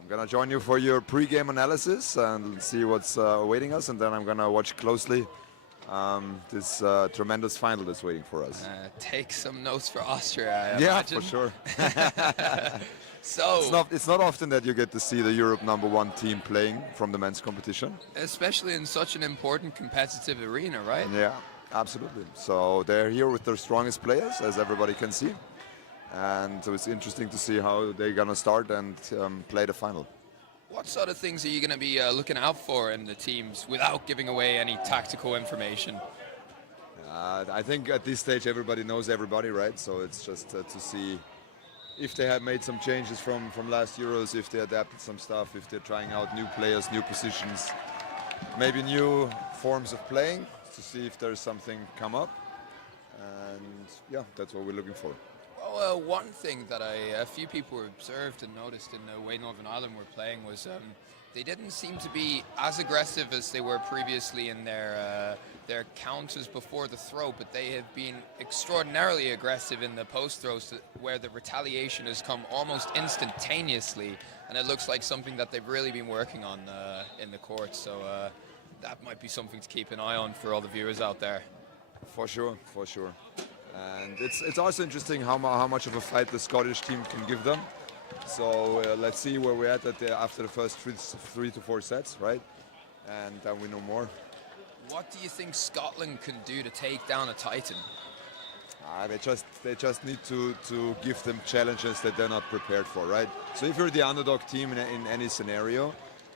I'm gonna join you for your pre-game analysis and see what's awaiting us, and then I'm gonna watch closely this tremendous final that's waiting for us. Take some notes for Austria, I Yeah, imagine. for sure. So, It's not often that you get to see the Europe #1 team playing from the men's competition. especially in such an important competitive arena, right? Yeah, absolutely. So they're here with their strongest players, as everybody can see. And so it's interesting to see how they're gonna start and play the final. What sort of things are you going to be looking out for in the teams without giving away any tactical information? I think at this stage everybody knows everybody, right? So it's just to see if they have made some changes from last Euros, if they adapted some stuff, if they're trying out new players, new positions, maybe new forms of playing, to see if there's something come up. And yeah, that's what we're looking for. Well, one thing that a few people observed and noticed in the way Northern Ireland were playing was they didn't seem to be as aggressive as they were previously in their counters before the throw, but they have been extraordinarily aggressive in the post throws where the retaliation has come almost instantaneously, and it looks like something that they've really been working on in the court. So that might be something to keep an eye on for all the viewers out there. For sure, for sure. And it's also interesting how much of a fight the Scottish team can give them. So let's see where we're at after the first three to four sets, right? And then we know more. What do you think Scotland can do to take down a Titan? They just need to give them challenges that they're not prepared for, right? So if you're the underdog team in any scenario,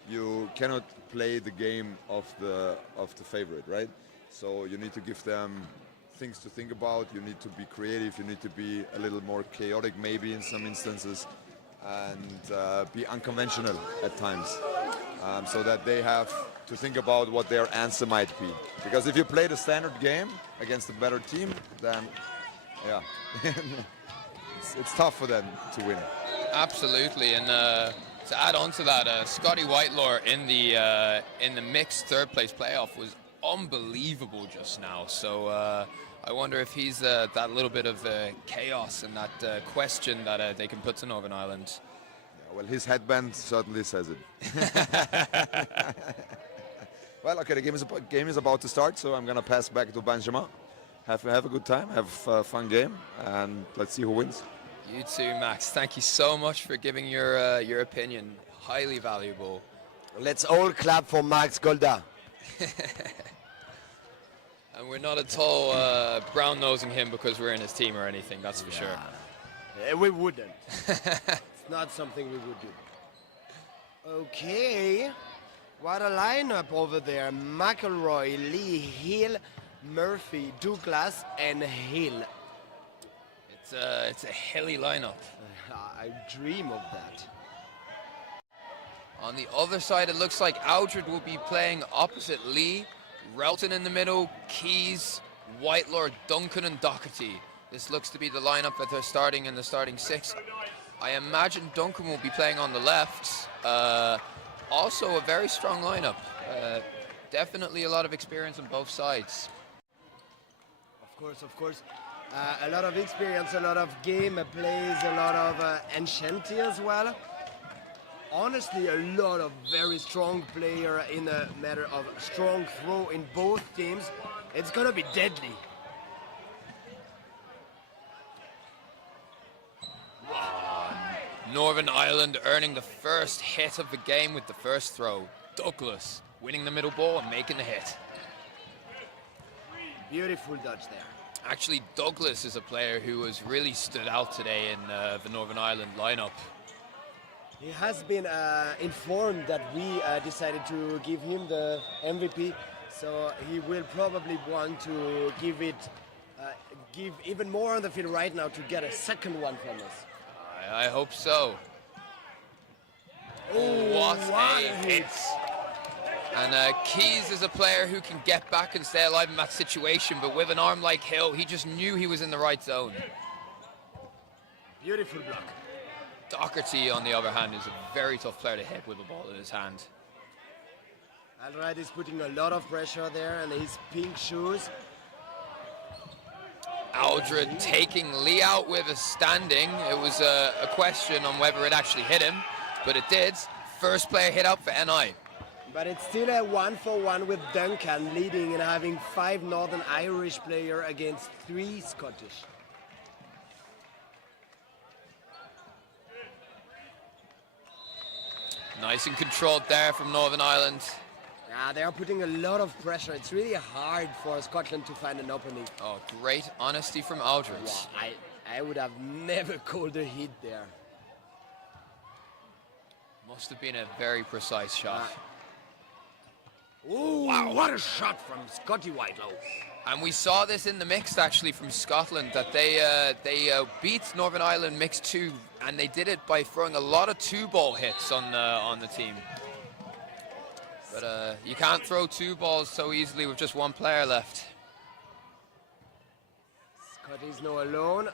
you cannot play the game of the favorite, right? So you need to give them things to think about. You need to be creative. You need to be a little more chaotic, maybe in some instances, and be unconventional at times, so that they have to think about what their answer might be. Because if you play the standard game against a better team, then yeah, it's tough for them to win. Absolutely, and to add on to that, Scotty Whitelaw in the mixed third place playoff was unbelievable just now. So I wonder if he's that little bit of chaos and that question that they can put to Northern Ireland. Yeah, well, his headband certainly says it. Well, okay, the game is about to start, so I'm gonna pass back to Benjamin. Have a good time, have a fun game, and let's see who wins. You too, Max. Thank you so much for giving your opinion. Highly valuable. Let's all clap for Max Golda. And we're not at all brown-nosing him because we're in his team or anything, that's for sure. We wouldn't. It's not something we would do. Okay. What a lineup over there. McElroy, Lee, Hill, Murphy, Douglas, and Hill. It's a hilly lineup. I dream of that. On the other side, it looks like Aldred will be playing opposite Lee. Relton in the middle, Keys, Whitelaw, Duncan and Doherty. This looks to be the lineup that they're starting in the starting six. I imagine Duncan will be playing on the left. Also a very strong lineup. Definitely a lot of experience on both sides. Of course. A lot of experience, a lot of game plays, a lot of enchanty as well. Honestly, a lot of very strong player in a matter of strong throw in both teams. It's gonna be deadly. Northern Ireland earning the first hit of the game with the first throw. Douglas winning the middle ball and making the hit. Beautiful dodge there. Actually, Douglas is a player who has really stood out today in the Northern Ireland lineup. He has been informed that we decided to give him the MVP, so he will probably want to give even more on the field right now to get a second one from us. I hope so. What what a a hit. And Keys is a player who can get back and stay alive in that situation, but with an arm like Hill, he just knew he was in the right zone. Beautiful block. Doherty, on the other hand, is a very tough player to hit with a ball in his hand. Alright, is putting a lot of pressure there, and his pink shoes. Aldred taking Lee out with a standing. It was a question on whether it actually hit him, but it did. First player hit out for NI. But it's still a 1-for-1 with Duncan leading and having 5 Northern Irish players against 3 Scottish. Nice and controlled there from Northern Ireland. Yeah, they are putting a lot of pressure. It's really hard for Scotland to find an opening. Oh, great honesty from Aldred. Wow, I would have never called a hit there. Must have been a very precise shot. Oh, wow, what a shot from Scotty Whitelow. And we saw this in the mixed actually from Scotland, that they beat Northern Ireland mixed 2, and they did it by throwing a lot of 2-ball hits on the team. But you can't throw 2 balls so easily with just 1 player left. Scotty's now alone.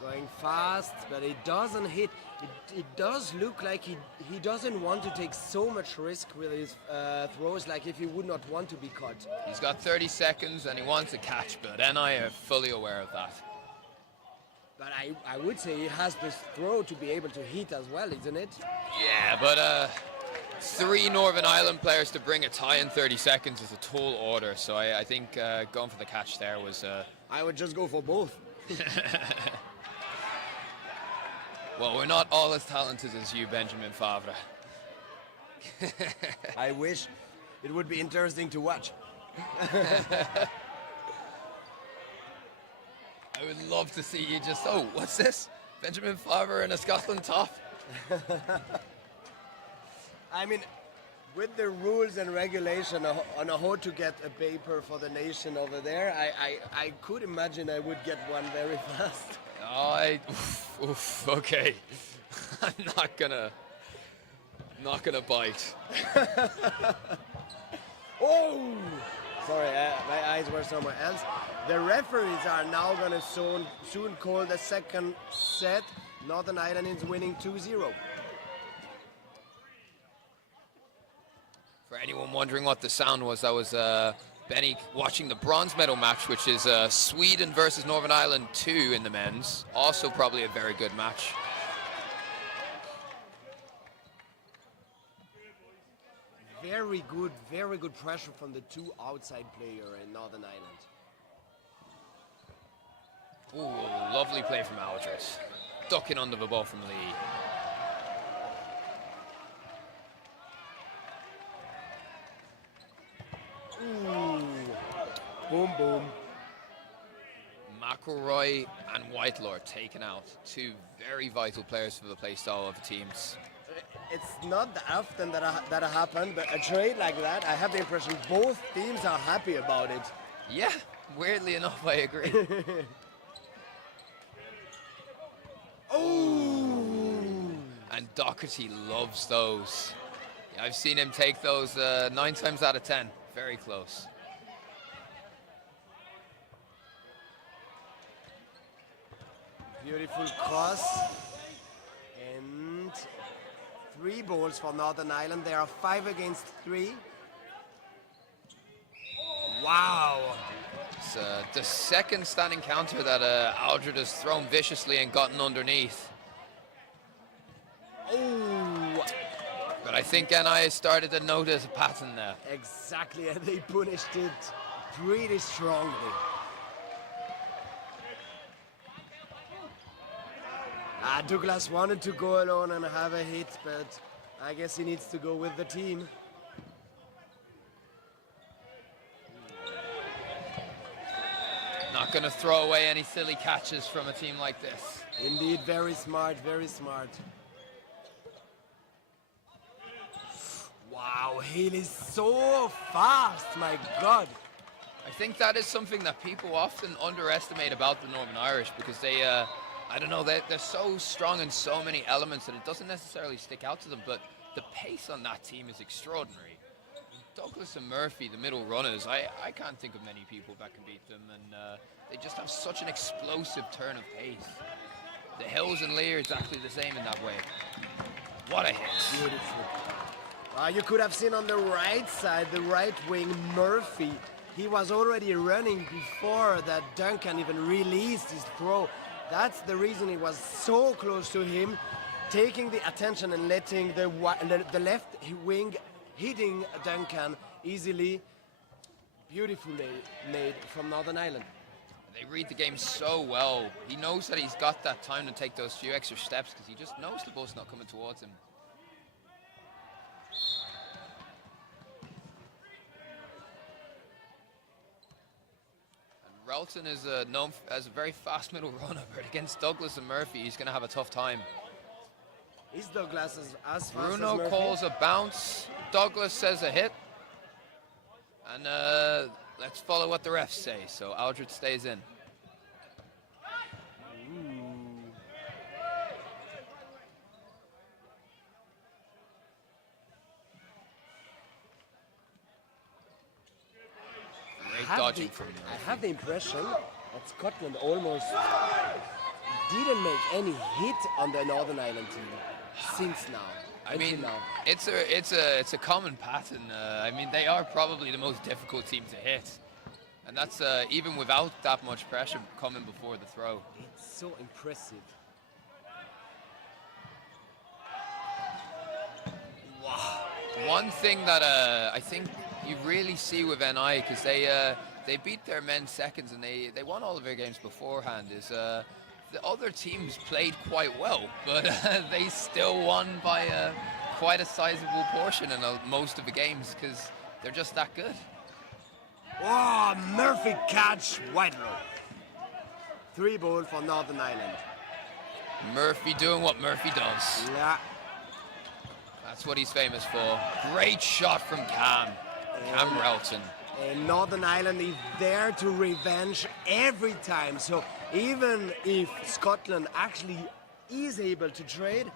Going fast, but it doesn't hit. It does look like he doesn't want to take so much risk with his throws, like if he would not want to be caught. He's got 30 seconds and he wants a catch, but NI are fully aware of that. But I would say he has this throw to be able to hit as well, isn't it? Yeah, but 3 Northern Ireland players to bring a tie in 30 seconds is a tall order, so I think going for the catch there was... I would just go for both. Well, we're not all as talented as you, Benjamin Favre. I wish. It would be interesting to watch. I would love to see you just, oh, what's this? Benjamin Favre in a Scotland top? I mean, with the rules and regulation on how to get a paper for the nation over there, I could imagine I would get one very fast. Okay. I'm not gonna bite. Oh! Sorry, my eyes were somewhere else. The referees are now gonna soon call the second set. Northern Ireland is winning 2-0. For anyone wondering what the sound was, that was Benny watching the bronze medal match, which is Sweden versus Northern Ireland 2 in the men's. Also probably a very good match. Very good pressure from the 2 outside players in Northern Ireland. Ooh, lovely play from Aldred. Ducking under the ball from Lee. Ooh. Boom, boom. McElroy and Whitelaw taken out. 2 very vital players for the play style of the teams. It's not that often that happened, but a trade like that, I have the impression both teams are happy about it. Yeah, weirdly enough, I agree. Oh! And Doherty loves those. Yeah, I've seen him take those 9 times out of 10. Very close. Beautiful cross. And 3 balls for Northern Ireland. There are 5 against 3. Wow. It's the second standing counter that Aldred has thrown viciously and gotten underneath. Oh! But I think NI started to notice a pattern there. Exactly, and they punished it pretty strongly. Douglas wanted to go alone and have a hit, but I guess he needs to go with the team. Not going to throw away any silly catches from a team like this. Indeed, very smart, very smart. Wow, Hill is so fast, my God. I think that is something that people often underestimate about the Northern Irish because they, I don't know, they're so strong in so many elements that it doesn't necessarily stick out to them, but the pace on that team is extraordinary. Douglas and Murphy, the middle runners, I can't think of many people that can beat them, and they just have such an explosive turn of pace. The Hills and Lee are exactly the same in that way. What a hit. Beautiful. You could have seen on the right side, the right wing, Murphy. He was already running before that Duncan even released his throw. That's the reason he was so close to him, taking the attention and letting the left wing hitting Duncan easily. Beautifully made from Northern Ireland. They read the game so well. He knows that he's got that time to take those few extra steps because he just knows the ball's not coming towards him. Relton is known as a very fast middle runner, but against Douglas and Murphy, he's going to have a tough time. Is Douglas as fast Bruno as Murphy? calls a bounce. Douglas says a hit. And let's follow what the refs say. So Aldred stays in. Dodging from Murphy. I have the impression that Scotland almost didn't make any hit on the Northern Ireland team since now. I mean, it's a common pattern. I mean, they are probably the most difficult team to hit, and that's even without that much pressure coming before the throw. It's so impressive. Wow. One thing that I think you really see with NI, because they beat their men seconds and they won all of their games beforehand, is the other teams played quite well, but they still won by quite a sizable portion in most of the games because they're just that good. Oh, Murphy catch, wide row. 3 ball for Northern Ireland. Murphy doing what Murphy does. Yeah. That's what he's famous for. Great shot from Cam Relton. And Northern Ireland is there to revenge every time. So even if Scotland actually is able to trade,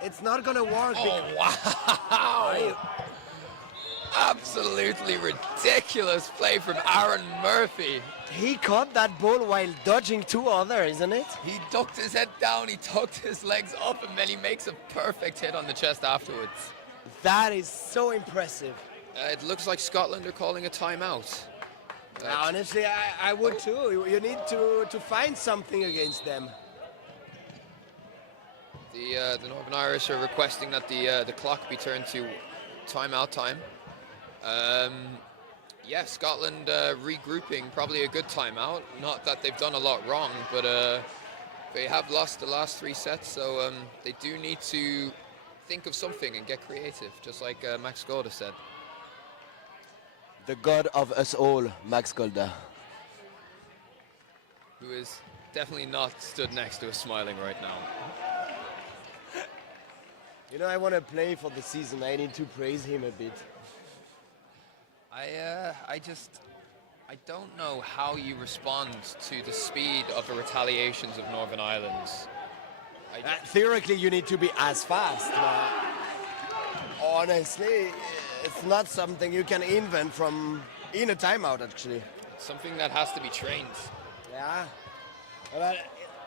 it's not going to work. Oh, wow! Absolutely ridiculous play from Aaron Murphy. He caught that ball while dodging 2 others, isn't it? He ducked his head down, he tucked his legs up, and then he makes a perfect hit on the chest afterwards. That is so impressive. It looks like Scotland are calling a timeout. Honestly, I would too. You need to find something against them. The Northern Irish are requesting that the clock be turned to timeout time. Yeah, Scotland regrouping, probably a good timeout. Not that they've done a lot wrong, but they have lost the last 3 sets, so they do need to think of something and get creative, just like Max Golda said. The god of us all, Max Golda. Who is definitely not stood next to us smiling right now. You know, I want to play for the season. I need to praise him a bit. I don't know how you respond to the speed of the retaliations of Northern Ireland's. Theoretically, you need to be as fast. Honestly, it's not something you can invent from in a timeout, actually. It's something that has to be trained. Yeah, but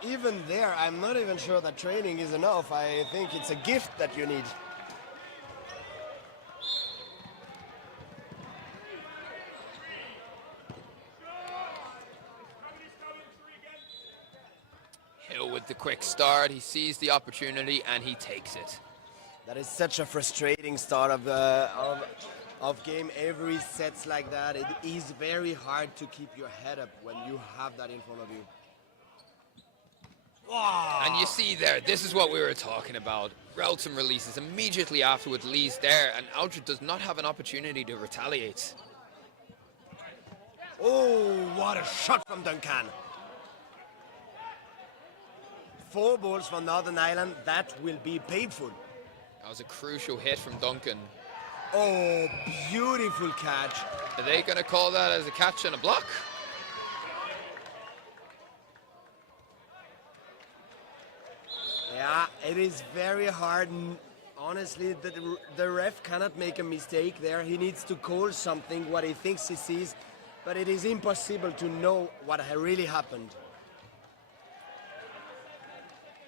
even there, I'm not even sure that training is enough. I think it's a gift that you need. Hill with the quick start, he sees the opportunity and he takes it. That is such a frustrating start of game. Every set's like that. It is very hard to keep your head up when you have that in front of you. Wow. And you see there, this is what we were talking about. Relton releases immediately afterwards, Lee's there, and Aldred does not have an opportunity to retaliate. Oh, what a shot from Duncan. 4 balls for Northern Ireland. That will be painful. That was a crucial hit from Duncan. Oh, beautiful catch. Are they going to call that as a catch and a block? Yeah, it is very hard. Honestly, the ref cannot make a mistake there. He needs to call something, what he thinks he sees, but it is impossible to know what really happened.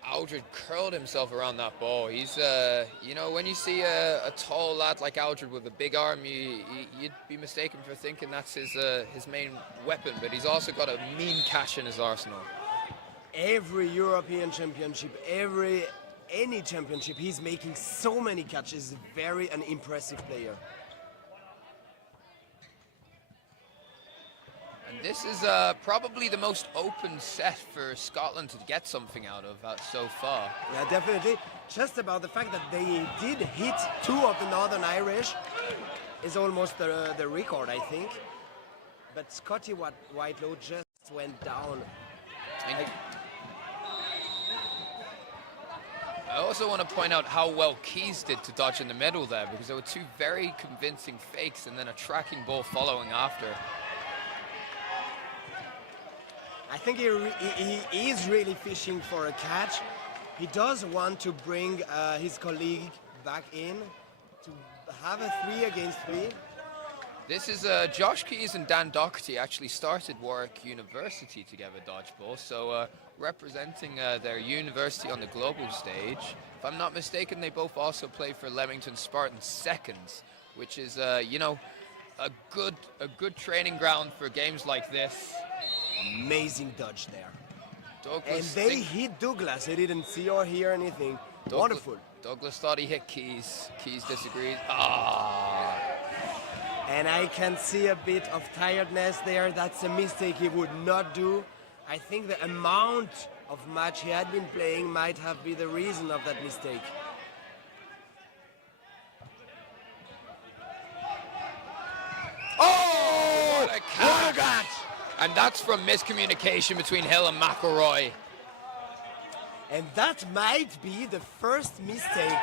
Aldred curled himself around that ball. He's, you know, when you see a tall lad like Aldred with a big arm, you'd be mistaken for thinking that's his main weapon, but he's also got a mean catch in his arsenal. Every European championship, any championship, he's making so many catches. Very an impressive player. And this is probably the most open set for Scotland to get something out of so far. Yeah, definitely. Just about the fact that they did hit 2 of the Northern Irish is almost the record, I think. But Scotty Whitelow just went down. I also want to point out how well Keys did to dodge in the middle there, because there were 2 very convincing fakes and then a tracking ball following after. I think he is really fishing for a catch. He does want to bring his colleague back in to have a 3 against 3. This is Josh Keys and Dan Doherty actually started Warwick University together, Dodgeball, so representing their university on the global stage. If I'm not mistaken, they both also play for Leamington Spartans Seconds, which is, you know, a good training ground for games like this. Amazing dodge there. Douglas and they hit Douglas. He didn't see or hear anything. Wonderful. Douglas thought he hit Keys. Keys disagreed. And I can see a bit of tiredness there. That's a mistake he would not do. I think the amount of match he had been playing might have been the reason of that mistake. Oh! What a catch! And that's from miscommunication between Hill and McElroy. And that might be the first mistake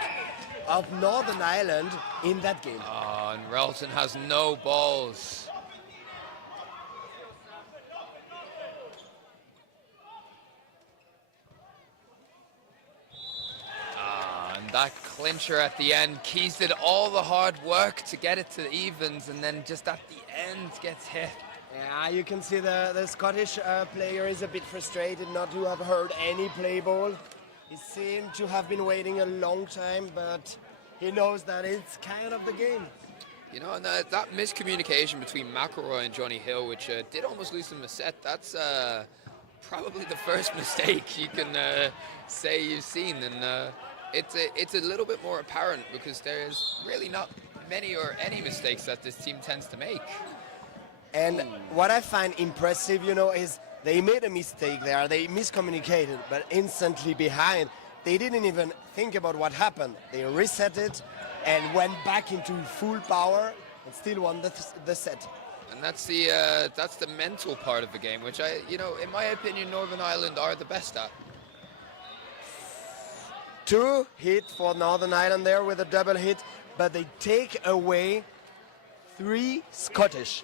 of Northern Ireland in that game. Oh, and Relton has no balls. And that clincher at the end. Keys did all the hard work to get it to evens, and then just at the end gets hit. Yeah, you can see the Scottish player is a bit frustrated not to have heard any play ball. He seemed to have been waiting a long time, but he knows that it's kind of the game. You know, and that miscommunication between McElroy and Johnny Hill, which did almost lose him a set, that's probably the first mistake you can say you've seen. And it's a little bit more apparent because there's really not many or any mistakes that this team tends to make. And what I find impressive, you know, is they made a mistake there. They miscommunicated, but instantly behind. They didn't even think about what happened. They reset it and went back into full power and still won the set. And that's the mental part of the game, which you know, in my opinion, Northern Ireland are the best at. 2 hit for Northern Ireland there with a double hit, but they take away 3 Scottish.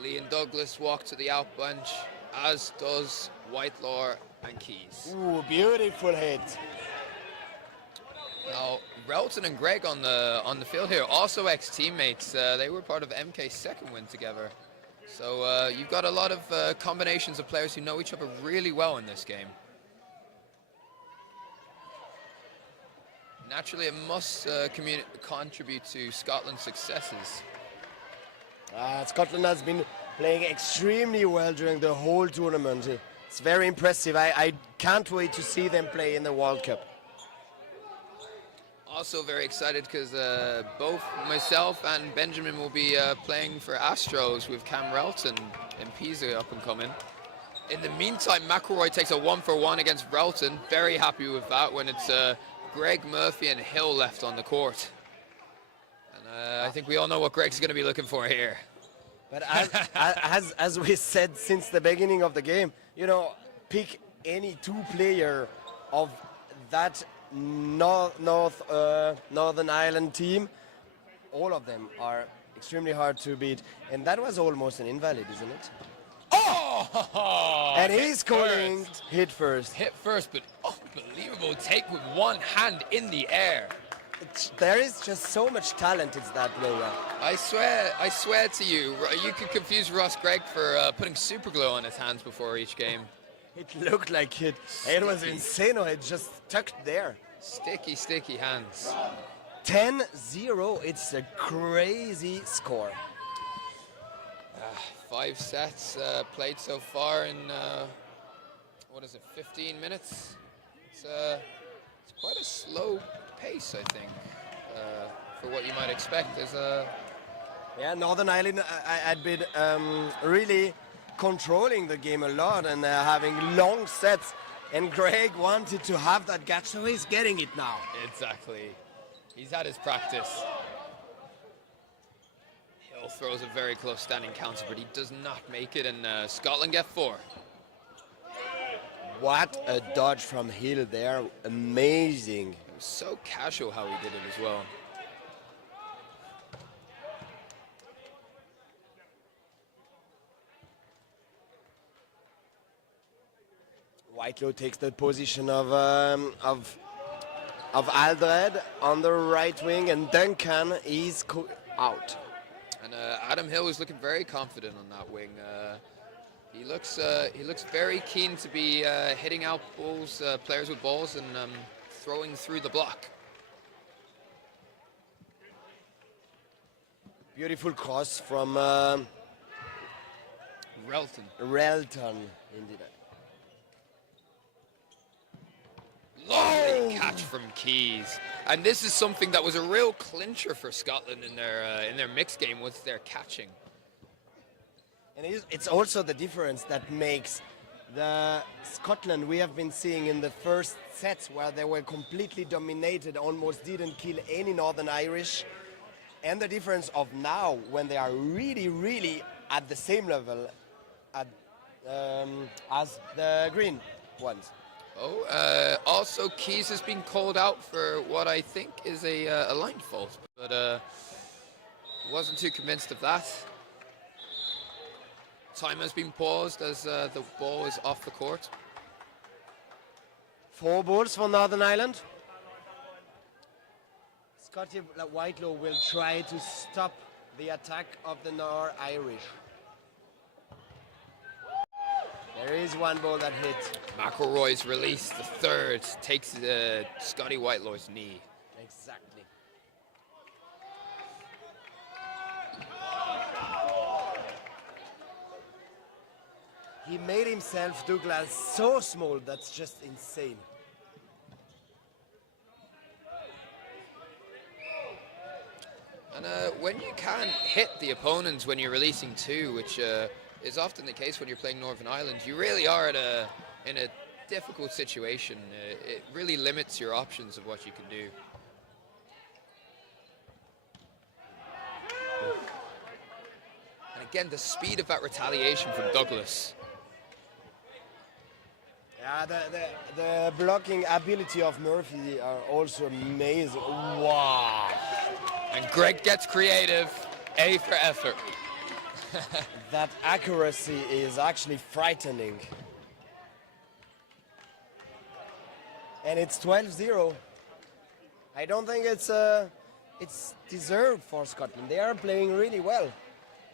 Lee and Douglas walk to the out bench, as does Whitelaw and Keys. Ooh, beautiful hit. Now, Relton and Greg on the field here, also ex-teammates. They were part of MK's second win together. So you've got a lot of combinations of players who know each other really well in this game. Naturally, it must contribute to Scotland's successes. Scotland has been playing extremely well during the whole tournament. It's very impressive. I can't wait to see them play in the World Cup. Also very excited because both myself and Benjamin will be playing for Astros with Cam Relton in Pisa up and coming. In the meantime, McElroy takes a 1-for-1 against Relton. Very happy with that when it's Greg, Murphy and Hill left on the court. I think we all know what Greg's going to be looking for here. But as we said since the beginning of the game, you know, pick any 2 player of that Northern Ireland team, all of them are extremely hard to beat. And that was almost an invalid, isn't it? Oh! And he's calling hit first. Hit first, but unbelievable take with one hand in the air. There is just so much talent in that player. I swear to you, you could confuse Ross Gregg for putting super glue on his hands before each game. It looked like it. It was insane. It just tucked there. Sticky, sticky hands. 10-0. It's a crazy score. 5 sets played so far in, what is it, 15 minutes? It's quite a slow pace, I think, for what you might expect. Yeah, Northern Ireland had been really controlling the game a lot and having long sets. And Greg wanted to have that catch, so he's getting it now. Exactly. He's had his practice. Hill throws a very close standing counter, but he does not make it, and Scotland get 4. What a dodge from Hill there. Amazing. It was so casual how he did it as well. Whitelow takes the position of Aldred on the right wing, and Duncan is out. And Adam Hill is looking very confident on that wing. He looks very keen to be hitting out balls, players with balls, and throwing through the block. Beautiful cross from Relton. Indeed. Lovely catch from Keys, and this is something that was a real clincher for Scotland in their mixed game, was their catching. And it's also the difference that makes the Scotland we have been seeing in the first sets, where they were completely dominated, almost didn't kill any Northern Irish, and the difference of now when they are really, really at the same level as the green ones. Also, Keys has been called out for what I think is a line fault, but wasn't too convinced of that. Time has been paused as the ball is off the court. 4 balls for Northern Ireland. Scotty Whitelow will try to stop the attack of the Nor-Irish. There is one ball that hit. McElroy's release, the third, takes Scotty Whitelow's knee. Exactly. He made himself, Douglas, so small, that's just insane. And when you can't hit the opponents when you're releasing 2, which is often the case when you're playing Northern Ireland, you really are in a difficult situation. It really limits your options of what you can do. And again, the speed of that retaliation from Douglas. Yeah, the blocking ability of Murphy are also amazing. Wow. And Greg gets creative. A for effort. That accuracy is actually frightening. And it's 12-0. I don't think it's deserved for Scotland. They are playing really well.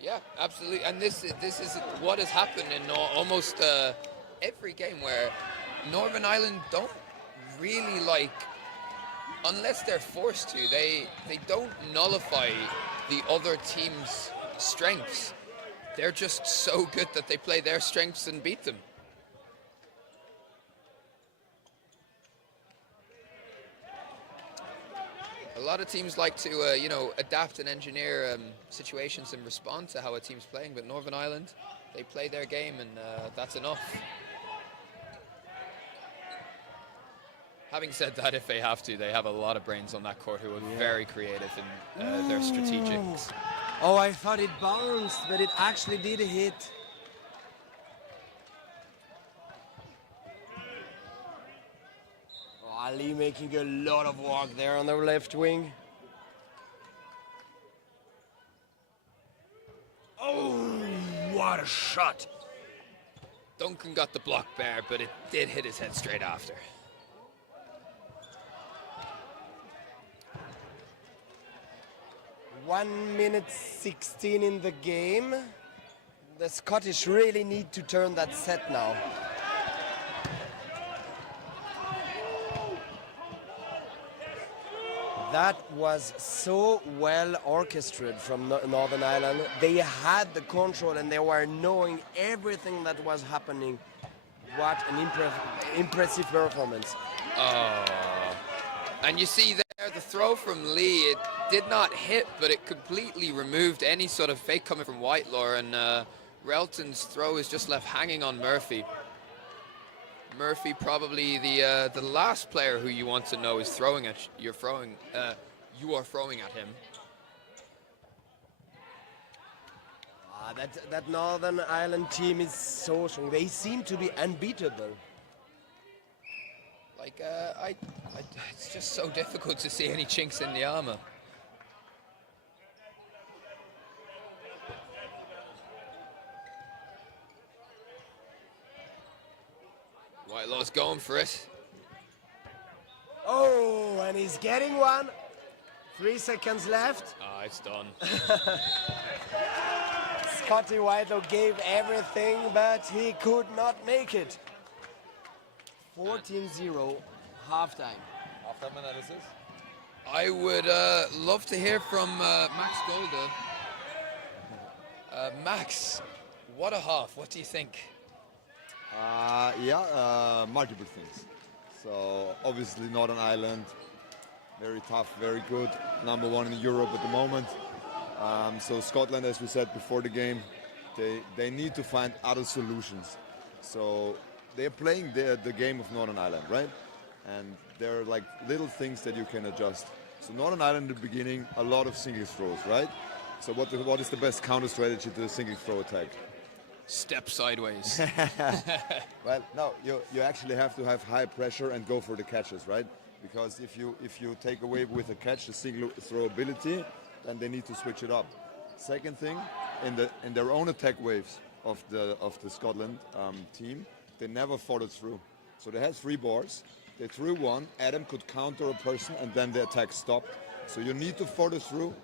Yeah, absolutely. And this is what has happened in almost every game, where Northern Ireland don't really, like, unless they're forced to, they don't nullify the other team's strengths. They're just so good that they play their strengths and beat them. A lot of teams like to, adapt and engineer situations and respond to how a team's playing, but Northern Ireland, they play their game, and that's enough. Having said that, if they have to, they have a lot of brains on that court who are very creative in their strategics. Oh, I thought it bounced, but it actually did hit. Ali making a lot of work there on the left wing. Oh, what a shot! Duncan got the block there, but it did hit his head straight after. One minute 16 in the game. The Scottish really need to turn that set now. That was so well orchestrated from Northern Ireland. They had the control and they were knowing everything that was happening. What an impressive performance. Oh. And you see there the throw from Lee, it did not hit, but it completely removed any sort of fake coming from Whitelaw, and Relton's throw is just left hanging on Murphy. Murphy, probably the last player who you want to know is throwing at you are throwing at him. That Northern Ireland team is so strong. They seem to be unbeatable. Like it's just so difficult to see any chinks in the armor. Whitelaw's going for it. Oh, and he's getting one. 3 seconds left. Oh, it's done. Scotty Whitelaw gave everything, but he could not make it. 14-0, halftime. Halftime analysis. I would love to hear from Max Golda. Max, what a half. What do you think? Multiple things. So obviously Northern Ireland, very tough, very good, number 1 in Europe at the moment. So Scotland, as we said before the game, they need to find other solutions. So they're playing the game of Northern Ireland, right? And there are like little things that you can adjust. So Northern Ireland in the beginning, a lot of single throws, right? So what is the best counter strategy to a single throw attack? Step sideways. Well, no, you actually have to have high pressure and go for the catches, right? Because if you take away with a catch the single throw ability, then they need to switch it up. Second thing, in their own attack waves of the Scotland team, they never followed through. So they had 3 boards. They threw one. Adam could counter a person, and then the attack stopped. So you need to follow through.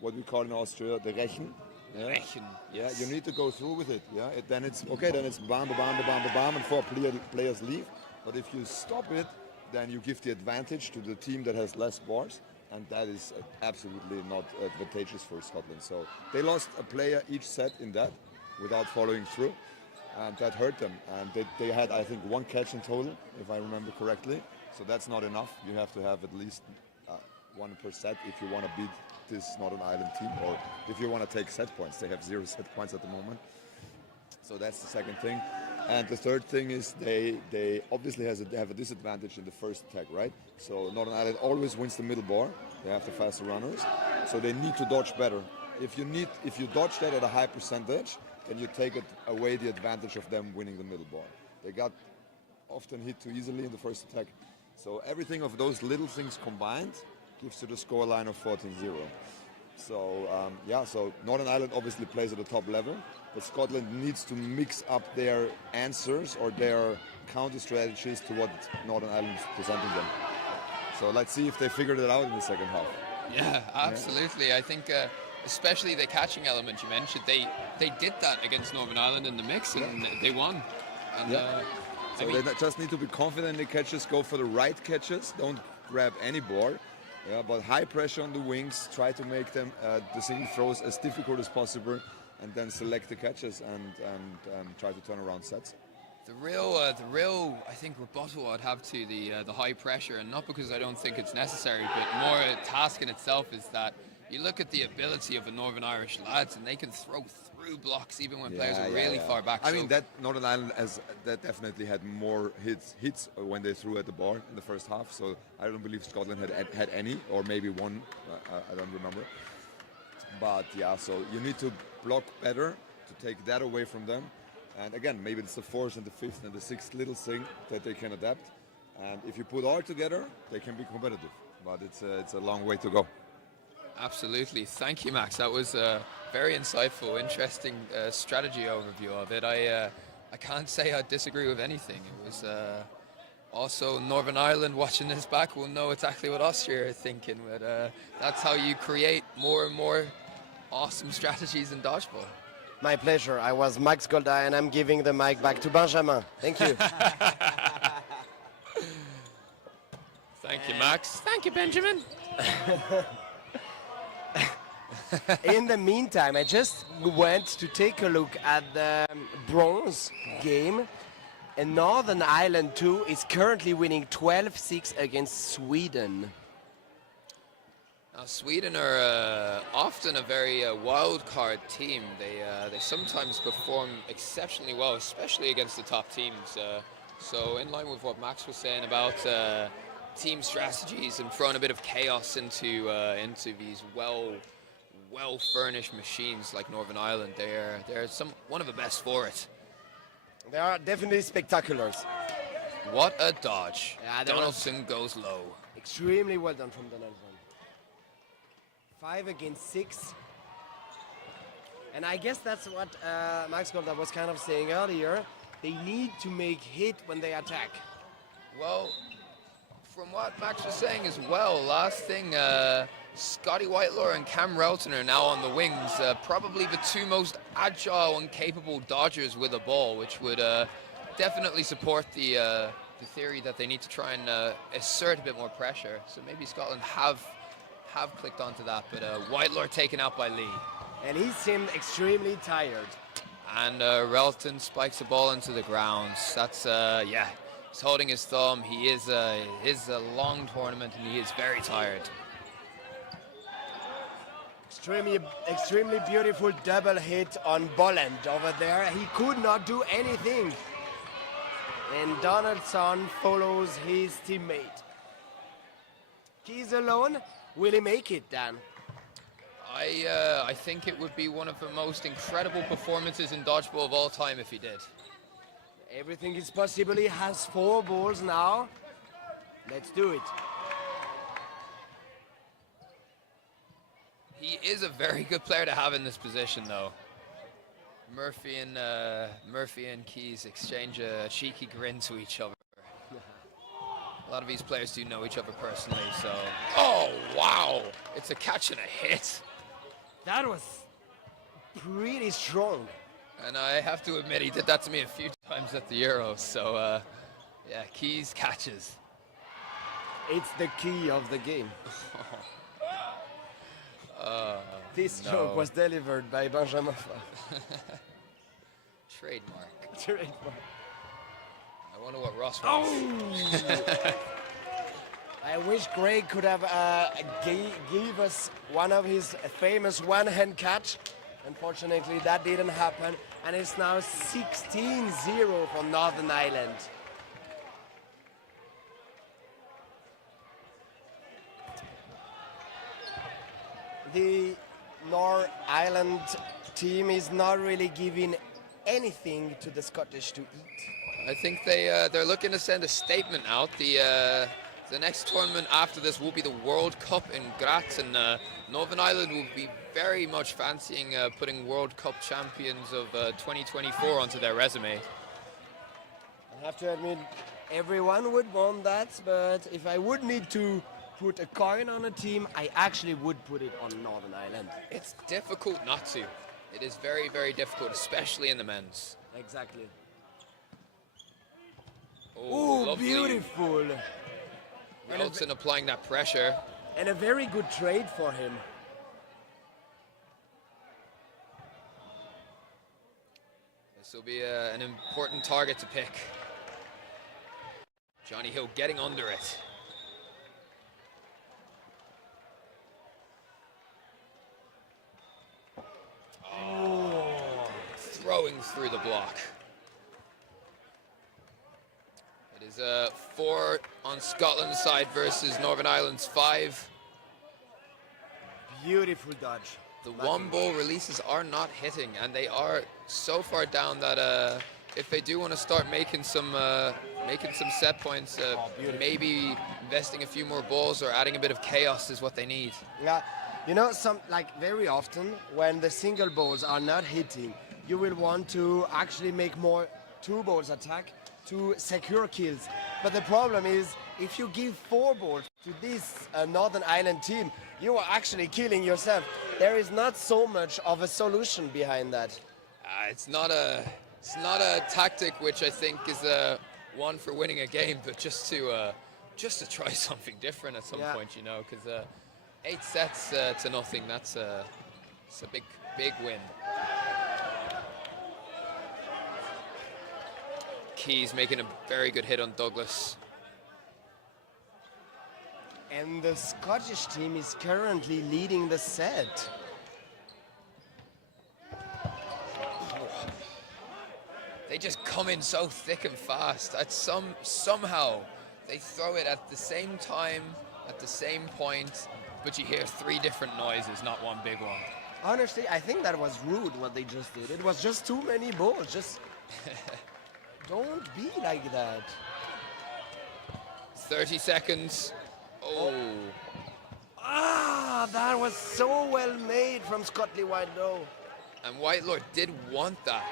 What we call in Austria the Rechen. Yeah. Rechen. Yeah, you need to go through with it. Yeah, then it's okay. Then it's bam, bam, bam, bam, bam, and 4 players leave. But if you stop it, then you give the advantage to the team that has less boards, and that is absolutely not advantageous for Scotland. So they lost a player each set in that without following through, and that hurt them. And they had, I think, 1 catch in total, if I remember correctly. So that's not enough. You have to have at least 1 per set if you want to beat this Northern Ireland team, or if you want to take set points. They have 0 set points at the moment. So that's the second thing. And the third thing is they obviously have a disadvantage in the first attack, right? So Northern Ireland always wins the middle bar. They have the faster runners, so they need to dodge better. If you dodge that at a high percentage, then you take away the advantage of them winning the middle bar. They got often hit too easily in the first attack. So everything of those little things combined gives you the scoreline of 14-0. So so Northern Ireland obviously plays at the top level, but Scotland needs to mix up their answers or their counter strategies to what Northern Ireland is presenting them. So let's see if they figured it out in the second half. Yeah, absolutely. I think especially the catching element you mentioned, they did that against Northern Ireland in the mix, and they won. And, so they just need to be confident in the catches, go for the right catches, don't grab any board. Yeah, but high pressure on the wings, try to make them the single throws as difficult as possible, and then select the catches and try to turn around sets. The real, I think, rebuttal I'd have to the high pressure, and not because I don't think it's necessary, but more a task in itself, is that you look at the ability of the Northern Irish lads, and they can throw through blocks even when players are really far back. I mean, that Northern Ireland that definitely had more hits when they threw at the bar in the first half. So I don't believe Scotland had any, or maybe one. I don't remember. But yeah, so you need to block better to take that away from them. And again, maybe it's the 4th and the 5th and the 6th little thing that they can adapt. And if you put all together, they can be competitive. But it's a long way to go. Absolutely. Thank you, Max. That was a very insightful, interesting strategy overview of it. I can't say I disagree with anything. It was also Northern Ireland watching this back will know exactly what Austria are thinking. But that's how you create more and more awesome strategies in dodgeball. My pleasure. I was Max Golda, and I'm giving the mic back to Benjamin. Thank you. Thank you, Max. Thank you, Benjamin. In the meantime, I just went to take a look at the bronze game. And Northern Ireland 2 is currently winning 12-6 against Sweden. Now, Sweden are often a very wild card team. They sometimes perform exceptionally well, especially against the top teams. So in line with what Max was saying about team strategies and throwing a bit of chaos into these well furnished machines like Northern Ireland, they're one of the best for it. They are definitely spectaculars. What a dodge! Yeah, Donaldson goes low. Extremely well done from Donaldson. 5 against 6. And I guess that's what Max Golda was kind of saying earlier. They need to make hit when they attack. Well, from what Max was saying as well, last thing, Scotty Whitelaw and Cam Relton are now on the wings. Probably the two most agile and capable dodgers with a ball, which would definitely support the theory that they need to try and assert a bit more pressure. So maybe Scotland have clicked onto that, but Whitelaw taken out by Lee. And he seemed extremely tired. And Relton spikes the ball into the ground. That's, yeah, he's holding his thumb. He is a long tournament, and he is very tired. Extremely beautiful double hit on Bolland over there. He could not do anything. And Donaldson follows his teammate. He's alone. Will he make it, Dan? I think it would be one of the most incredible performances in dodgeball of all time if he did. Everything is possible. He has 4 balls now. Let's do it. He is a very good player to have in this position, though. Murphy and Keys exchange a cheeky grin to each other. A lot of these players do know each other personally, so... Oh, wow! It's a catch and a hit. That was pretty strong. And I have to admit, he did that to me a few times at the Euros, so, yeah, Keys catches. It's the key of the game. This stroke was delivered by Benjamin. Trademark. Trademark. I wonder what Ross wants. Oh! I wish Greg could have gave us one of his famous one-hand catch. Unfortunately, that didn't happen. And it's now 16-0 for Northern Ireland. The North Ireland team is not really giving anything to the Scottish to eat. I think they're looking to send a statement out. The next tournament after this will be the World Cup in Graz, and Northern Ireland will be very much fancying putting World Cup champions of 2024 onto their resume. I have to admit, everyone would want that, but if I would need to put a coin on a team, I actually would put it on Northern Ireland. It's difficult not to. It is very, very difficult, especially in the men's. Exactly. Oh, Ooh, beautiful. Relton applying that pressure. And a very good trade for him. This will be an important target to pick. Johnny Hill getting under it. Oh, throwing through the block. It is 4 on Scotland's side versus Northern Ireland's 5. Beautiful dodge. The one ball releases are not hitting, and they are so far down that if they do want to start making some set points, maybe investing a few more balls or adding a bit of chaos is what they need. Yeah, you know, very often when the single balls are not hitting, you will want to actually make more two balls attack to secure kills. But the problem is, if you give 4 balls to this Northern Ireland team, you are actually killing yourself. There is not so much of a solution behind that. It's not a tactic which I think is one for winning a game, but just to try something different at some point, you know, because 8 sets to nothing, it's a big win. Keys making a very good hit on Douglas. And the Scottish team is currently leading the set. They just come in so thick and fast. Somehow they throw it at the same time, at the same point, but you hear 3 different noises, not one big one. Honestly, I think that was rude what they just did. It was just too many balls. Just don't be like that. 30 seconds. Oh. Ah, that was so well made from Scotty Whitelaw. And Whitelaw did want that.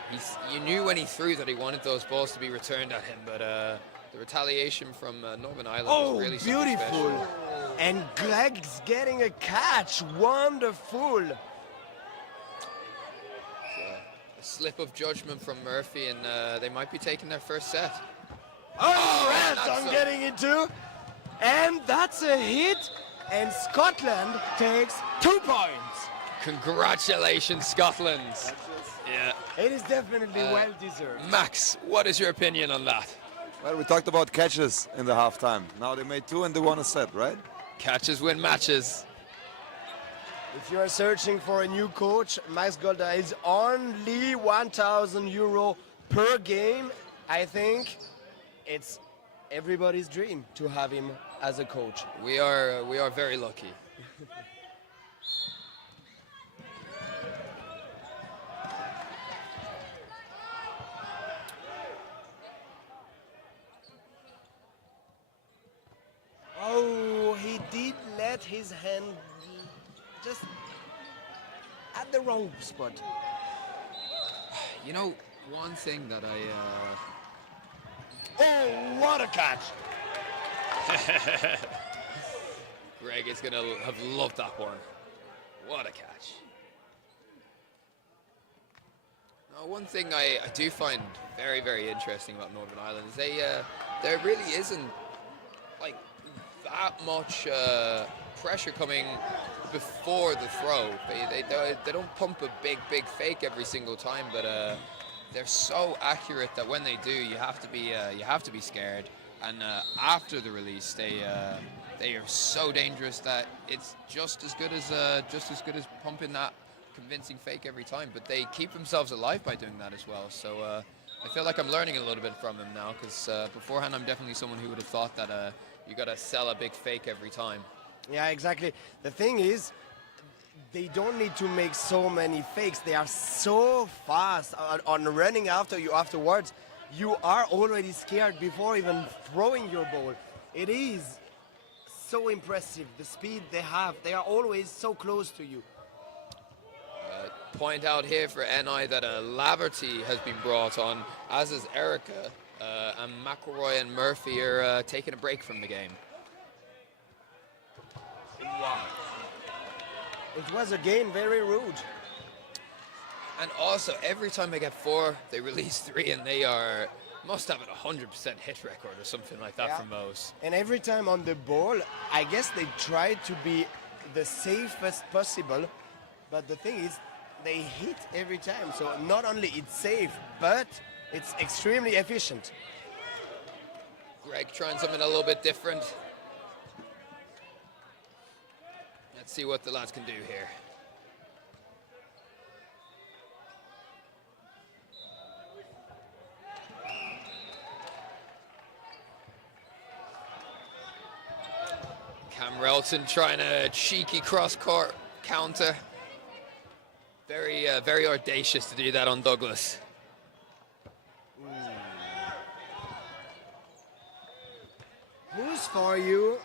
You knew when he threw that he wanted those balls to be returned at him, but the retaliation from Northern Ireland was really something beautiful. special. And Greg's getting a catch. Wonderful. A slip of judgment from Murphy, and they might be taking their first set. I'm getting it too. And that's a hit. And Scotland takes 2 points. Congratulations, Scotland. Yeah. It is definitely well deserved. Max, what is your opinion on that? Well, we talked about catches in the halftime. Now they made 2 and they won a set, right? Catches win matches. If you are searching for a new coach, Max Golda is only €1,000 per game. I think it's everybody's dream to have him as a coach. We are very lucky. Oh, he did let his hand just at the wrong spot. You know, one thing that Oh, what a catch! Greg is gonna have loved that one. What a catch. Now, one thing I do find very, very interesting about Northern Ireland is there really isn't like that much pressure coming before the throw. They don't pump a big fake every single time, but they're so accurate that when they do, you have to be scared. And after the release, they are so dangerous that it's just as good as pumping that convincing fake every time. But they keep themselves alive by doing that as well. So I feel like I'm learning a little bit from him now, because beforehand I'm definitely someone who would have thought that you got to sell a big fake every time. Yeah, exactly. The thing is, they don't need to make so many fakes. They are so fast on running after you afterwards. You are already scared before even throwing your ball. It is so impressive, the speed they have. They are always so close to you. Point out here for NI that Laverty has been brought on, as is Erica, and McElroy and Murphy are taking a break from the game. Wow. It was again very rude. And also, every time they get 4, they release 3, and they must have a 100% hit record or something like that from those. And every time on the ball, I guess they try to be the safest possible, but the thing is, they hit every time. So not only it's safe, but it's extremely efficient. Greg trying something a little bit different. Let's see what the lads can do here. Cam Relton trying a cheeky cross-court counter. Very audacious to do that on Douglas. for you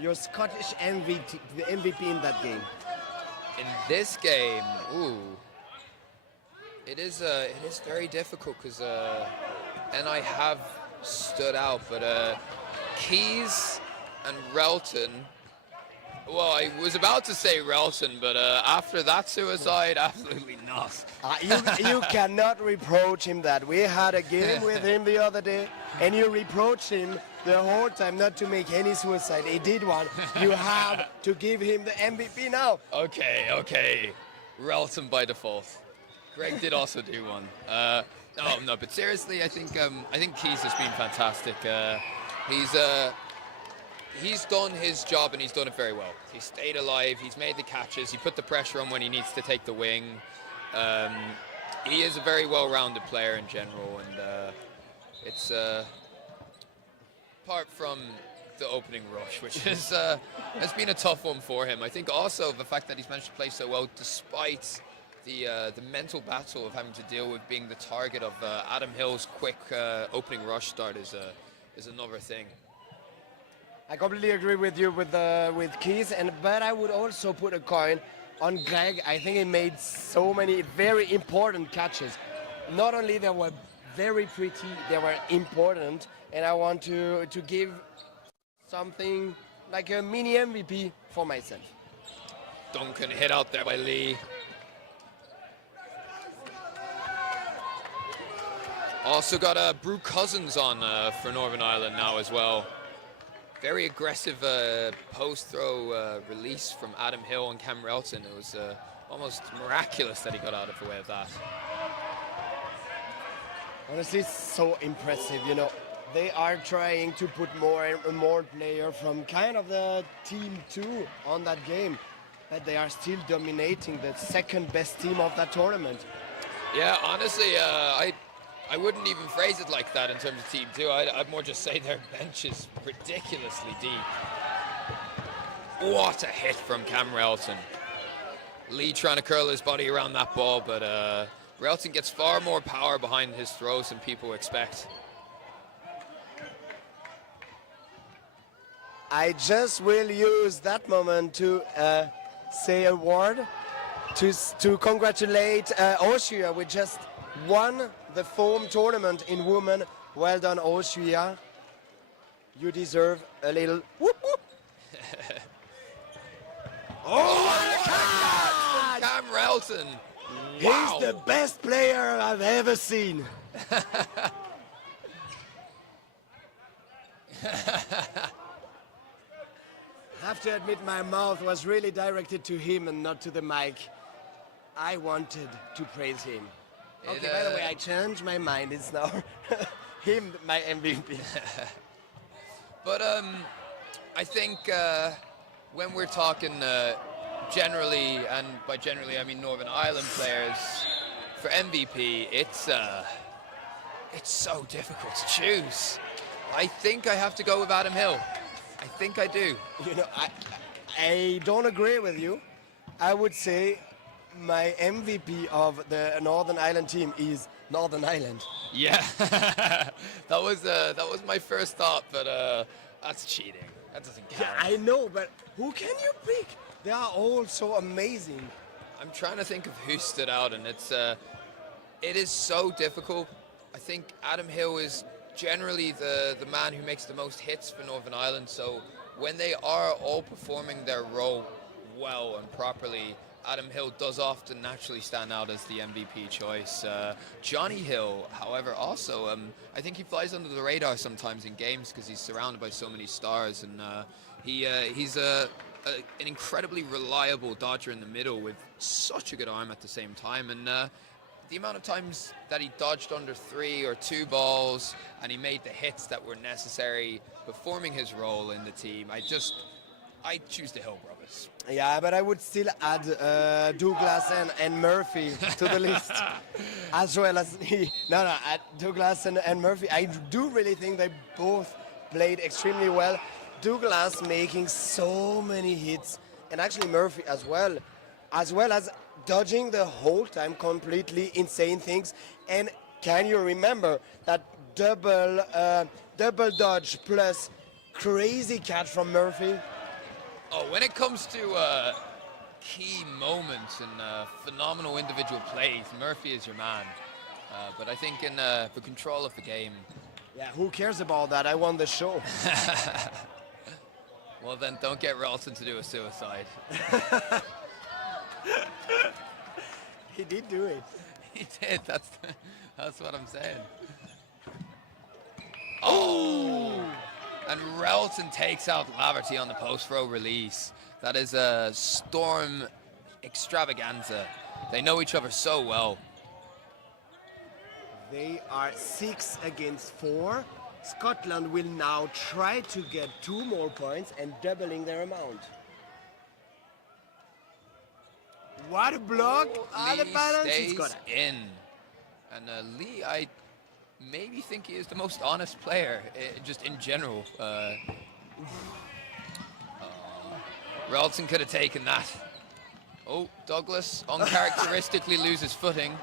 your Scottish MVP in that game? In this game, ooh, it is very difficult because and I have stood out, but Keys and Relton. Well, I was about to say Relton, but after that suicide, absolutely not. You cannot reproach him that. We had a game with him the other day, and you reproached him the whole time not to make any suicide. He did one. You have to give him the MVP now. Okay. Relton by default. Greg did also do one. No, but seriously, I think Keys has been fantastic. He's done his job and he's done it very well. He stayed alive, he's made the catches, he put the pressure on when he needs to take the wing. He is a very well-rounded player in general, and it's apart from the opening rush, which has been a tough one for him. I think also the fact that he's managed to play so well despite the mental battle of having to deal with being the target of Adam Hill's quick opening rush start is another thing. I completely agree with you with Keys, but I would also put a coin on Greg. I think he made so many very important catches. Not only they were very pretty, they were important, and I want to give something like a mini MVP for myself. Duncan hit out there by Lee. Also got Brew Cousins on for Northern Ireland now as well. Very aggressive post-throw release from Adam Hill and Cam Relton. It was almost miraculous that he got out of the way of that. Honestly, it's so impressive. You know, they are trying to put more and more players from kind of the team 2 on that game, but they are still dominating the second best team of that tournament. Yeah, honestly, I wouldn't even phrase it like that in terms of Team 2. I'd more just say their bench is ridiculously deep. What a hit from Cam Relton. Lee trying to curl his body around that ball, but Relton gets far more power behind his throws than people expect. I just will use that moment to say a word, to congratulate Austria. We just won the foam tournament in women. Well done, Austria. You deserve a little whoop whoop. Oh my God! Cam Relton. Wow. He's the best player I've ever seen. I have to admit my mouth was really directed to him and not to the mic. I wanted to praise him. Okay, by the way, I changed my mind. It's now him, my MVP. But I think when we're talking generally, and by generally I mean Northern Ireland players, for MVP, it's so difficult to choose. I think I have to go with Adam Hill. I think I do. You know, I don't agree with you. I would say my MVP of the Northern Ireland team is Northern Ireland. Yeah, that was my first thought, but that's cheating. That doesn't count. Yeah, I know, but who can you pick? They are all so amazing. I'm trying to think of who stood out, and it is so difficult. I think Adam Hill is generally the man who makes the most hits for Northern Ireland, so when they are all performing their role well and properly, Adam Hill does often naturally stand out as the MVP choice. Johnny Hill, however, also, I think he flies under the radar sometimes in games because he's surrounded by so many stars, and he's an incredibly reliable dodger in the middle with such a good arm at the same time, and the amount of times that he dodged under 3 or 2 balls and he made the hits that were necessary performing his role in the team, I choose the Hill brothers. Yeah, but I would still add Douglas and Murphy to the list, as well as Douglas and Murphy. I do really think they both played extremely well. Douglas making so many hits, and actually Murphy as well as dodging the whole time, completely insane things. And can you remember that double dodge plus Crazy catch from Murphy. Oh, when it comes to key moments and phenomenal individual plays, Murphy is your man. But I think in the control of the game. Yeah, who cares about that? I won the show. Well, then don't get Ralston to do a suicide. He did do it. He did. That's what I'm saying. Oh! And Ralston takes out Laverty on the post row release. That is a Storm extravaganza. They know each other so well. They are 6 against 4. Scotland will now try to get 2 more points and doubling their amount. What a block! Out of Lee balance. He's stays got it. in. And Lee, I maybe think he is the most honest player, just in general. Ralston could have taken that. Oh, Douglas uncharacteristically loses footing.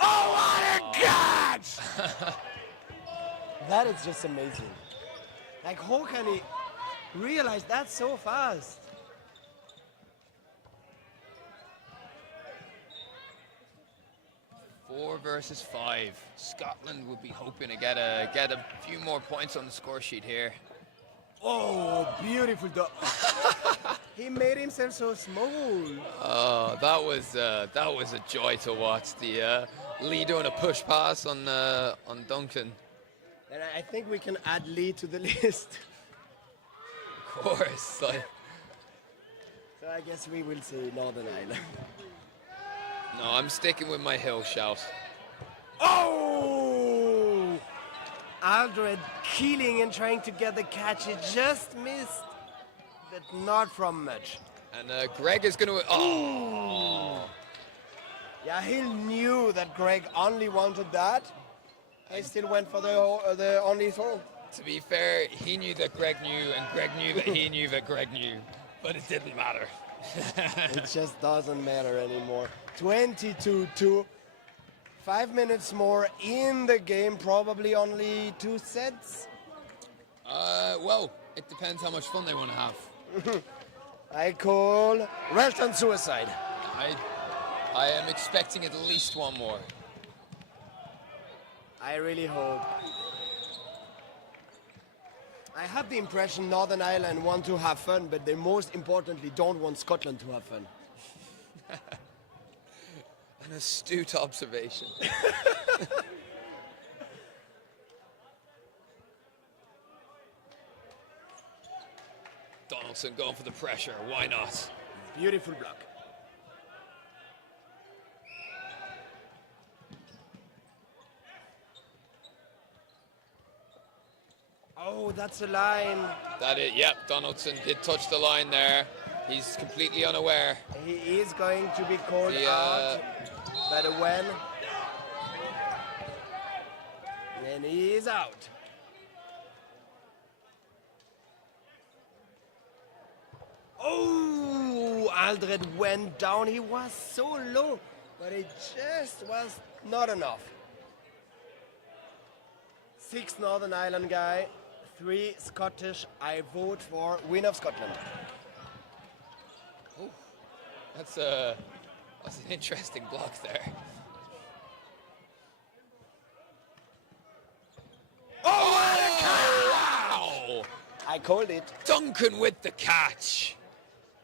Oh, what a catch! That is just amazing. Like, how can he realize that so fast? Four versus 5. Scotland would be hoping to get a few more points on the score sheet here. Oh, beautiful dog. He made himself so small. Oh, that was a joy to watch. The Lee doing a push pass on Duncan. And I think we can add Lee to the list. Of course. So I guess we will see Northern Ireland. No, I'm sticking with my Hill shout. Oh! Aldred keeling and trying to get the catch. He just missed, but not from much. And Greg is going to... Oh! Yeah, he knew that Greg only wanted that. He still went for the only throw. To be fair, he knew that Greg knew, and Greg knew that he knew that Greg knew. But it didn't matter. It just doesn't matter anymore. 22-2. 5 minutes more in the game, probably only 2 sets. Well, it depends how much fun they want to have. I call Relton suicide. I am expecting at least one more. I really hope. I have the impression Northern Ireland want to have fun, but they most importantly don't want Scotland to have fun. An astute observation. Donaldson going for the pressure. Why not? Beautiful block. Oh, that's a line. That is, yep, Donaldson did touch the line there. He's completely unaware. He is going to be called out. But when? And he is out. Oh, Aldred went down. He was so low, but it just was not enough. 6 Northern Ireland guy, 3 Scottish. I vote for win of Scotland. Ooh, that's an interesting block there. Oh, what a catch! Wow! I called it. Duncan with the catch.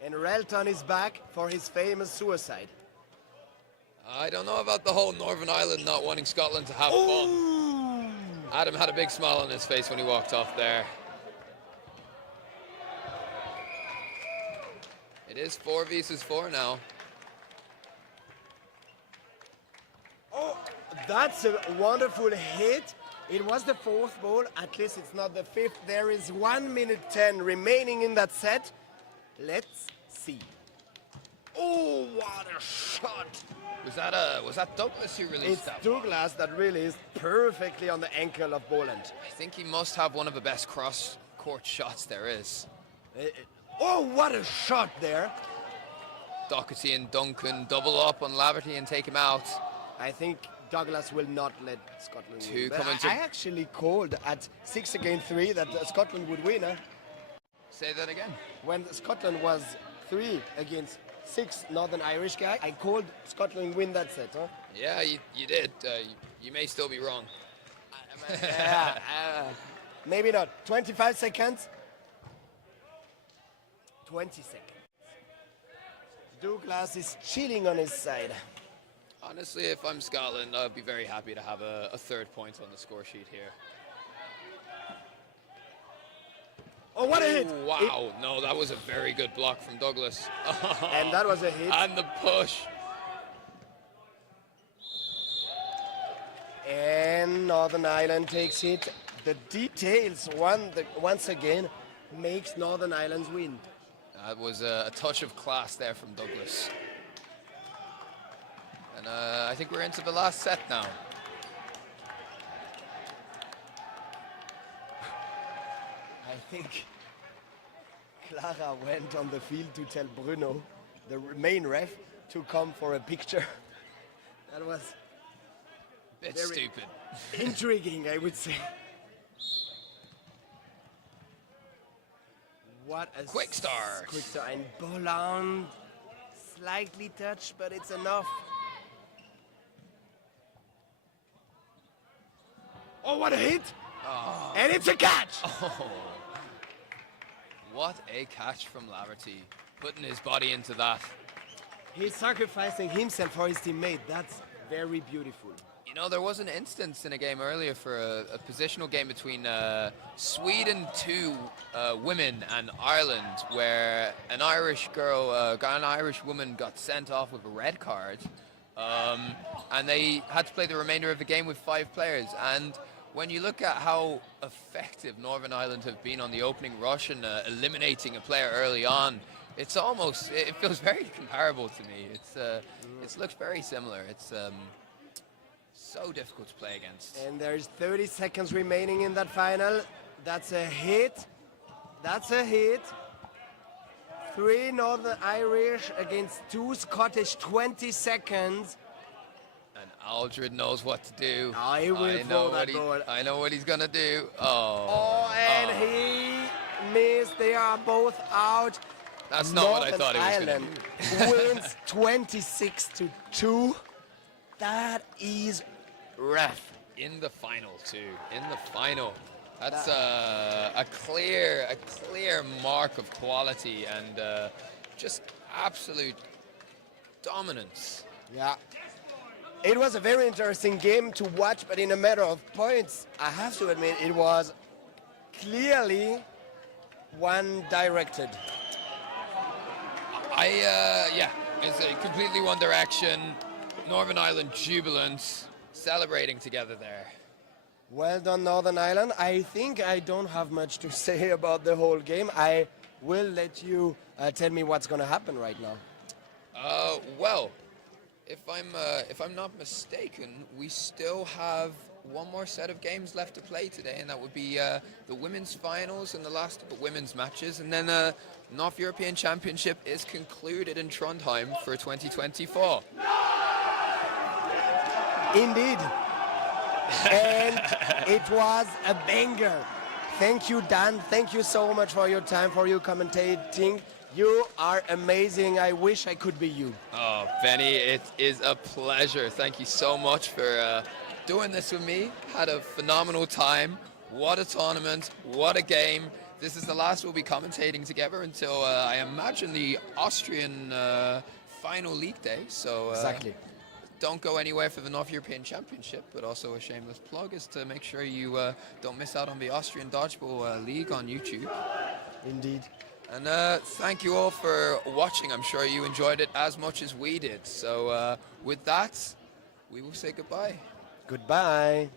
And Relton is back for his famous suicide. I don't know about the whole Northern Ireland not wanting Scotland to have fun. Adam had a big smile on his face when he walked off there. It is 4 versus 4 now. Oh, that's a wonderful hit. It was the 4th ball. At least it's not the 5th. There is 1 minute 10 remaining in that set. Let's see. Oh, what a shot! Was that Douglas who released It's that? Douglas that released perfectly on the ankle of Boland. I think he must have one of the best cross-court shots there is. Oh, what a shot there! Doherty and Duncan double up on Laverty and take him out. I think Douglas will not let Scotland Two win. But coming to- I actually called at 6 against 3 that Scotland would win. Say that again. When Scotland was 3 against 6 Northern Irish guy, I called Scotland win that set. Huh? Yeah, you did. You may still be wrong. Yeah, maybe not. 25 seconds. 20 seconds. Douglas is chilling on his side. Honestly, if I'm Scotland, I'd be very happy to have a third point on the score sheet here. Oh, what a hit! Oh, wow, no, that was a very good block from Douglas. And that was a hit. And the push. And Northern Ireland takes it. The details once again makes Northern Ireland win. That was a touch of class there from Douglas. And I think we're into the last set now. I think Clara went on the field to tell Bruno, the main ref, to come for a picture. That was Bit very stupid. intriguing, I would say. What a Quick start. Quick start. And Bolland slightly touched, but it's enough. Oh, what a hit! Oh. And it's a catch! Oh. What a catch from Laverty, putting his body into that. He's sacrificing himself for his teammate. That's very beautiful. You know, there was an instance in a game earlier for a positional game between Sweden 2 women and Ireland, where an Irish girl, an Irish woman got sent off with a red card, and they had to play the remainder of the game with 5 players. And when you look at how effective Northern Ireland have been on the opening rush and eliminating a player early on, it's almost, it feels very comparable to me. It looks very similar. It's so difficult to play against. And there's 30 seconds remaining in that final. That's a hit. That's a hit. 3 Northern Irish against 2 Scottish, 20 seconds. And Aldred knows what to do. I will throw that ball. I know what he's gonna do. Oh. Oh, and he missed. They are both out. That's not what I thought he was gonna do. Wins 26-2. That is rough. In the final too. In the final. That's a clear mark of quality and just absolute dominance. Yeah. It was a very interesting game to watch, but in a matter of points, I have to admit it was clearly one-directed. Yeah, it's a completely one direction. Northern Ireland jubilant, celebrating together there. Well done, Northern Ireland. I think I don't have much to say about the whole game. I will let you tell me what's going to happen right now. Well, if I'm not mistaken, we still have one more set of games left to play today, and that would be the women's finals and the last of the women's matches, and then North European Championship is concluded in Trondheim for 2024. Indeed. And it was a banger. Thank you, Dan. Thank you so much for your time, for your commentating. You are amazing. I wish I could be you. Oh, Benny, it is a pleasure. Thank you so much for doing this with me. Had a phenomenal time. What a tournament. What a game. This is the last we'll be commentating together until I imagine the Austrian final league day. So exactly. Don't go anywhere for the North European Championship, but also a shameless plug is to make sure you don't miss out on the Austrian Dodgeball League on YouTube. Indeed. And thank you all for watching. I'm sure you enjoyed it as much as we did. So with that, we will say goodbye. Goodbye.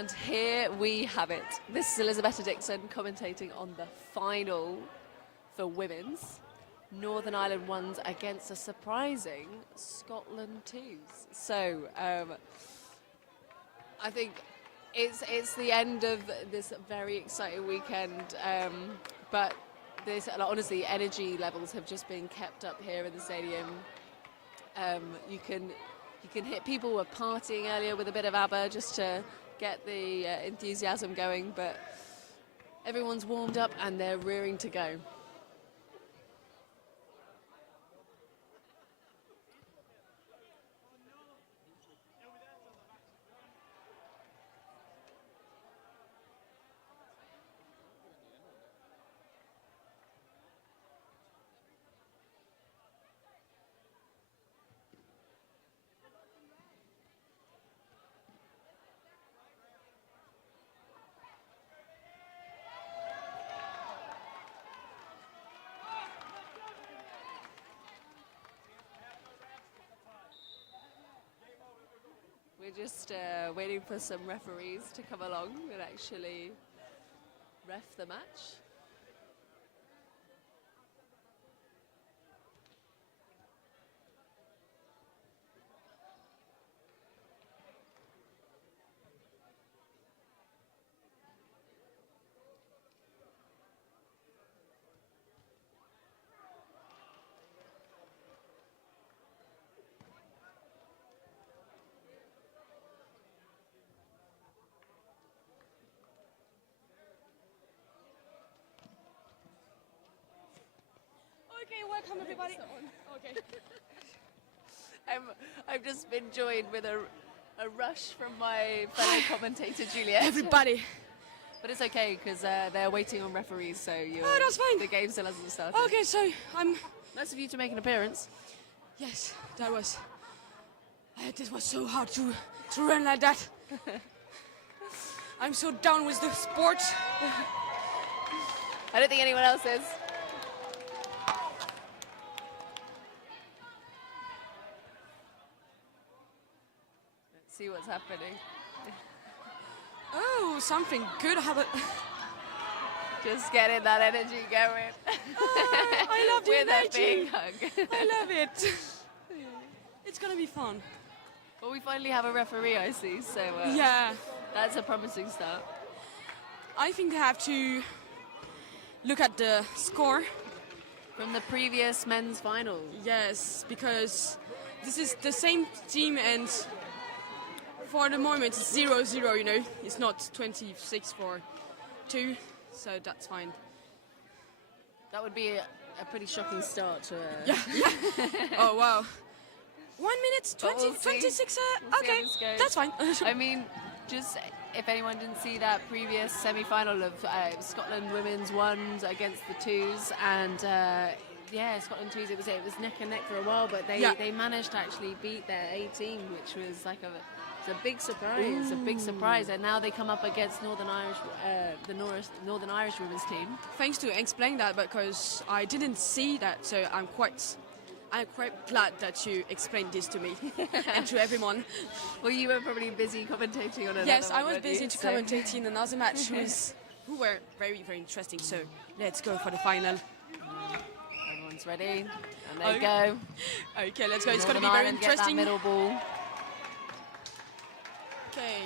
And here we have it. This is Elizabeth Dixon commentating on the final for women's. Northern Ireland ones against a surprising Scotland twos. So I think it's the end of this very exciting weekend, but this, honestly, energy levels have just been kept up here in the stadium. You can hit people were partying earlier with a bit of ABBA just to get the enthusiasm going, but everyone's warmed up and they're rearing to go. We're just waiting for some referees to come along and actually ref the match. Okay, welcome everybody. Okay. I've just been joined with a rush from my fellow commentator, Juliet. Everybody. But it's okay, because they're waiting on referees, so that's fine. the game still hasn't started. Okay, so I'm... Nice of you to make an appearance. Yes, that was... this was so hard to run like that. I'm so down with the sport. I don't think anyone else is. Let's see what's happening. Oh, something good happened. Just getting that energy going. I love the With energy. a big hug. I love it. It's gonna be fun. Well, we finally have a referee, I see, so Yeah, that's a promising start. I think they have to look at the score. From the previous men's final. Yes, because this is the same team and for the moment it's 0-0, you know. It's not 26-2, so that's fine. That would be a pretty shocking start to Yeah. Oh, wow. 1 minute, But 20, we'll see. 26, We'll see how okay, this goes. that's fine. I mean, just if anyone didn't see that previous semi-final of Scotland women's ones against the twos, and yeah, Scotland twos, it was neck and neck for a while, but they managed to actually beat their A team, which was like it's a big surprise, a big surprise, and now they come up against Northern Irish, Northern Irish women's team. Thanks to explain that, because I didn't see that, so I'm quite glad that you explained this to me and to everyone. Well, you were probably busy commentating on another Yes, I one, was weren't busy you? to So- commentating another match who were very, very interesting. So let's go for the final. Everyone's ready, and they go. Okay, let's go. It's going to Northern be very Ireland get that interesting. middle ball. Okay.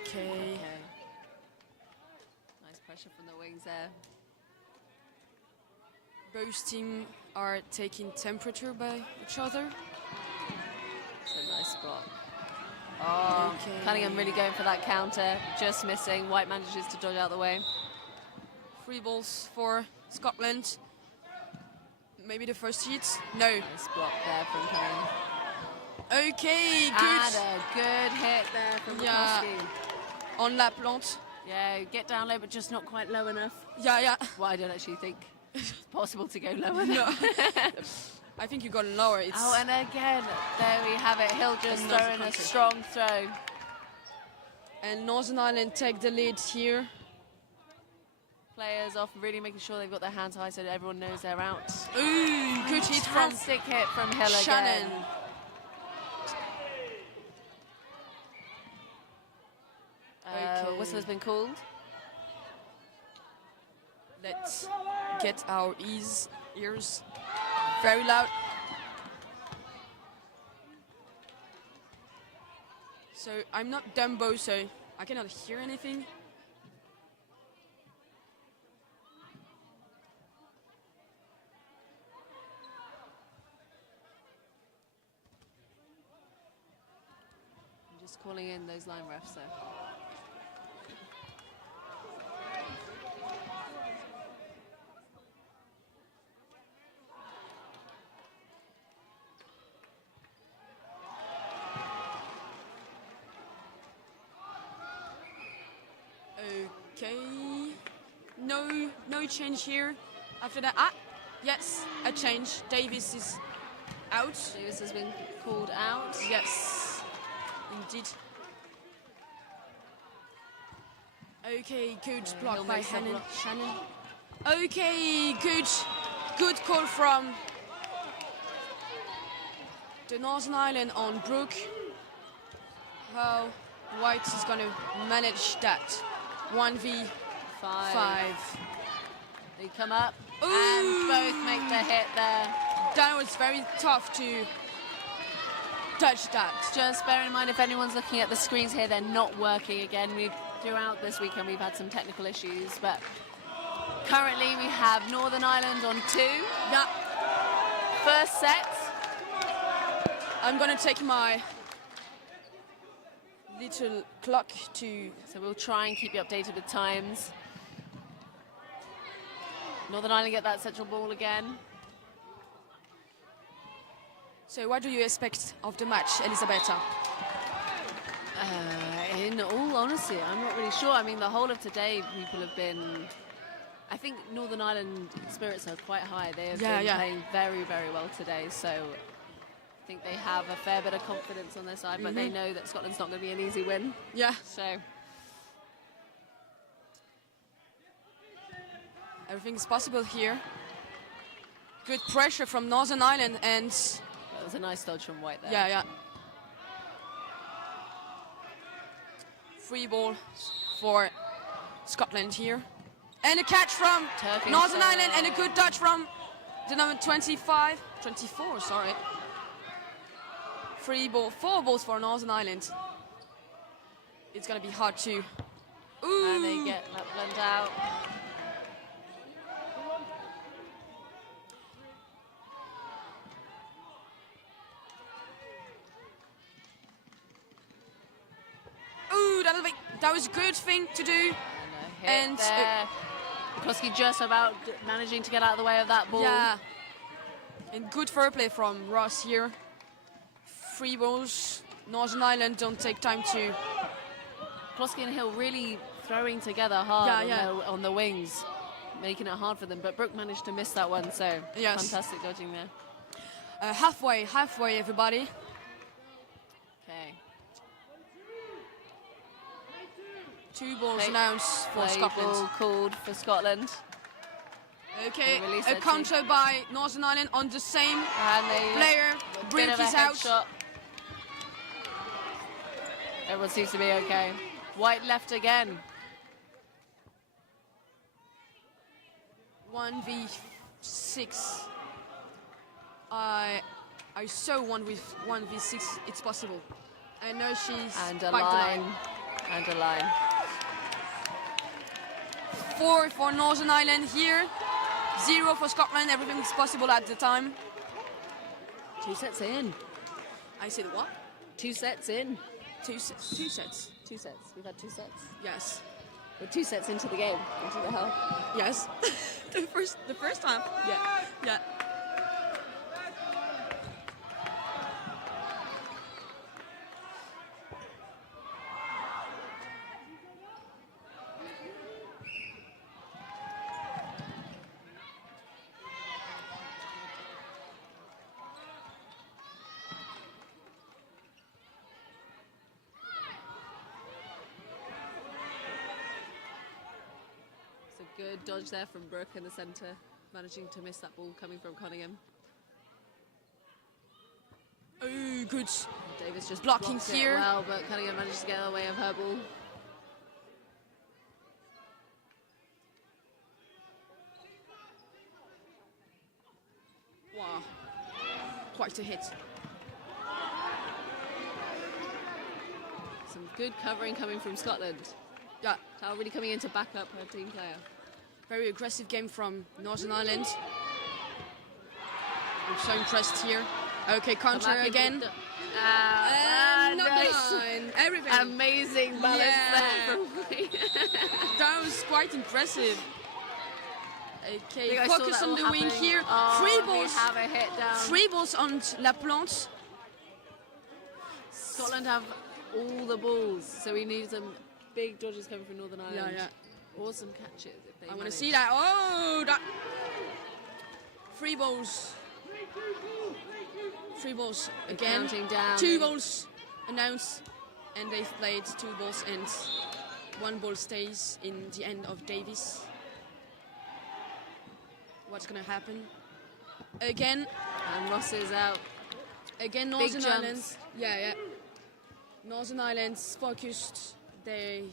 Okay. Nice pressure from the wings there. Both teams are taking temperature by each other. It's a nice block. Oh, Okay. Cunningham really going for that counter, just missing. White manages to dodge out the way. 3 balls for Scotland. Maybe the first hit. No. Nice block there from Cunningham. Okay, And good. a good hit there from Yeah. McCluskey. On La Plante. Yeah, get down low, but just not quite low enough. Yeah. Well, I don't actually think it's possible to go lower. No. I think you got lower. It's Oh, and again, there we have it. Hill just Another throwing a country. strong throw. and Northern Ireland take the lead here. Players off, really making sure they've got their hands high so that everyone knows they're out. Ooh, good hit from Fantastic hit from Hill Shannon. again. Whistle has been called. Let's get our ears very loud. So I'm not Dumbo, so I cannot hear anything. I'm just calling in those line refs, so. Okay, no change here. After that, yes, a change. Davis is out. Davis has been called out. Yes, indeed. Okay, good block by Shannon. Okay, good call from the Northern Ireland on Brooke. How White is going to manage that 1v5. They come up and both make the hit there. That was very tough to touch that. Just bear in mind, if anyone's looking at the screens here, they're not working again. Throughout this weekend, we've had some technical issues, but currently we have Northern Ireland on 2. Yeah. First set. I'm going to take my little clock to... So we'll try and keep you updated with times. Northern Ireland get that central ball again. So what do you expect of the match, Elisabetta? In all honesty, I'm not really sure. I mean, the whole of today, people have been... I think Northern Ireland spirits are quite high. They have been playing very, very well today. So I think they have a fair bit of confidence on their side, but they know that Scotland's not going to be an easy win. Yeah. So everything's possible here. Good pressure from Northern Ireland, and... That was a nice dodge from White there. Yeah. Free ball for Scotland here. And a catch from Turkish Northern Ireland, and a good dodge from the number 24, sorry. Free ball, 4 balls for Northern Ireland. It's going to be hard to... Ooh! And they get Lapland out. Ooh, that was a good thing to do. And Kloski just about managing to get out of the way of that ball. Yeah. And good fair play from Ross here. Free balls. Northern Ireland don't take time to... Kloski and Hill really throwing together hard on the wings, making it hard for them. But Brooke managed to miss that one, so fantastic dodging there. Halfway, everybody. Okay. 2 balls announced for Scotland. Ball called for Scotland. Okay, a counter by Northern Ireland on the same player. Brink is out. Shot. Everyone seems to be okay. White left again. 1v6. I saw 1v6. It's possible. I know she's and a line. And a line. 4 for Northern Ireland here. 0 for Scotland. Everything's possible at the time. 2 sets in. I said what? 2 sets in. 2 sets. 2 sets. 2 sets. We've had 2 sets. Yes. We're 2 sets into the game. Into the hell. Yes. the first time. Yeah. Good dodge there from Brooke in the centre, managing to miss that ball coming from Cunningham. Oh, good. Davis just blocking here. Well, but Cunningham managed to get away of her ball. Wow. Quite a hit. Some good covering coming from Scotland. Yeah. Tal really coming in to back up her team player. Very aggressive game from Northern Ireland. I'm so impressed here. Okay, counter again. Nice. Nice. Everything. Amazing balance there from me. That was quite impressive. Okay, I saw focus that on all the wing happening. here. Oh, Three we balls. have a hit down. 3 balls on La Plante. Scotland have all the balls, so we need some big dodges coming from Northern Ireland. Yeah. Or some catches if they I want to manage. see that. Oh, that. 3 balls. 3 balls again. Counting down. 2 balls announced, and they've played 2 balls, and 1 ball stays in the end of Davis. What's gonna happen? Again. And Ross is out. Again, Big Northern jumps. Ireland. Yeah. Northern Ireland's focused. They.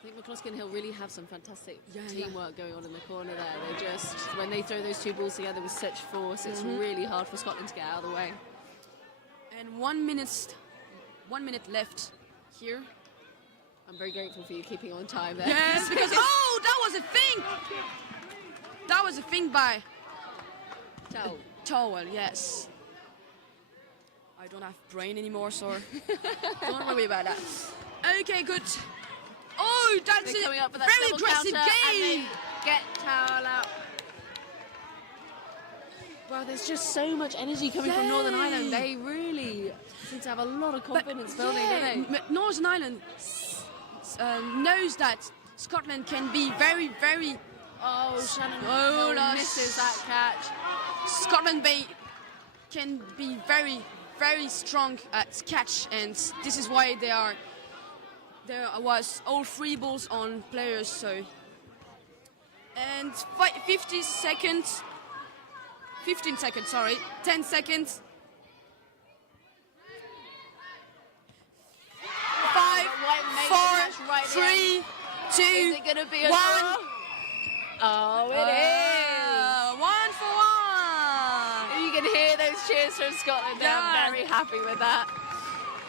I think McCloskey and Hill really have some fantastic Yeah. teamwork going on in the corner there. They just, when they throw those 2 balls together with such force, it's really hard for Scotland to get out of the way. And 1 minute left here. I'm very grateful for you keeping on time there. Yes, because that was a thing. That was a thing by Towel. Yes. I don't have brain anymore, so don't worry about that. Okay, good. Oh, that's They're a coming up for that very double aggressive counter, and game. they get Towel out. Well, there's just so much energy coming from Northern Ireland. They really seem to have a lot of confidence building, don't they? Northern Ireland knows that Scotland can be very, very. Oh, Shannon Oh, Hill misses that catch. Scotland Bay can be very, very strong at catch, and this is why there was all 3 balls on players. So, and 15 seconds. 10 seconds. 5, 4, 3, 2, Is it gonna be a 1. draw? Oh, it is. 1 for 1. You can hear those cheers from Scotland. Yeah. I'm very happy with that.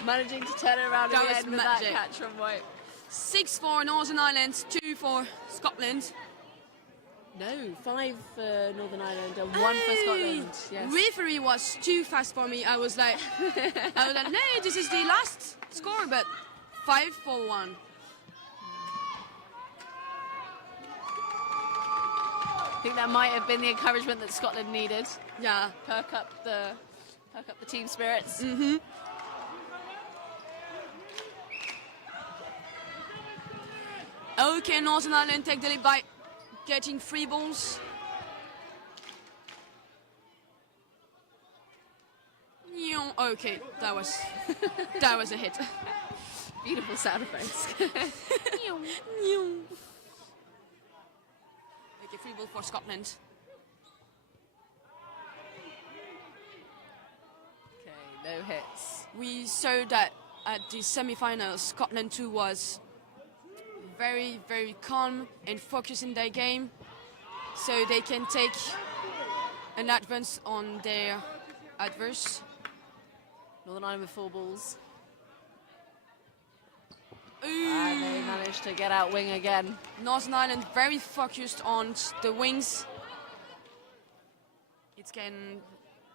Managing to turn it around That at the was end with magic. that catch from White. 6 for Northern Ireland, 2 for Scotland. No, 5 for Northern Ireland and 1 for Scotland. Yes. Referee was too fast for me. I was like, no, this is the last score, but 5 for 1. I think that might have been the encouragement that Scotland needed. Yeah. Perk up the team spirits. Okay, Northern Ireland take the lead by getting 3 balls. Okay, that was a hit. Beautiful sound effects. Okay, 3 ball for Scotland. Okay, no hits. We saw that at the semi-finals, Scotland too was very, very calm and focused in their game, so they can take an advance on their adverse. Northern Ireland with 4 balls. Ooh. And they managed to get out wing again. Northern Ireland very focused on the wings.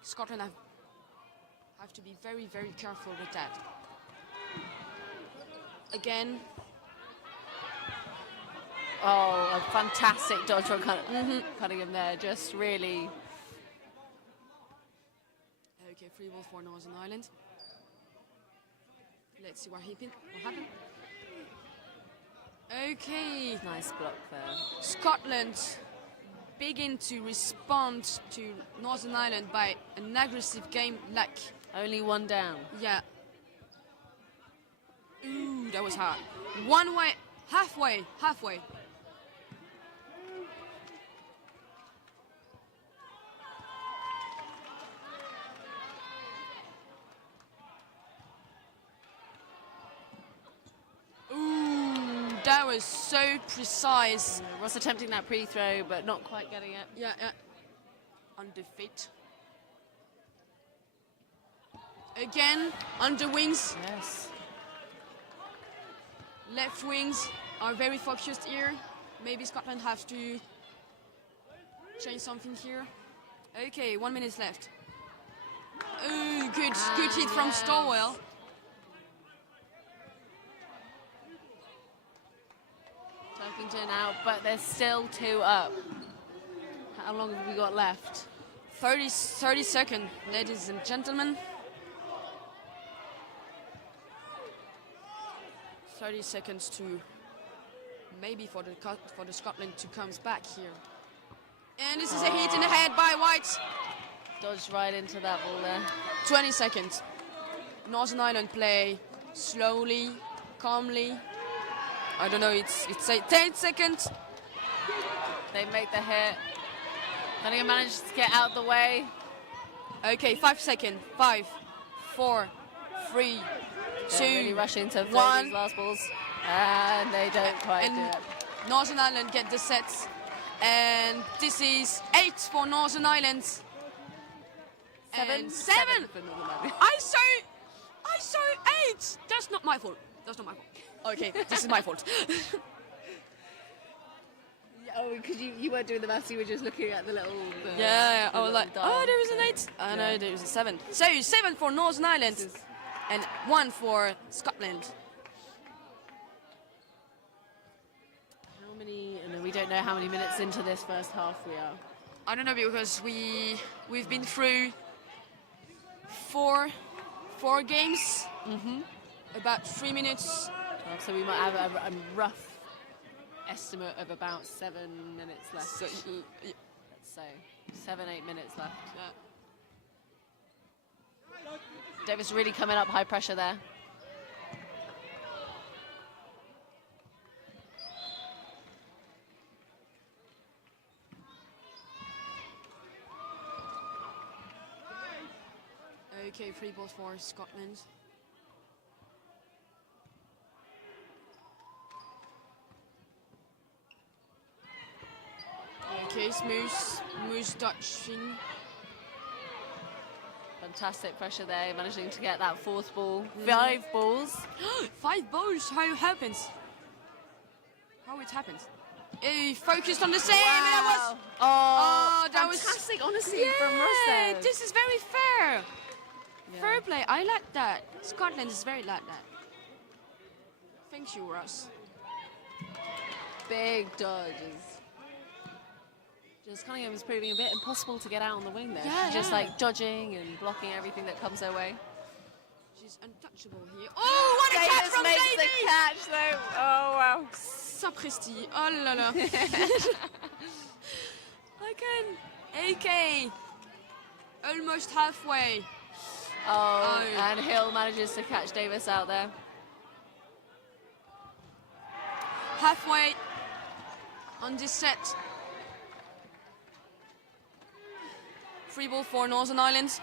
Scotland have to be very, very careful with that. Again. Oh, a fantastic dodge from Cunningham there. Just really. Okay, 3 ball for Northern Ireland. Let's see what happened. Okay. Nice block there. Scotland begin to respond to Northern Ireland by an aggressive game like. Only 1 down. Yeah. Ooh, that was hard. 1 way, halfway. Ooh, that was so precise. Ross attempting that pre-throw, but not quite getting it. Yeah. On the feet. Again, under wings. Yes. Left wings are very focused here. Maybe Scotland has to change something here. Okay, 1 minute left. Oh, good hit from Stowell. Turkington out, but there's still 2 up. How long have we got left? 30 seconds, ladies and gentlemen. 30 seconds to maybe for the Scotland to comes back here. And this is a hit in the head by White. Dodged right into that ball there. 20 seconds. Northern Ireland play slowly, calmly. I don't know, it's 10 seconds. They make the hit. Cunningham manages to get out the way. Okay, 5 seconds. 5, 4, 3, 2, Really rushing to play 1. these last balls. And they don't quite do it. Northern Ireland get the sets. And this is 8 for Northern Ireland. 7. 7. For Northern Ireland. I saw 8. That's not my fault. That's not my fault. Okay, this is my fault. Oh, because you weren't doing the maths, you were just looking at the little... Yeah, the I was little like, dial. oh, there is an 8. Oh, no, there is a 7. So, 7 for Northern Ireland and 1 for Scotland. How many... No, we don't know how many minutes into this first half we are. I don't know because we've been through four games. About 3 minutes. So we might have a rough estimate of about 7 minutes left. So, Let's say 7-8 minutes left. yeah. Davis really coming up high pressure there. Okay, 3 balls for Scotland. Okay, smooth touching. Fantastic pressure there, managing to get that 4th ball. 5 balls. 5 balls, how happens? How it happens? He focused on the same, and that was... Oh, that was fantastic honesty yeah, from Ross there. this is very fair. Yeah. Fair play, I like that. Scotland is very like that. Thank you, Ross. Big dodges. Just Cunningham was proving a bit impossible to get out on the wing there. Yeah, She's just yeah. like dodging and blocking everything that comes her way. She's untouchable here. Oh, what a catch Davis from makes Davy! the catch though. Oh wow. Sapristi, oh là là. AK, almost halfway. Oh, and Hill manages to catch Davis out there. Halfway on this set. 3 ball for Northern Ireland.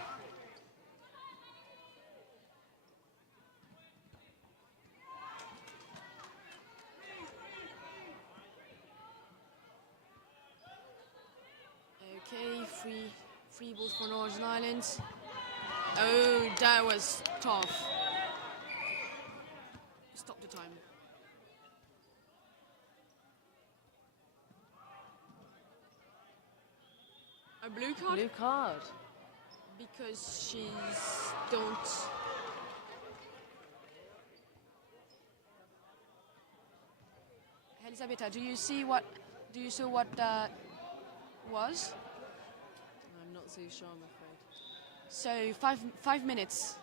Okay, three balls for Northern Ireland. Oh, that was tough. Stop the time. A blue card? Blue card. Because she's don't. Elisabetta, do you see what that was? I'm not too sure, I'm afraid. So 5 minutes.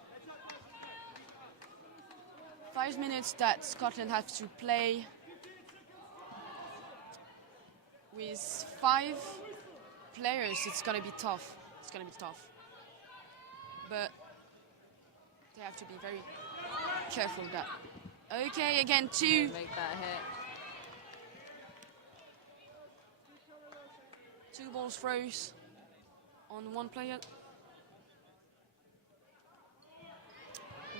5 minutes that Scotland has to play with 5 players. It's gonna be tough. It's gonna be tough. But they have to be very careful of that. Okay, again 2. Make that hit. 2 balls throws on 1 player.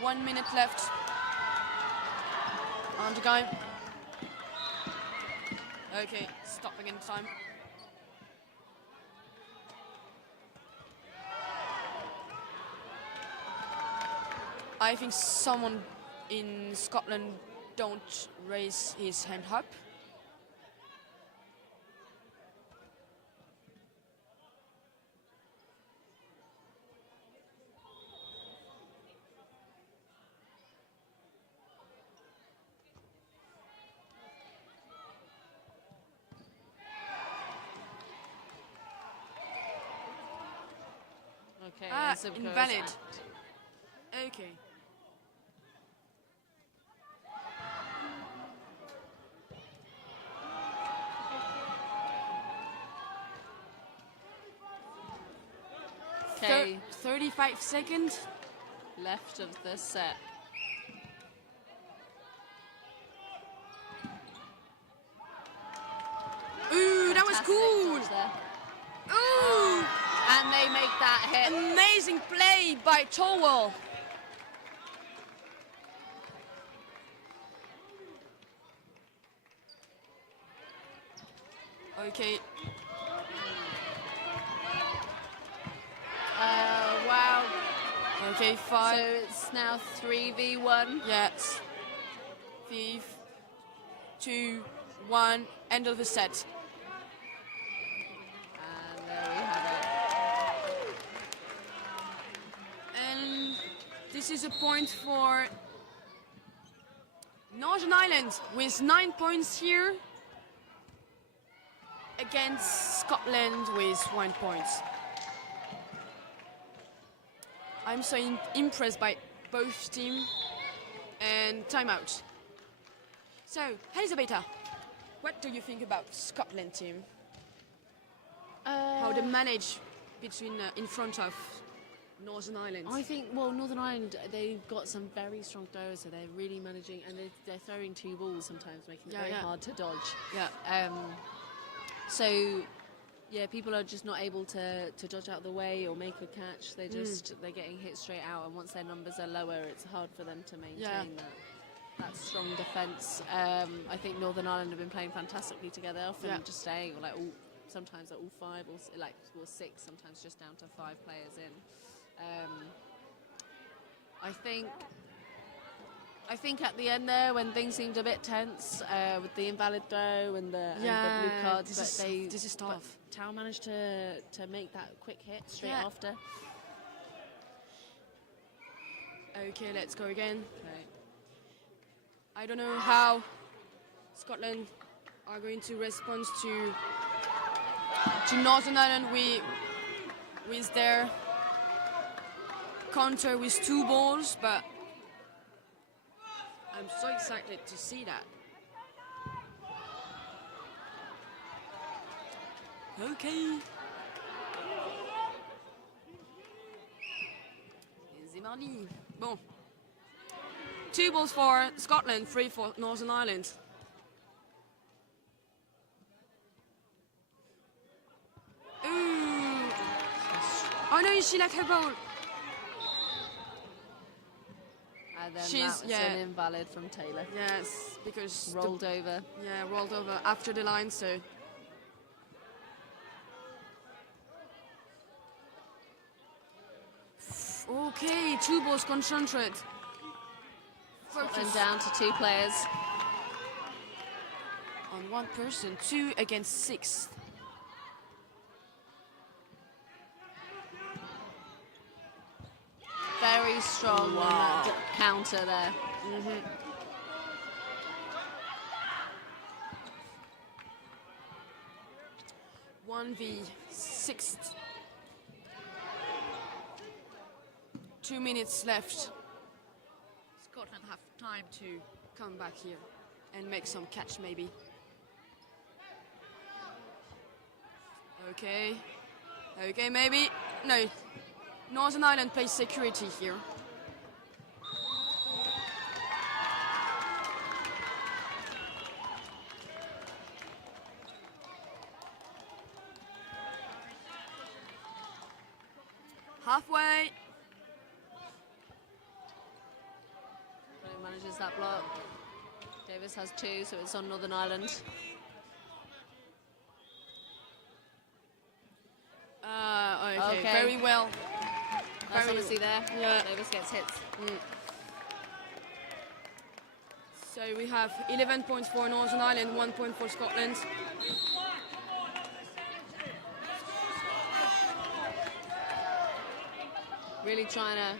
1 minute left. On the game. Okay, stopping in time. I think someone in Scotland don't raise his hand up. Okay, Ah, Simcoe's invalid. out. Okay. Okay, 35 seconds. left of the set. Ooh, that was Fantastic cool. dodge there. Ooh, And they make that hit. amazing play by Towell. Okay. Wow. Okay, So 5. it's now 3v1. Yes. 5, 2, 1. End of the set. And there we have it. And this is a point for Northern Ireland with 9 points here against Scotland with 1 point. I'm so impressed by both teams. And timeout. So, Elisabetta, what do you think about Scotland team? How they manage between in front of Northern Ireland? I think, well, Northern Ireland, they've got some very strong throwers, so they're really managing, and they're throwing 2 balls sometimes, making it very hard to dodge. Yeah. So, yeah, people are just not able to dodge out of the way or make a catch. They're getting hit straight out, and once their numbers are lower, it's hard for them to maintain that strong defence. I think Northern Ireland have been playing fantastically together, often just staying like sometimes at all 5 or 6, sometimes just down to 5 players in. I think at the end there, when things seemed a bit tense with the invalid throw and the blue cards, this is tough. Tao managed to make that quick hit straight after. Okay, let's go again. Okay. I don't know how Scotland are going to respond to Northern Ireland with their counter with 2 balls, but I'm so excited to see that. Okay. Zimmerli. Bon. 2 balls for Scotland, 3 for Northern Ireland. Ooh. Oh no, she left her ball. And then She's- that was an invalid from Taylor. Yes, because Rolled over. rolled over after the line, so. Okay, 2 balls concentrate. And down to 2 players. On 1 person, 2 against 6. Very strong on that counter there. 1v6. 2 minutes left. Scotland have time to come back here and make some catch maybe. Okay. Okay, maybe. No. Northern Ireland plays security here. Halfway. He manages that block. Davis has 2, so it's on Northern Ireland. Okay, very well. That's Very- obviously there. Yeah. Davis gets hits. So we have 11 points for Northern Ireland, 1 point for Scotland. Really trying to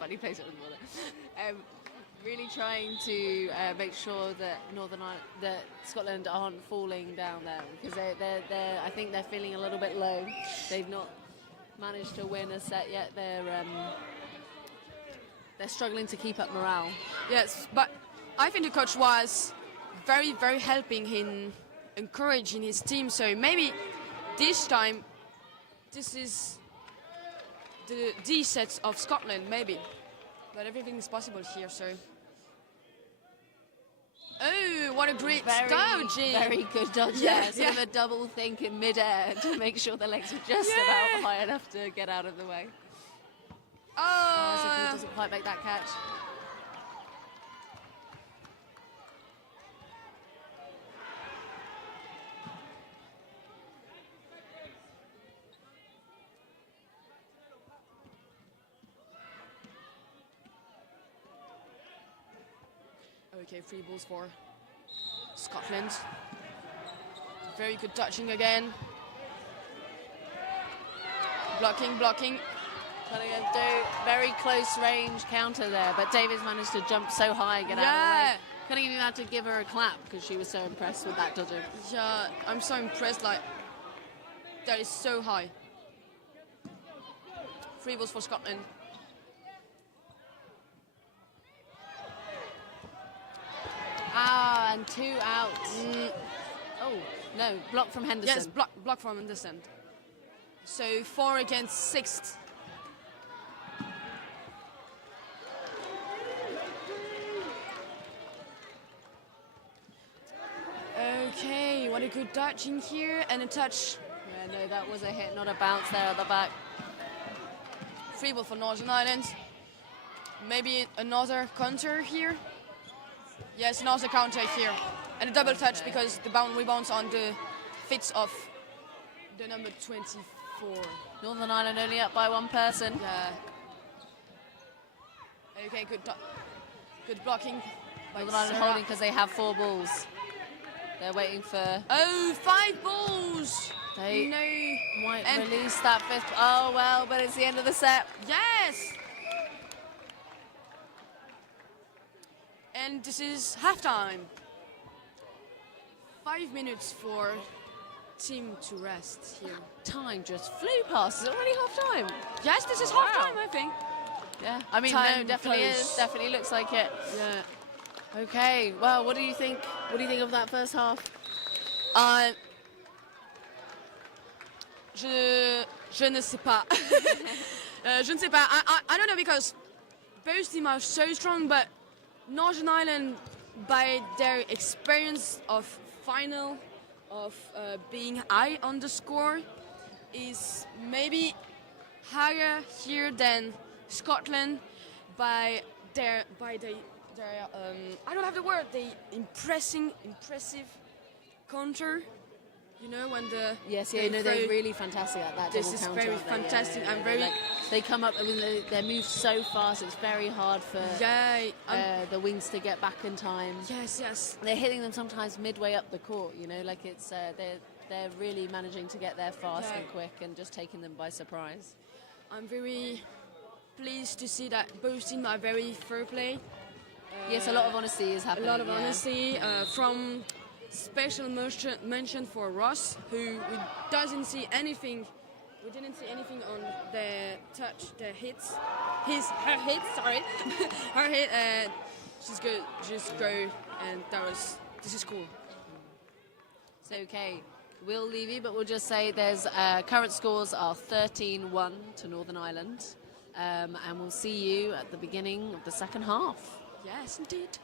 funny place it was really trying to make sure that that Scotland aren't falling down there, because they're I think they're feeling a little bit low. They've not managed to win a set yet. They're struggling to keep up morale. Yes, but I think the coach was very, very helping in encouraging his team. So maybe this time, this is the D sets of Scotland, maybe. But everything is possible here, so. Oh, what a great dodging! Very good dodge. Yeah, Sort of a double think in midair to make sure the legs are just about high enough to get out of the way. So he doesn't quite make that catch. Okay, free balls for Scotland. Very good touching again. Blocking. Trying to do very close range counter there, but David's managed to jump so high, get out of the way. Couldn't even have to give her a clap because she was so impressed with that dodging. Yeah, I'm so impressed, like, that is so high. Free balls for Scotland. And 2 out. Oh, no, block from Henderson. Yes, block from Henderson. So 4 against 6. Okay, what a good touch in here, and a touch. Yeah, no, that was a hit, not a bounce there at the back. Free ball for Northern Ireland. Maybe another counter here. Yes, another counter here. And a double touch because the rebounds on the fits of the number 24. Northern Ireland only up by 1 person. Yeah. Okay, good blocking. Northern Ireland holding because they have 4 balls. They're waiting for... Oh, 5 balls! They no. might release that 5th. Oh, well, but it's the end of the set. Yes! And this is halftime. 5 minutes for team to rest here. Time just flew past. Is it already half-time? Yes, this is halftime, I think. Yeah, I mean, Time no, definitely close. is. Definitely looks like it. Yeah. Okay, well, what do you think? What do you think of that first half? Je ne sais pas. Je ne sais pas. I don't know, because both teams are so strong, but Northern Ireland, by their experience of final, of being high on the score, is maybe higher here than Scotland by their I don't have the word, the impressive counter. You know, when the they're really fantastic at that. This is counter, very aren't they? fantastic. Yeah, I'm very. like, they come up. I mean, they move so fast. It's very hard for the wings to get back in time. Yes. They're hitting them sometimes midway up the court. You know, like it's they're really managing to get there fast and quick and just taking them by surprise. I'm very pleased to see that both teams are very fair play. Yes, a lot of honesty is happening. A lot of honesty from special mention for Ross, who doesn't see anything. We didn't see anything on the touch, the hits, her hit. Sorry, her hit. She's good. Just go, and this is cool. So okay, we'll leave you, but we'll just say there's current scores are 13-1 to Northern Ireland, and we'll see you at the beginning of the second half. Yes, indeed.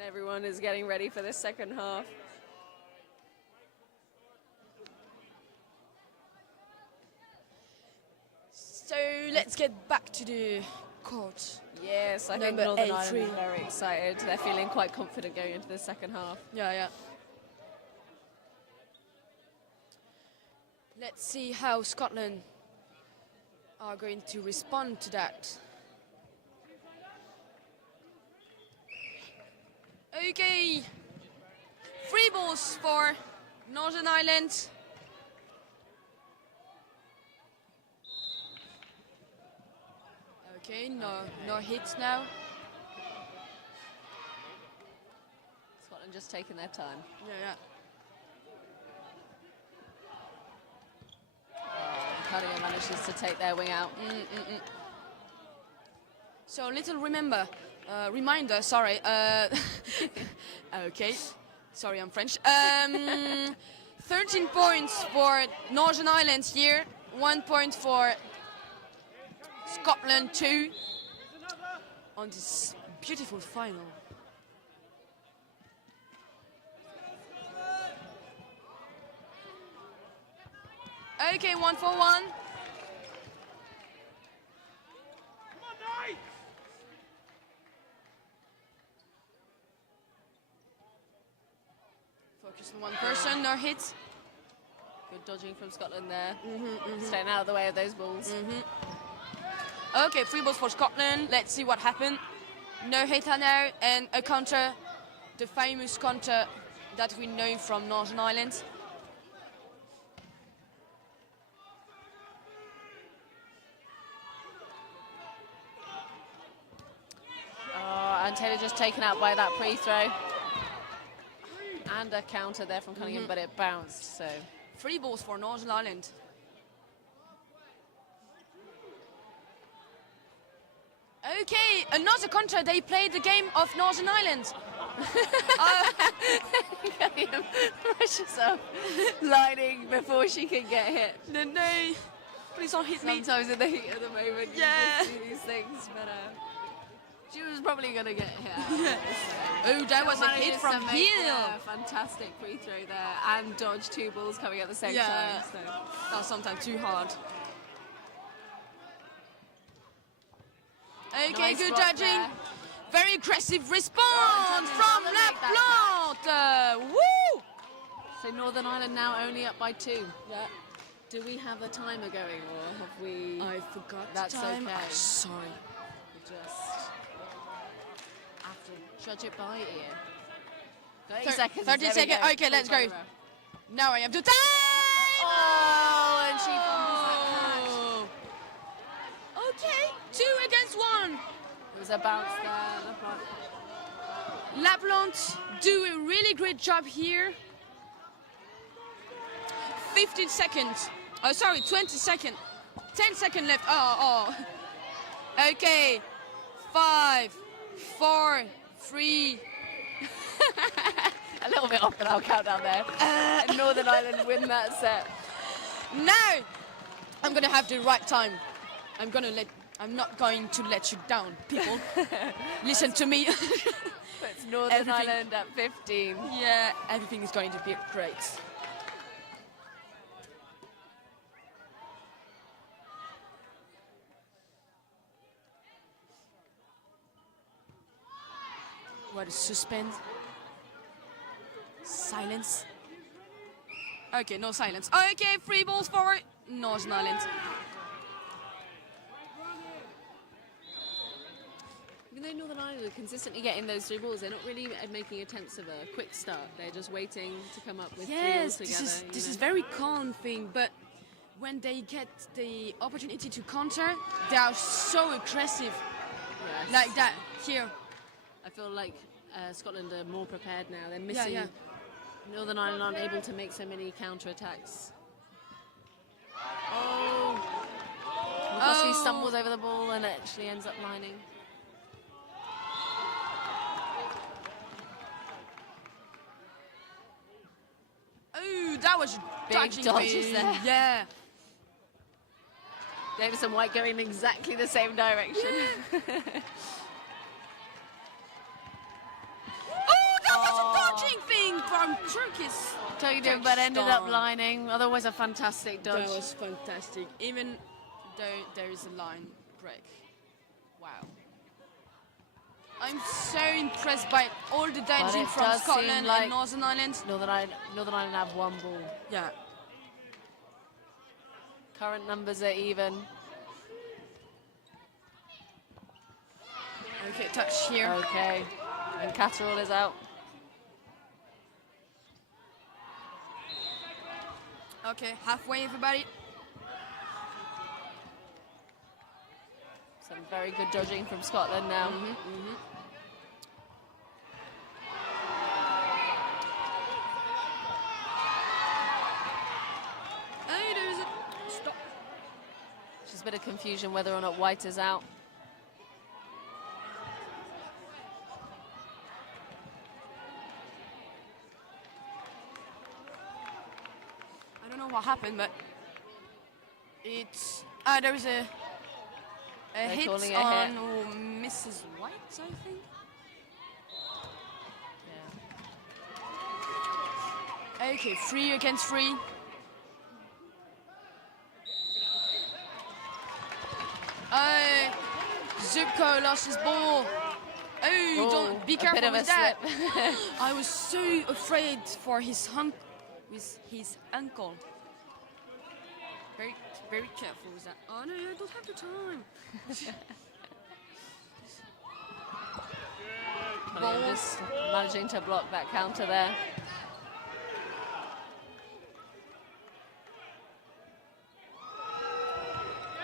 And everyone is getting ready for the second half. So let's get back to the court. Yes, I think Number Northern Ireland 8-3. is very excited. They're feeling quite confident going into the second half. Yeah. Let's see how Scotland are going to respond to that. Okay, free balls for Northern Ireland. Okay, no hits now. Scotland just taking their time. Yeah. Cunningham manages to take their wing out. So little reminder, sorry. Okay, sorry, I'm French. 13 points for Northern Ireland here, 1 point for Scotland 2 on this beautiful final. Okay, 1 for 1. Focus on one person, no hits. Good dodging from Scotland there. Staying out of the way of those balls. Okay, free balls for Scotland. Let's see what happened. No hit now, and a counter, the famous counter that we know from Northern Ireland. And Taylor just taken out by that pre-throw. And a counter there from Cunningham, but it bounced, so. Free balls for Northern Ireland. Okay, another counter. They played the game of Northern Ireland. Cunningham rushes up, lining before she can get hit. No, please don't hit me. Sometimes in the heat of the moment, you Yeah. just do these things, but she was probably going to get hit out of this. Oh, that was a Manages hit to from make here. a fantastic free throw there and dodge two balls coming at the same Yeah. time. So. That was sometimes too hard. Okay, Nice good block judging. there. Very aggressive response from another La make that Plante. Woo! So Northern Ireland now only up by 2. Yeah. Do we have a timer going, or have we? I forgot That's the time. okay. I'm sorry. We just have to judge it by ear. 30 seconds. 30 there we seconds. go. Okay, let's Full go. timer. Now I have to time. Oh, and she fumbles that catch. Okay, 2 against 1. It was a bounce there. La Plante do a really great job here. 15 seconds. Oh, sorry, 20 seconds. 10 seconds left. Oh. Okay. 5, 4, 3. A little bit off, but I'll count down there. And Northern Ireland win that set. Now, I'm gonna have the right time. I'm not going to let you down, people. Listen to me. It's Northern Everything- Ireland at 15. Yeah, everything is going to be great. What is suspense? Silence. Okay, no silence. Okay, free balls for Northern Ireland. Even though Northern Ireland are consistently getting those 3 balls, they're not really making attempts of a quick start. They're just waiting to come up with 3 Yes, altogether. this is very calm thing, but when they get the opportunity to counter, they are so aggressive Yes. like that here. I feel like Scotland are more prepared now. They're missing. Yeah. Northern Ireland aren't able to make so many counter-attacks. Oh. He stumbles over the ball and actually ends up lining. Oh, that was Big dodging dodges thing. there. Yeah. Davis and White going in exactly the same direction. same thing from Turkish. Turkish, but ended up lining. Otherwise, a fantastic dodge. That was fantastic. Even though there is a line break. Wow. I'm so impressed by all the dancing from Scotland like and Northern Ireland. Northern Ireland have one ball. Yeah. Current numbers are even. Okay, touch here. Okay. And Catterall is out. Okay, halfway, everybody. Some very good dodging from Scotland now. Hey, there's a stop. Just a bit of confusion whether or not White is out. I don't know what happened, but it's there was a hit calling on Mrs. White, I think. Yeah. Okay, 3 against 3. Zubko lost his ball. Oh, don't be careful with that. I was so afraid for his ankle. Very, very careful with that. Oh no, I don't have the time. Just managing to block that counter there.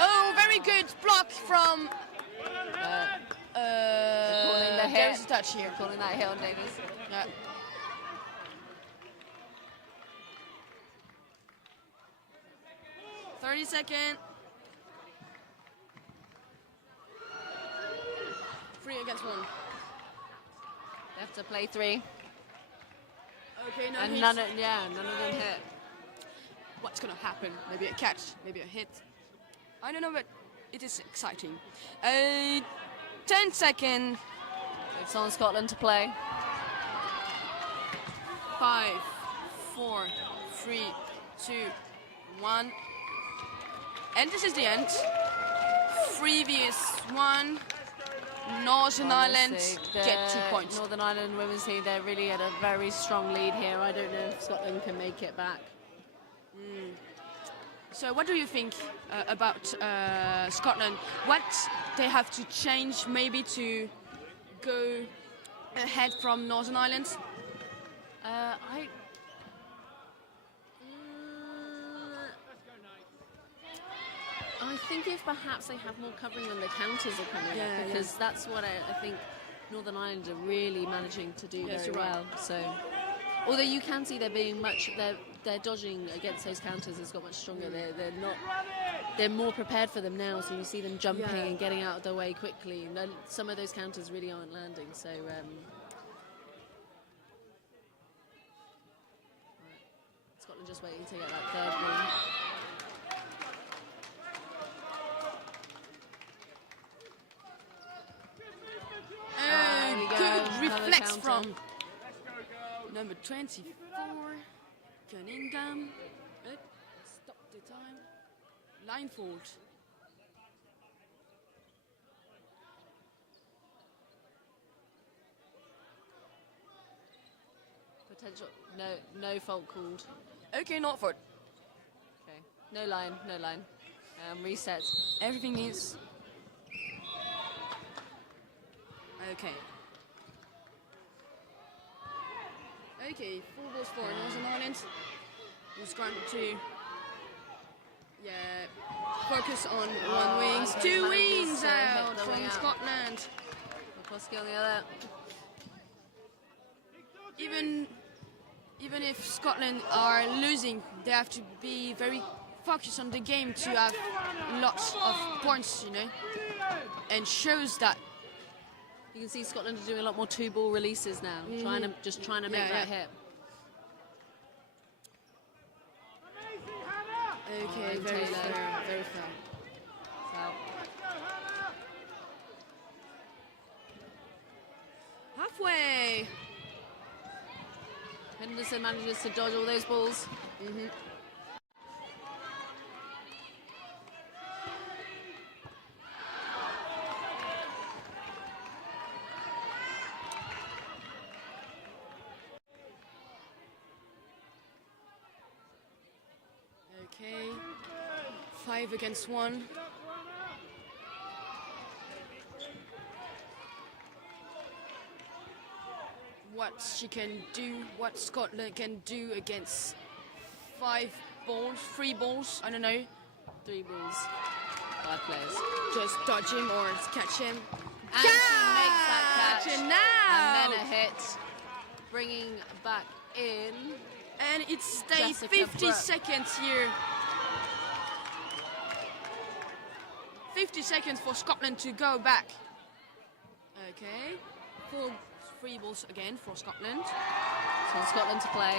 Oh, very good block from. Calling the hit. There is a touch here. Calling that hit on Davies. Yeah. Second. 3 against 1. They have to play 3. Okay, no And hits. none of them hit. What's gonna happen? Maybe a catch, maybe a hit. I don't know, but it is exciting. 10 seconds. It's on Scotland to play. 5, 4, 3, 2, 1. And this is the end. 3 vs 1. Northern Ireland get 2 points. Northern Ireland women's team, they're really at a very strong lead here. I don't know if Scotland can make it back. So what do you think about Scotland? What they have to change maybe to go ahead from Northern Ireland? I think if perhaps they have more covering when the counters are coming up, because that's what I think Northern Ireland are really managing to do very well. So, although you can see they're being their dodging against those counters has got much stronger. They're more prepared for them now. So you see them jumping and getting out of the way quickly. And then some of those counters really aren't landing. So. Scotland just waiting to get that third win. Good reflex from number 24, Cunningham. Stop the time. Line fault. Potential. No fault called. Okay, not fault. Okay. No line. Reset. Everything is. Okay. Okay, 4 balls for Northern Ireland. Who's going to focus on one wings. 2 wings out from Scotland. McCloskey on the other. Even if Scotland are losing, they have to be very focused on the game to have lots of points, you know, and shows that. You can see Scotland are doing a lot more 2-ball releases now, trying to make that hit. Okay, very fair, very fair. Foul. Halfway. Henderson manages to dodge all those balls. Okay, 5 against 1. What she can do, what Scotland can do against 5 balls, 3 balls, I don't know. 3 balls, 5 players. Just dodge him or catch him. And she makes that catch. And now! And then a hit, bringing back in. And it stays Jessica 50 Brooke. seconds here. 50 seconds for Scotland to go back. Okay, 3 balls again for Scotland. So Scotland to play.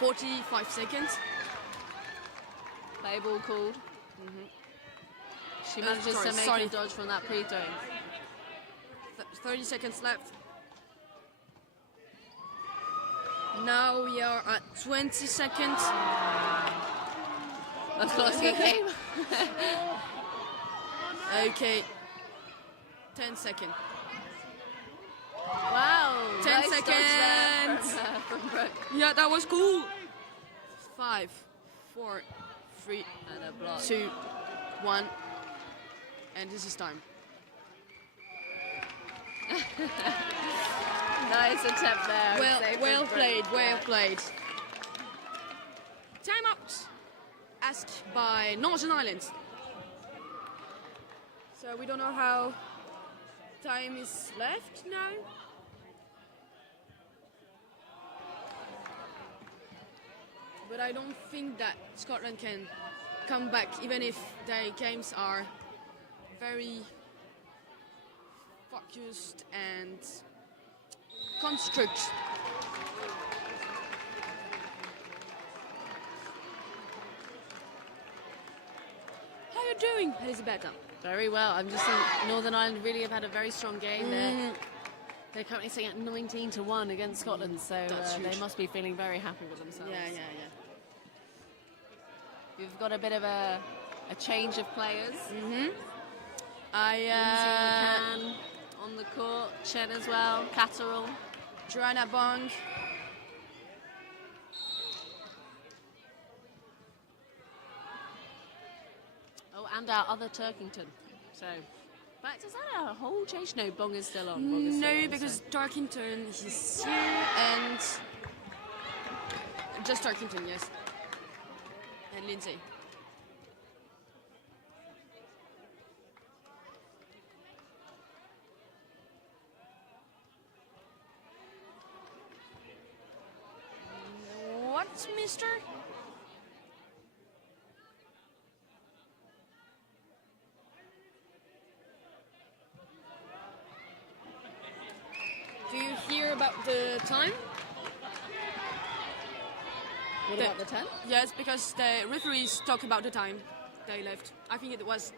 45 seconds. Play ball called. She manages to make a dodge from that pre-throw. 30 seconds left. Now we are at 20 seconds. Of course he came. Okay. 10 seconds. Wow. 10 nice dodge there seconds. from Brooke. Yeah, that was cool. 5, 4, 3, And a block. 2, 1. And this is time. Nice attempt there. Well played, well played. Time out. Asked by Northern Ireland. So we don't know how time is left now. But I don't think that Scotland can come back, even if their games are very focused and construct. How are you doing, Elisabetta? Very well. I'm just saying Northern Ireland really have had a very strong game there. They're currently sitting at 19-1 against Scotland, so they must be feeling very happy with themselves. Yeah. We've got a bit of a change of players. I McCann on the court, Chen as well, Catterall. Joanna Bong. Oh, and our other Turkington. So, but is that a whole change? No, Bong is still on. Bong is still No, on, because so. Turkington is here and just Turkington, yes. And Lindsay. What, mister? Do you hear about the time? What about the 10? Yes, because the referees talk about the time they left. I think it was.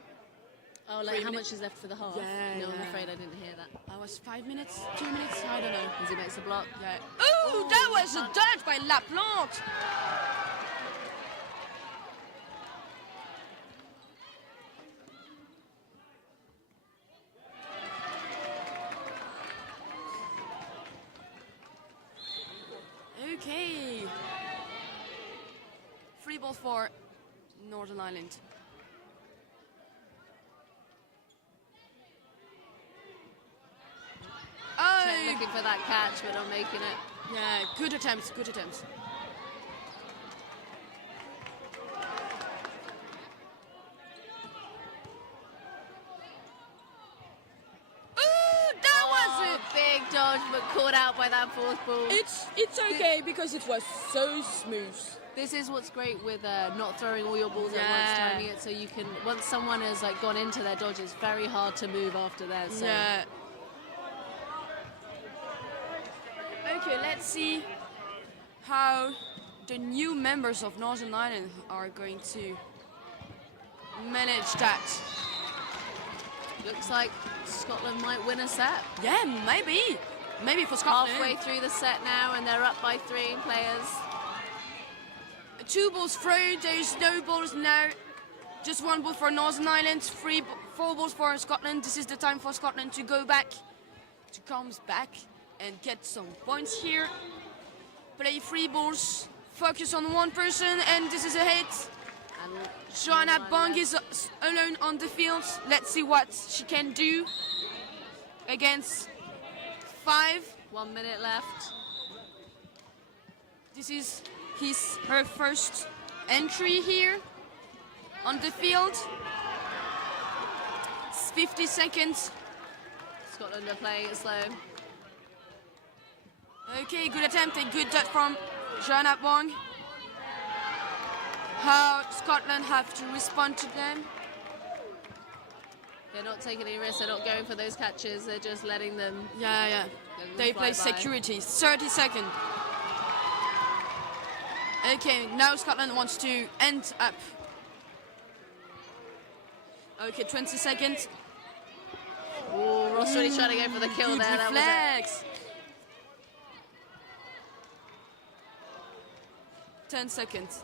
Oh, like 3 how minutes. much is left for the half? Yeah, No, I'm yeah. afraid I didn't hear that. I was 5 minutes, 2 minutes, I don't know. As he makes a block. Yeah. Oh, that was a dodge by Laplante. Okay. Free ball for Northern Ireland. Oh, Looking for that catch, but not making it. yeah, good attempts, good attempts. Ooh, that was it! Big dodge, but caught out by that fourth ball. It's okay because it was so smooth. This is what's great with not throwing all your balls at Yeah. once, timing it so you can. Once someone has like gone into their dodge, it's very hard to move after that. So. Yeah. Okay, let's see how the new members of Northern Ireland are going to manage that. Looks like Scotland might win a set. Yeah, maybe. maybe for Scotland. Halfway through the set now, and they're up by 3 players. 2 balls through, there's no balls now. Just 1 ball for Northern Ireland, 4 balls for Scotland. This is the time for Scotland to go back, to come back and get some points here. Play 3 balls, focus on 1 person, and this is a hit. And Joanna Bong is alone on the field. Let's see what she can do against 5. 1 minute left. This is her first entry here on the field. It's 50 seconds. Scotland are playing it slow. Okay, good attempt, a good touch from Joanna Bong. How Scotland have to respond to them. They're not taking any risks, they're not going for those catches, they're just letting them. Yeah. They play fly by. security. 30 seconds. Okay, now Scotland wants to end up. Okay, 20 seconds. Oh, Ross really trying to go for the kill Good there. That was it. reflex. 10 seconds.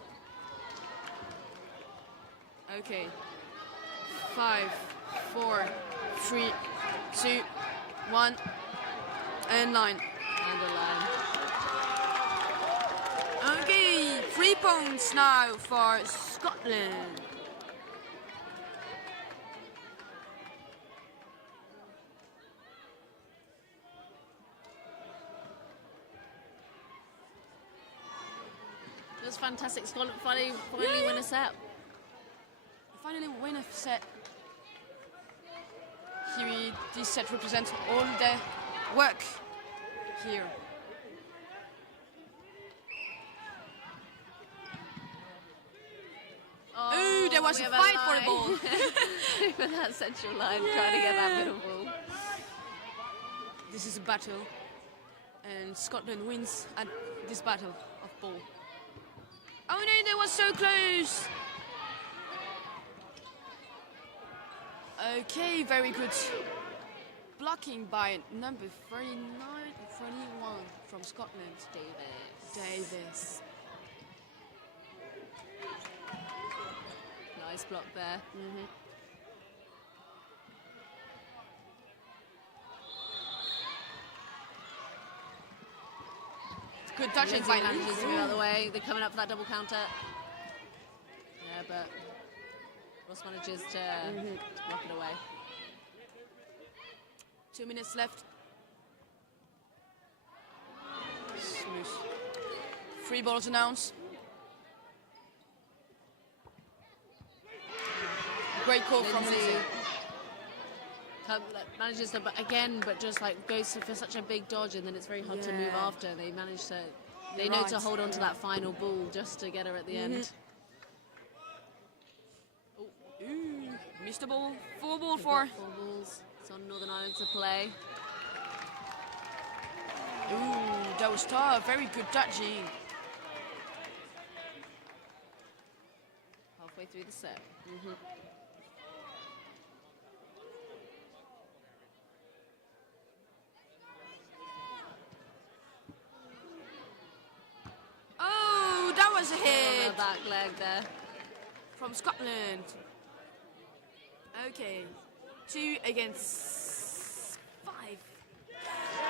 Okay. 5, 4, 3, 2, 1, and 9. And the line. Okay, 3 points now for Scotland. It was fantastic. Scotland finally win a set. Finally win a set. Here, this set represents all the work here. Oh, there was we a have fight for the line. ball. For that central line, trying to get that middle ball. This is a battle, and Scotland wins at this battle of ball. Oh no, they were so close. Okay, very good. Blocking by number 39, 31 from Scotland. Davis. Nice block there. Good touching Lindsay by manages to move out of the way. They're coming up for that double counter. Yeah, but Ross manages to block it away. 2 minutes left. Smooth. 3 balls announced. Great call from Lindsay Lindsay. manages to, but just like goes for such a big dodge, and then it's very hard to move after. They manage to, they know to hold on to that final ball just to get her at the end. Ooh, missed the ball. 4 ball They've for. got 4 balls. It's on Northern Ireland to play. Ooh, that was tough. Very good touching. Halfway through the set. Oh, that was a On hit the back leg there. from Scotland. Okay, 2 against 5.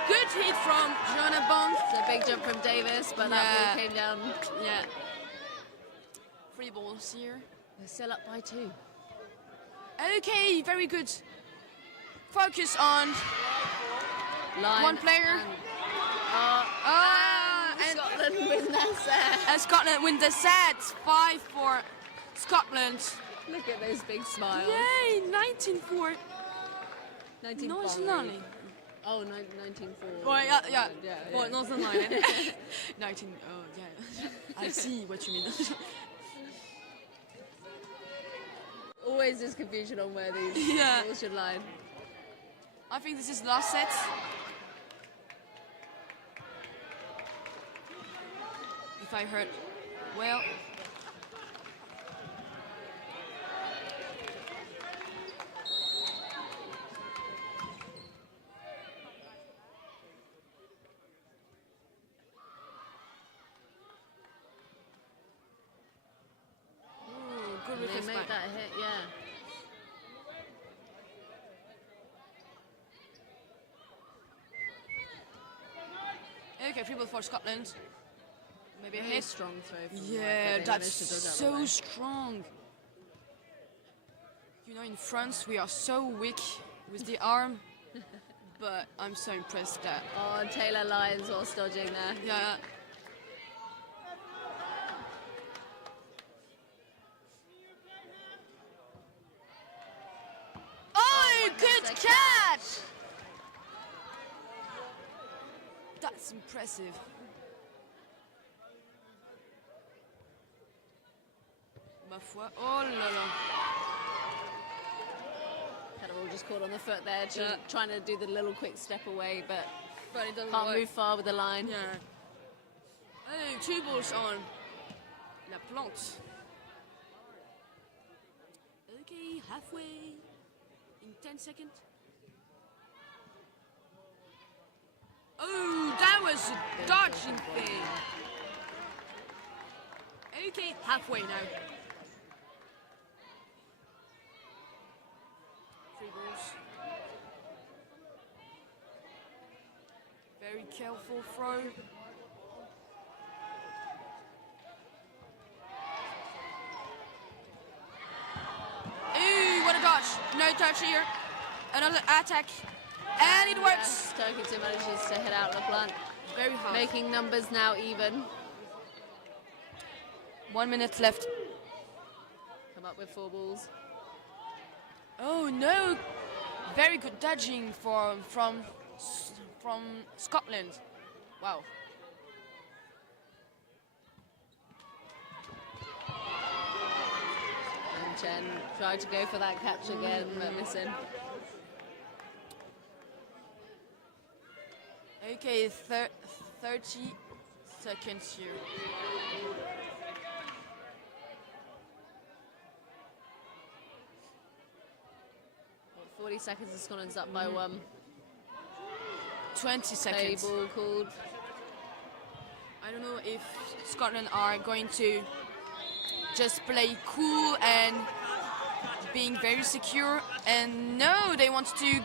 Good hit from Joanna Bong. It's a big jump from Davis, but that ball came down. Yeah. 3 balls here. They're still up by 2. Okay, very good. Focus on Line 1 player. And Scotland win that set. And Scotland win the set. 5 for Scotland. Look at those big smiles. Yay, 19-4. 19 Nationally. Oh, 19-4. Well, yeah. Yeah. Well, not 19. 19. Oh, yeah. I see what you mean. Always this confusion on where these balls should line. I think this is the last set. If I heard well. Did that hit? Yeah. Okay, free ball for Scotland. Maybe a Very hit. strong throw. From Yeah, they that's managed to dodge out the so way. strong. You know, in France, we are so weak with the arm, but I'm so impressed that. Oh, and Taylor Lyons was dodging there. Yeah. Oh, good second. catch! That's impressive. Ma foi. Oh là là. Kind of all just caught on the foot there, Yeah. trying to do the little quick step away, but But it doesn't can't work. move far with the line. Yeah. Oh, 2 balls on La Plante. Okay, halfway in 10 seconds. Oh, that was a dodging thing. Okay, halfway now. 3 balls. Very careful throw. Ooh, what a dodge. No touch here. Another attack. And it works. Turkington manages to hit out LeBlanc, Very hard. making numbers now even. 1 minute left. Come up with 4 balls. Oh no. Very good dodging from Scotland. Wow. And Chen tried to go for that catch again, but missing. Okay, 30 seconds here. 40 seconds and Scotland's up by 1. 20 Play seconds. ball called. I don't know if Scotland are going to just play cool and being very secure. And no, they want to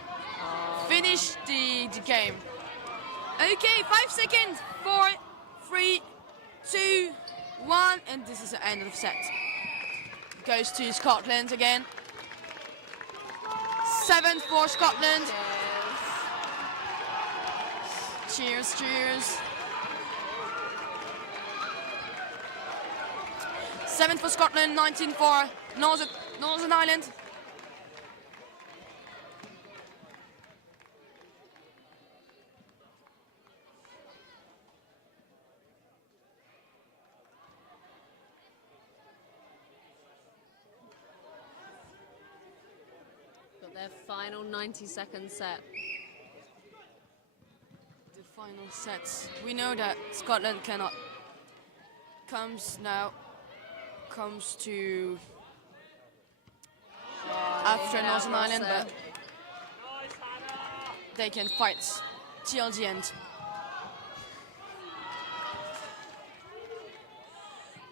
finish the game. Okay, 5 seconds. 4, 3, 2, 1. And this is the end of the set. Goes to Scotland again. 7 for Scotland. Cheers, cheers. 7 for Scotland, 19 for Northern Ireland. Got their final 90-second set. The final sets. We know that Scotland cannot. Comes to after hit out Northern Ireland, Ross but they can fight till the end.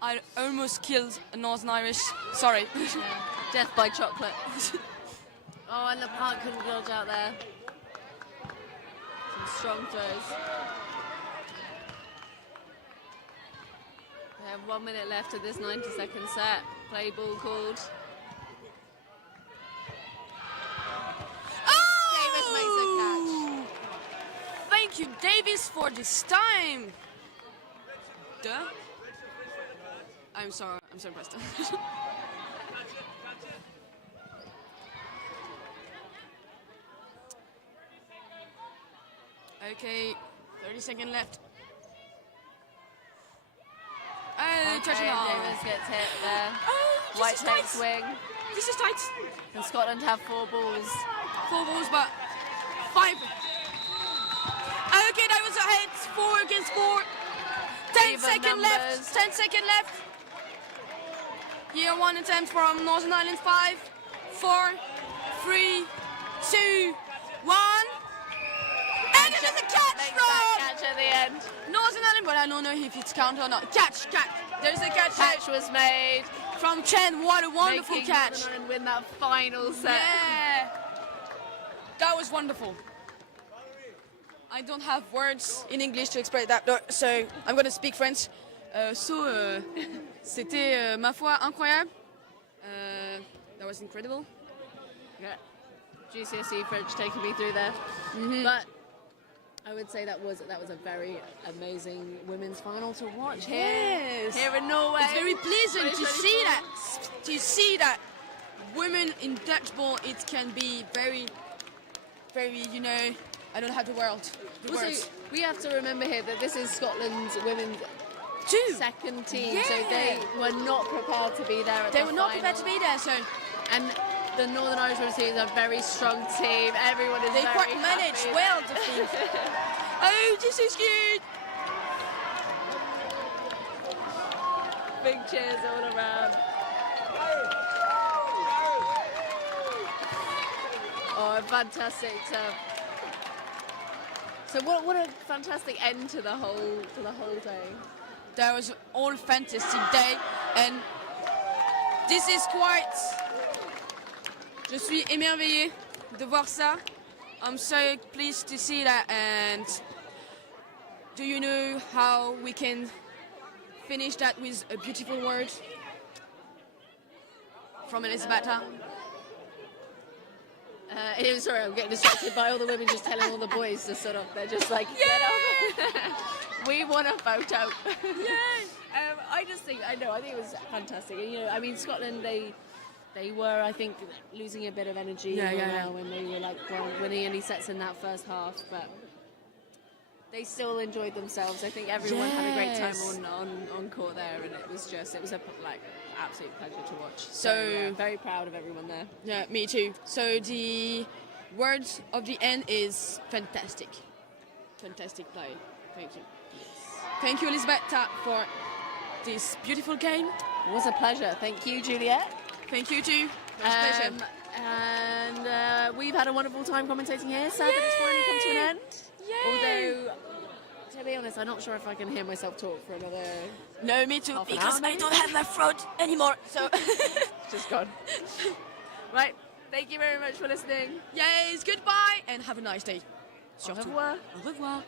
I almost killed a Northern Irish. Sorry. Death by chocolate. Oh, and LeBlanc couldn't dodge out there. Some strong throws. We have 1 minute left of this 90-second set. Play ball called. Davis makes a catch. Thank you, Davis, for this time. Duh. I'm so impressed. Okay, 30 seconds left. Oh, touching off. Davis gets hit there. Oh, this White is takes tight. wing. This is tight. And Scotland have 4 balls. 4 balls, but 5. Okay, that was a hit. 4 against 4. 10 Even seconds numbers. left. 10 seconds left. Here, 1 attempt from Northern Ireland. 5, 4, 3, 2, 1. And it is a catch Makes from that catch at the end. Northern Ireland, but I don't know if it's count or not. Catch. There's a catch. Catch was made. from Chen. What a wonderful Making catch. Northern Ireland win that final set. Yeah. That was wonderful. I don't have words in English to express that, so I'm going to speak French. C'était, ma foi, incroyable. That was incredible. Yeah. GCSE French taking me through there. Mm-hmm. But I would say that was a very amazing women's final to watch Yes. here in Norway. It's very pleasant to see that. To see that women in dodgeball, it can be very, very, you know, I don't have the words. Also, we have to remember here that this is Scotland's women's second team, so Yeah. they were not prepared to be there at They the were not final. prepared to be there, so And the Northern Irish women's team is a very strong team. Everyone is they very quite managed happy. well the thing. Oh, this is good. Big cheers all around. Oh, fantastic! So what a fantastic end to the whole day. That was all fantastic day, and this is quite. Je suis émerveillée de voir ça. I'm so pleased to see that. And do you know how we can finish that with a beautiful word from Elisabetta? Sorry, I'm getting distracted by all the women just telling all the boys to sort of. They're just like, get up. We want a photo. Yeah. I think it was fantastic. And, you know, I mean, Scotland, they were, I think, losing a bit of energy when they were like winning any sets in that first half, but they still enjoyed themselves. I think everyone had a great time on court there, and it was a absolute pleasure to watch. So yeah, very proud of everyone there. Yeah, me too. So the word of the end is fantastic. Fantastic play. Thank you. Thank you, Elisabetta, for this beautiful game. It was a pleasure. Thank you, Juliet. Thank you too. It was a pleasure. And we've had a wonderful time commentating here. Sad that it's finally come to an end. Although, to be honest, I'm not sure if I can hear myself talk for another. No, me too, half an because hour, I maybe? don't have my throat anymore. So Just gone. Right. Thank you very much for listening. yes, goodbye and have a nice day. Au revoir. Au revoir.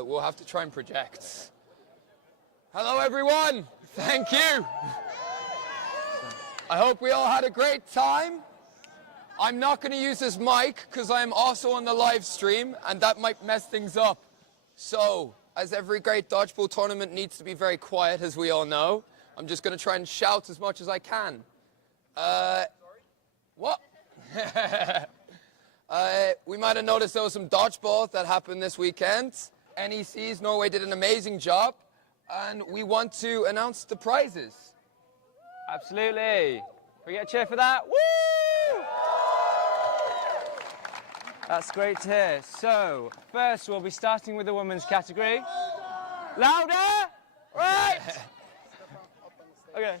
we'll have to try and project. Hello, everyone. Thank you. I hope we all had a great time. I'm not going to use this mic because I'm also on the live stream, and that might mess things up. So, as every great dodgeball tournament needs to be very quiet, as we all know, I'm just going to try and shout as much as I can. What? We might have noticed there was some dodgeball that happened this weekend. NEC's Norway did an amazing job, and we want to announce the prizes. Absolutely. Can we get a cheer for that? Woo! That's great to hear. So, first we'll be starting with the women's category. Louder! Right! Okay.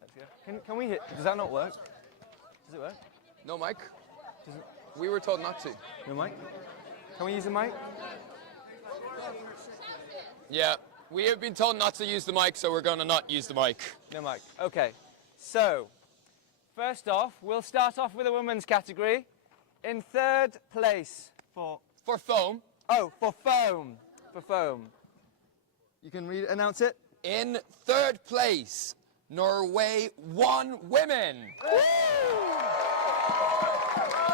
Let's go. Can we hit? Does that not work? Does it work? No mic. We were told not to. No mic? Can we use the mic? Yeah, we have been told not to use the mic, so we're going to not use the mic. No mic. Okay. So, first off, we'll start off with the women's category. In third place for foam. Oh, for foam. For foam. You can announce it? In third place, Norway 1 women.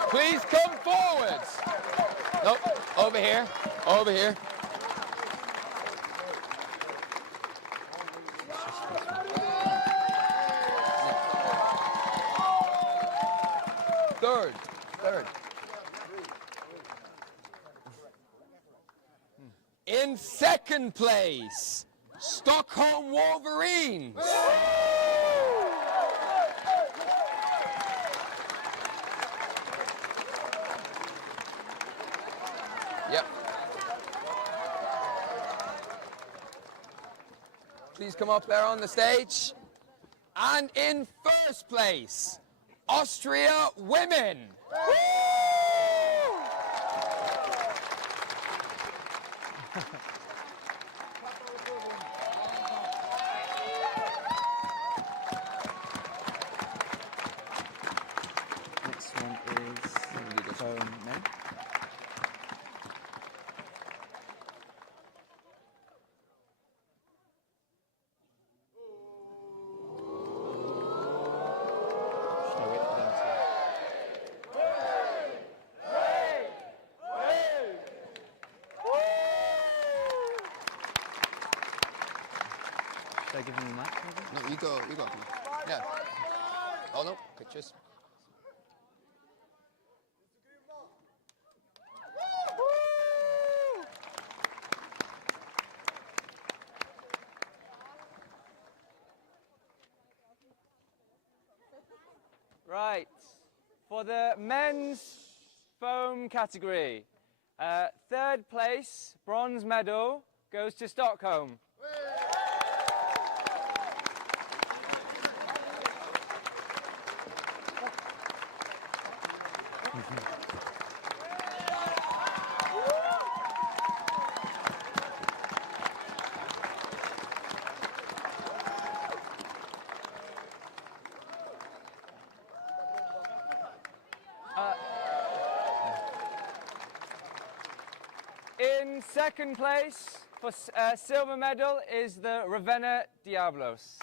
Please come forward. Nope, over here, over here. Third. In second place, Stockholm Wolverines. Yep. Please come up there on the stage. And in first place, Austria Women. Next one is foam men. Should I give him the mic? No, you go. Yeah. Oh no, pictures. Right. For the men's foam category, third place, bronze medal, goes to Stockholm. In second place for silver medal is the Ravenna Diablos.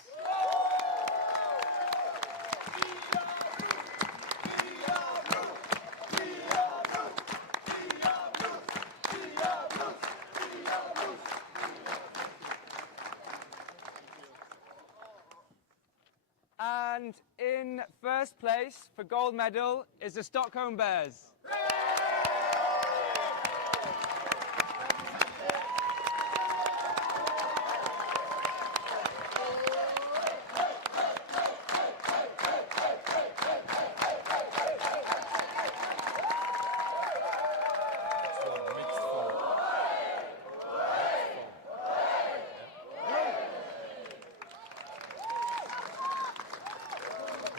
And in first place for gold medal is the Stockholm Bears.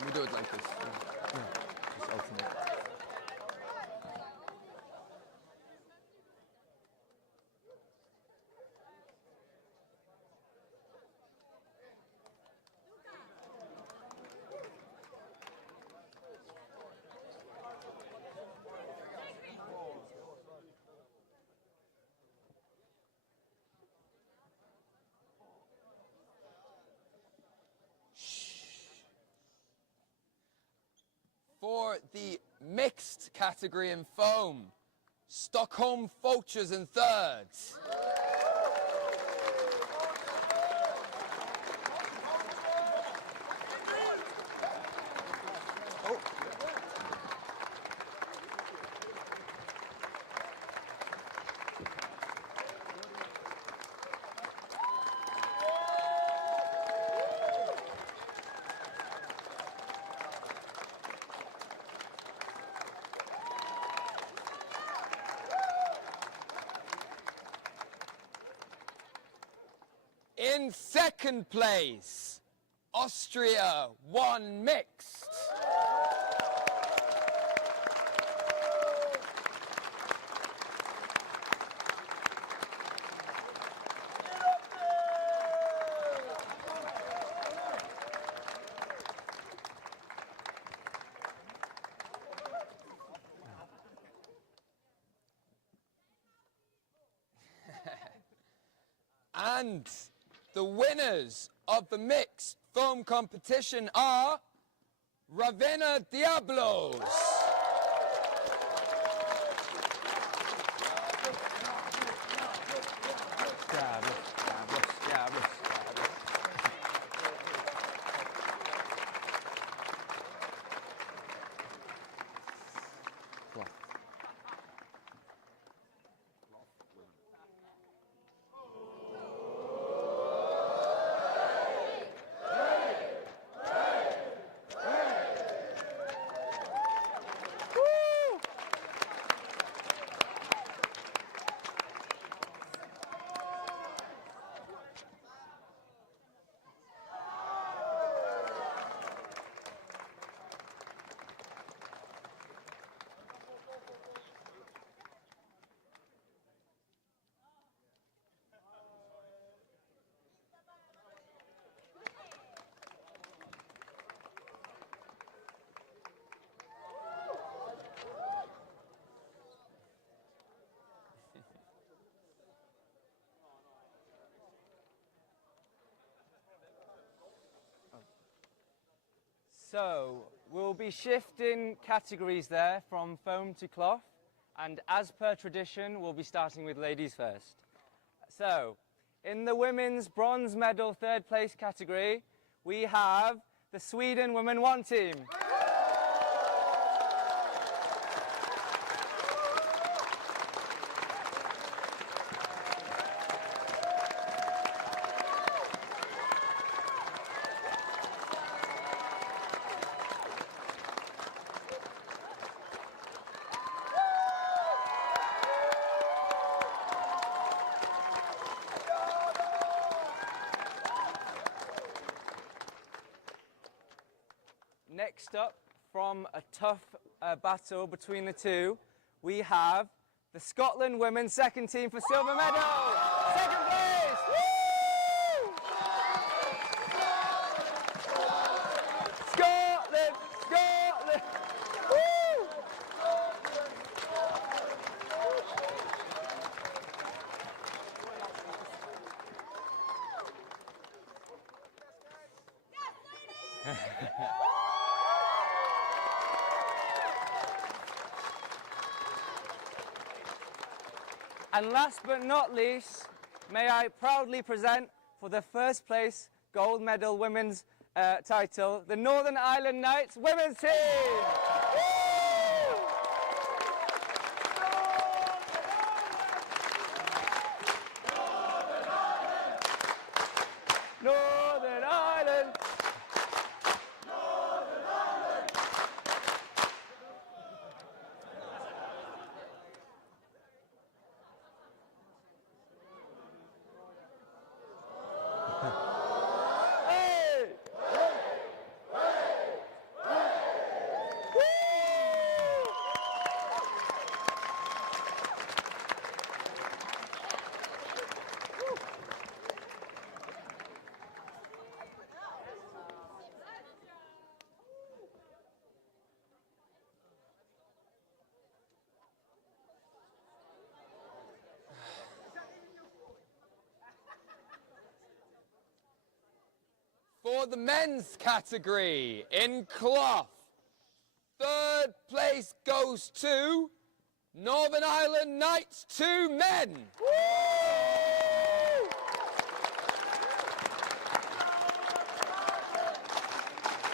We do it like this. Just alternate. For the mixed category in foam, Stockholm Vultures in third. In second place, Austria won mixed. And the winners of the mixed foam competition are Ravenna Diablos. So, we'll be shifting categories there from foam to cloth, and as per tradition, we'll be starting with ladies first. So, in the women's bronze medal third place category, we have the Sweden Women 1 team. Next up, from a tough battle between the two, we have the Scotland women's second team for silver medal. Second place! Woo! Scotland! Scotland! Woo! And last but not least, may I proudly present for the first place gold medal women's title, the Northern Ireland Knights women's team! Woo! Northern Ireland! For the men's category in cloth, third third place goes to Northern Ireland Knights 2 men.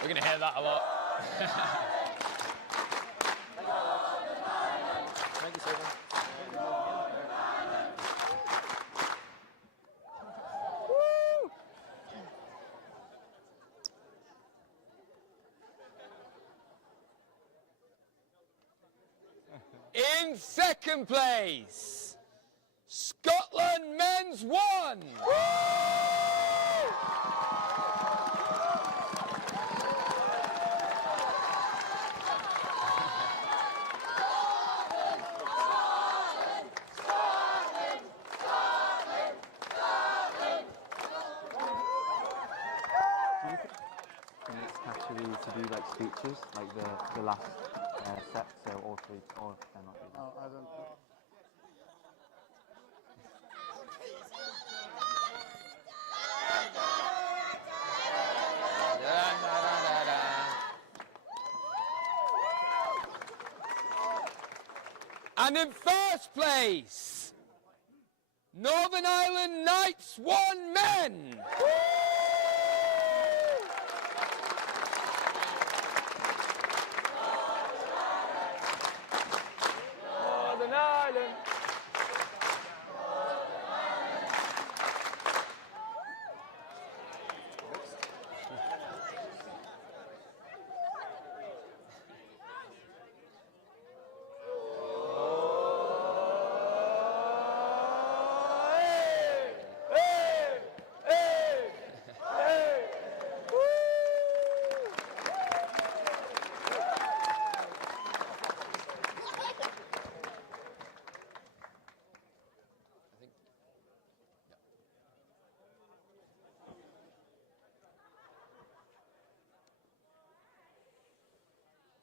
We're going to hear that a lot. Thank you, Stephen. In second place, Scotland Men's 1. Actually, to do like speeches, like the last set, so all three, or they're not doing that. Oh, I don't. And in first place, Northern Ireland Knights 1 men. Northern Ireland.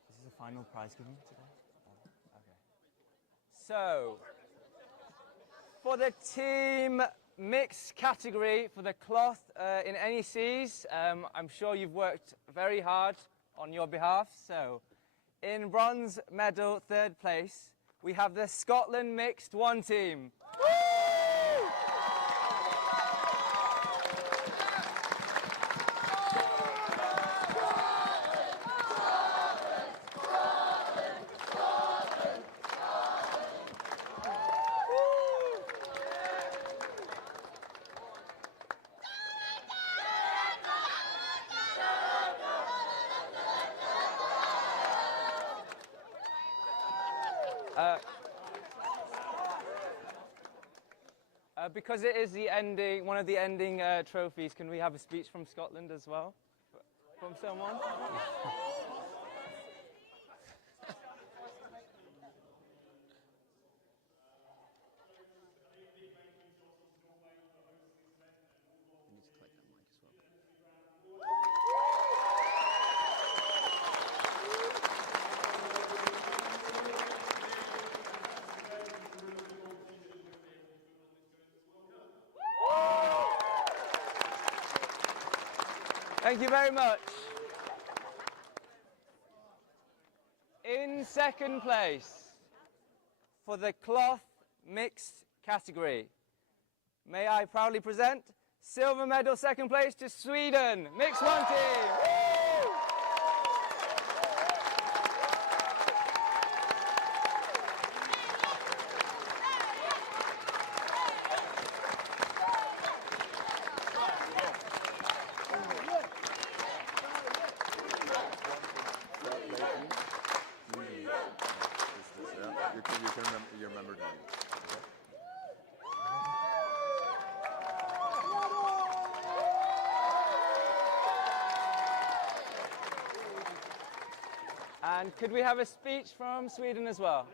This is the final prize giving today? Okay. So, for the team mixed category for the cloth in NECs, I'm sure you've worked very hard on your behalf. So, in bronze medal, third place, we have the Scotland mixed 1 team. Because it is the ending, one of the ending trophies, can we have a speech from Scotland as well? From someone? Thank you very much. In second place, for the cloth mixed category, may I proudly present silver medal second place to Sweden, mixed 1 team. Woo! You remember that. And could we have a speech from Sweden as well?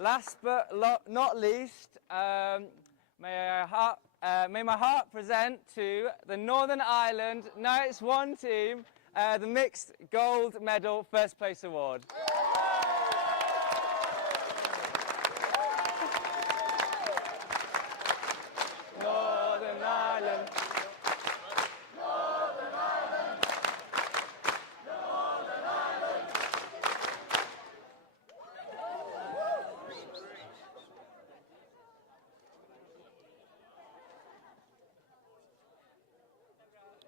Last but not least, may my heart present to the Northern Ireland Knights 1 team the mixed gold medal first place award. Northern Ireland.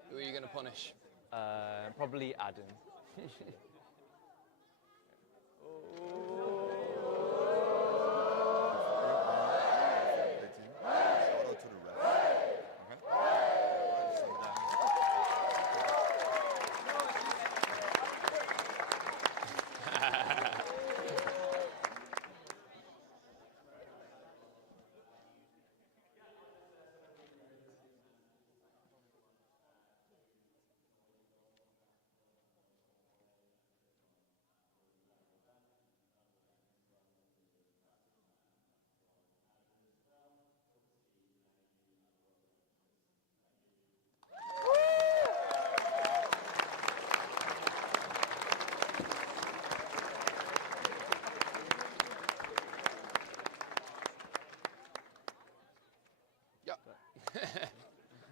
Who are you going to punish? Probably Adam.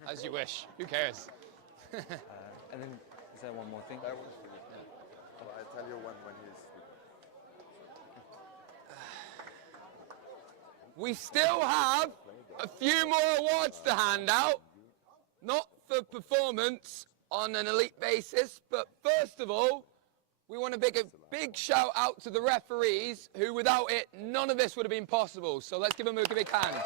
As you wish. Who cares? And then, is there one more thing? That one's for you. Well, I'll tell you when he's... We still have a few more awards to hand out. Not for performance on an elite basis, but first of all, we want to make a big shout out to the referees, who without it, none of this would have been possible. So let's give them a big hand.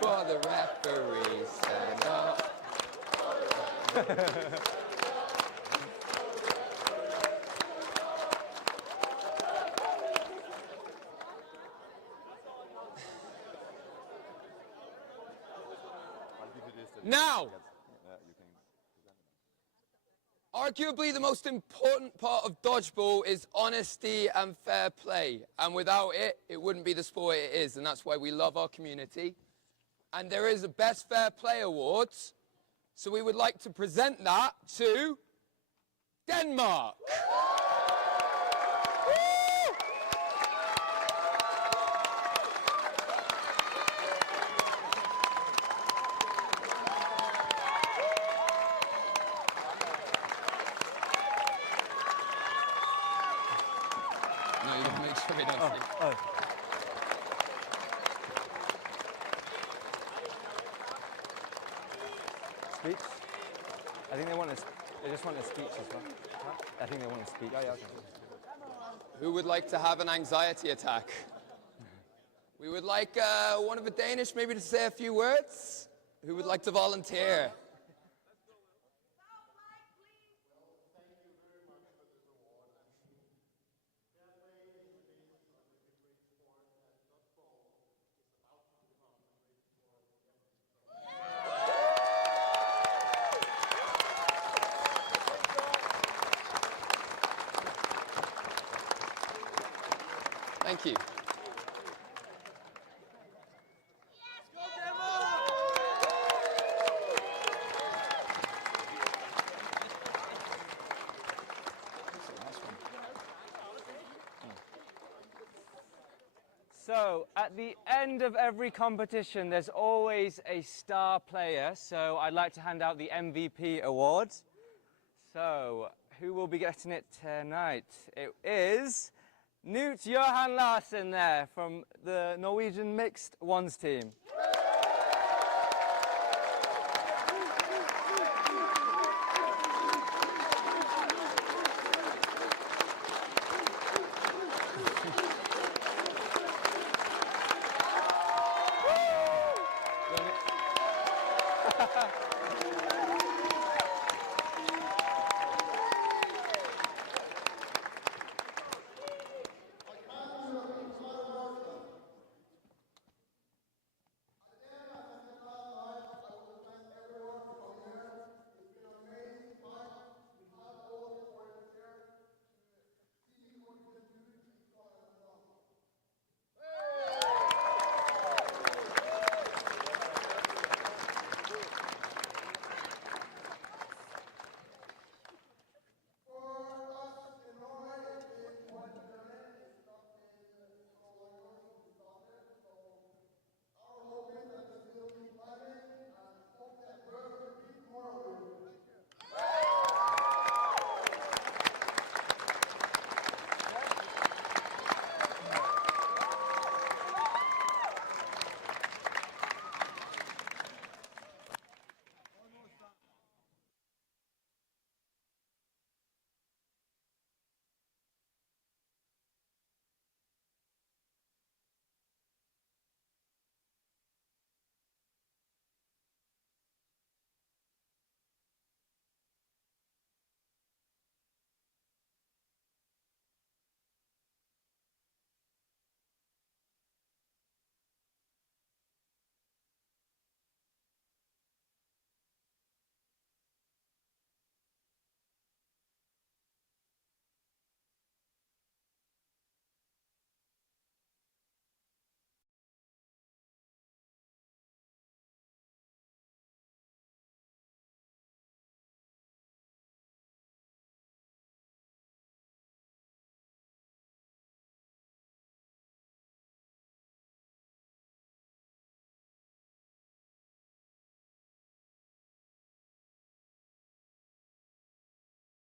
For the referees, stand up. Now, arguably the most important part of dodgeball is honesty and fair play. And without it, it wouldn't be the sport it is. And that's why we love our community. And there is a Best Fair Play Awards. So we would like to present that to Denmark. No, you gotta make sure we don't see. Speech? I think they just want a speech as well. I think they want a speech. Yeah. Who would like to have an anxiety attack? We would like one of the Danish maybe to say a few words. Who would like to volunteer? Thank you. So, at the end of every competition, there's always a star player. So, I'd like to hand out the MVP award. So, who will be getting it tonight? It is Knut Johan Larsen there from the Norwegian Mixed Ones team.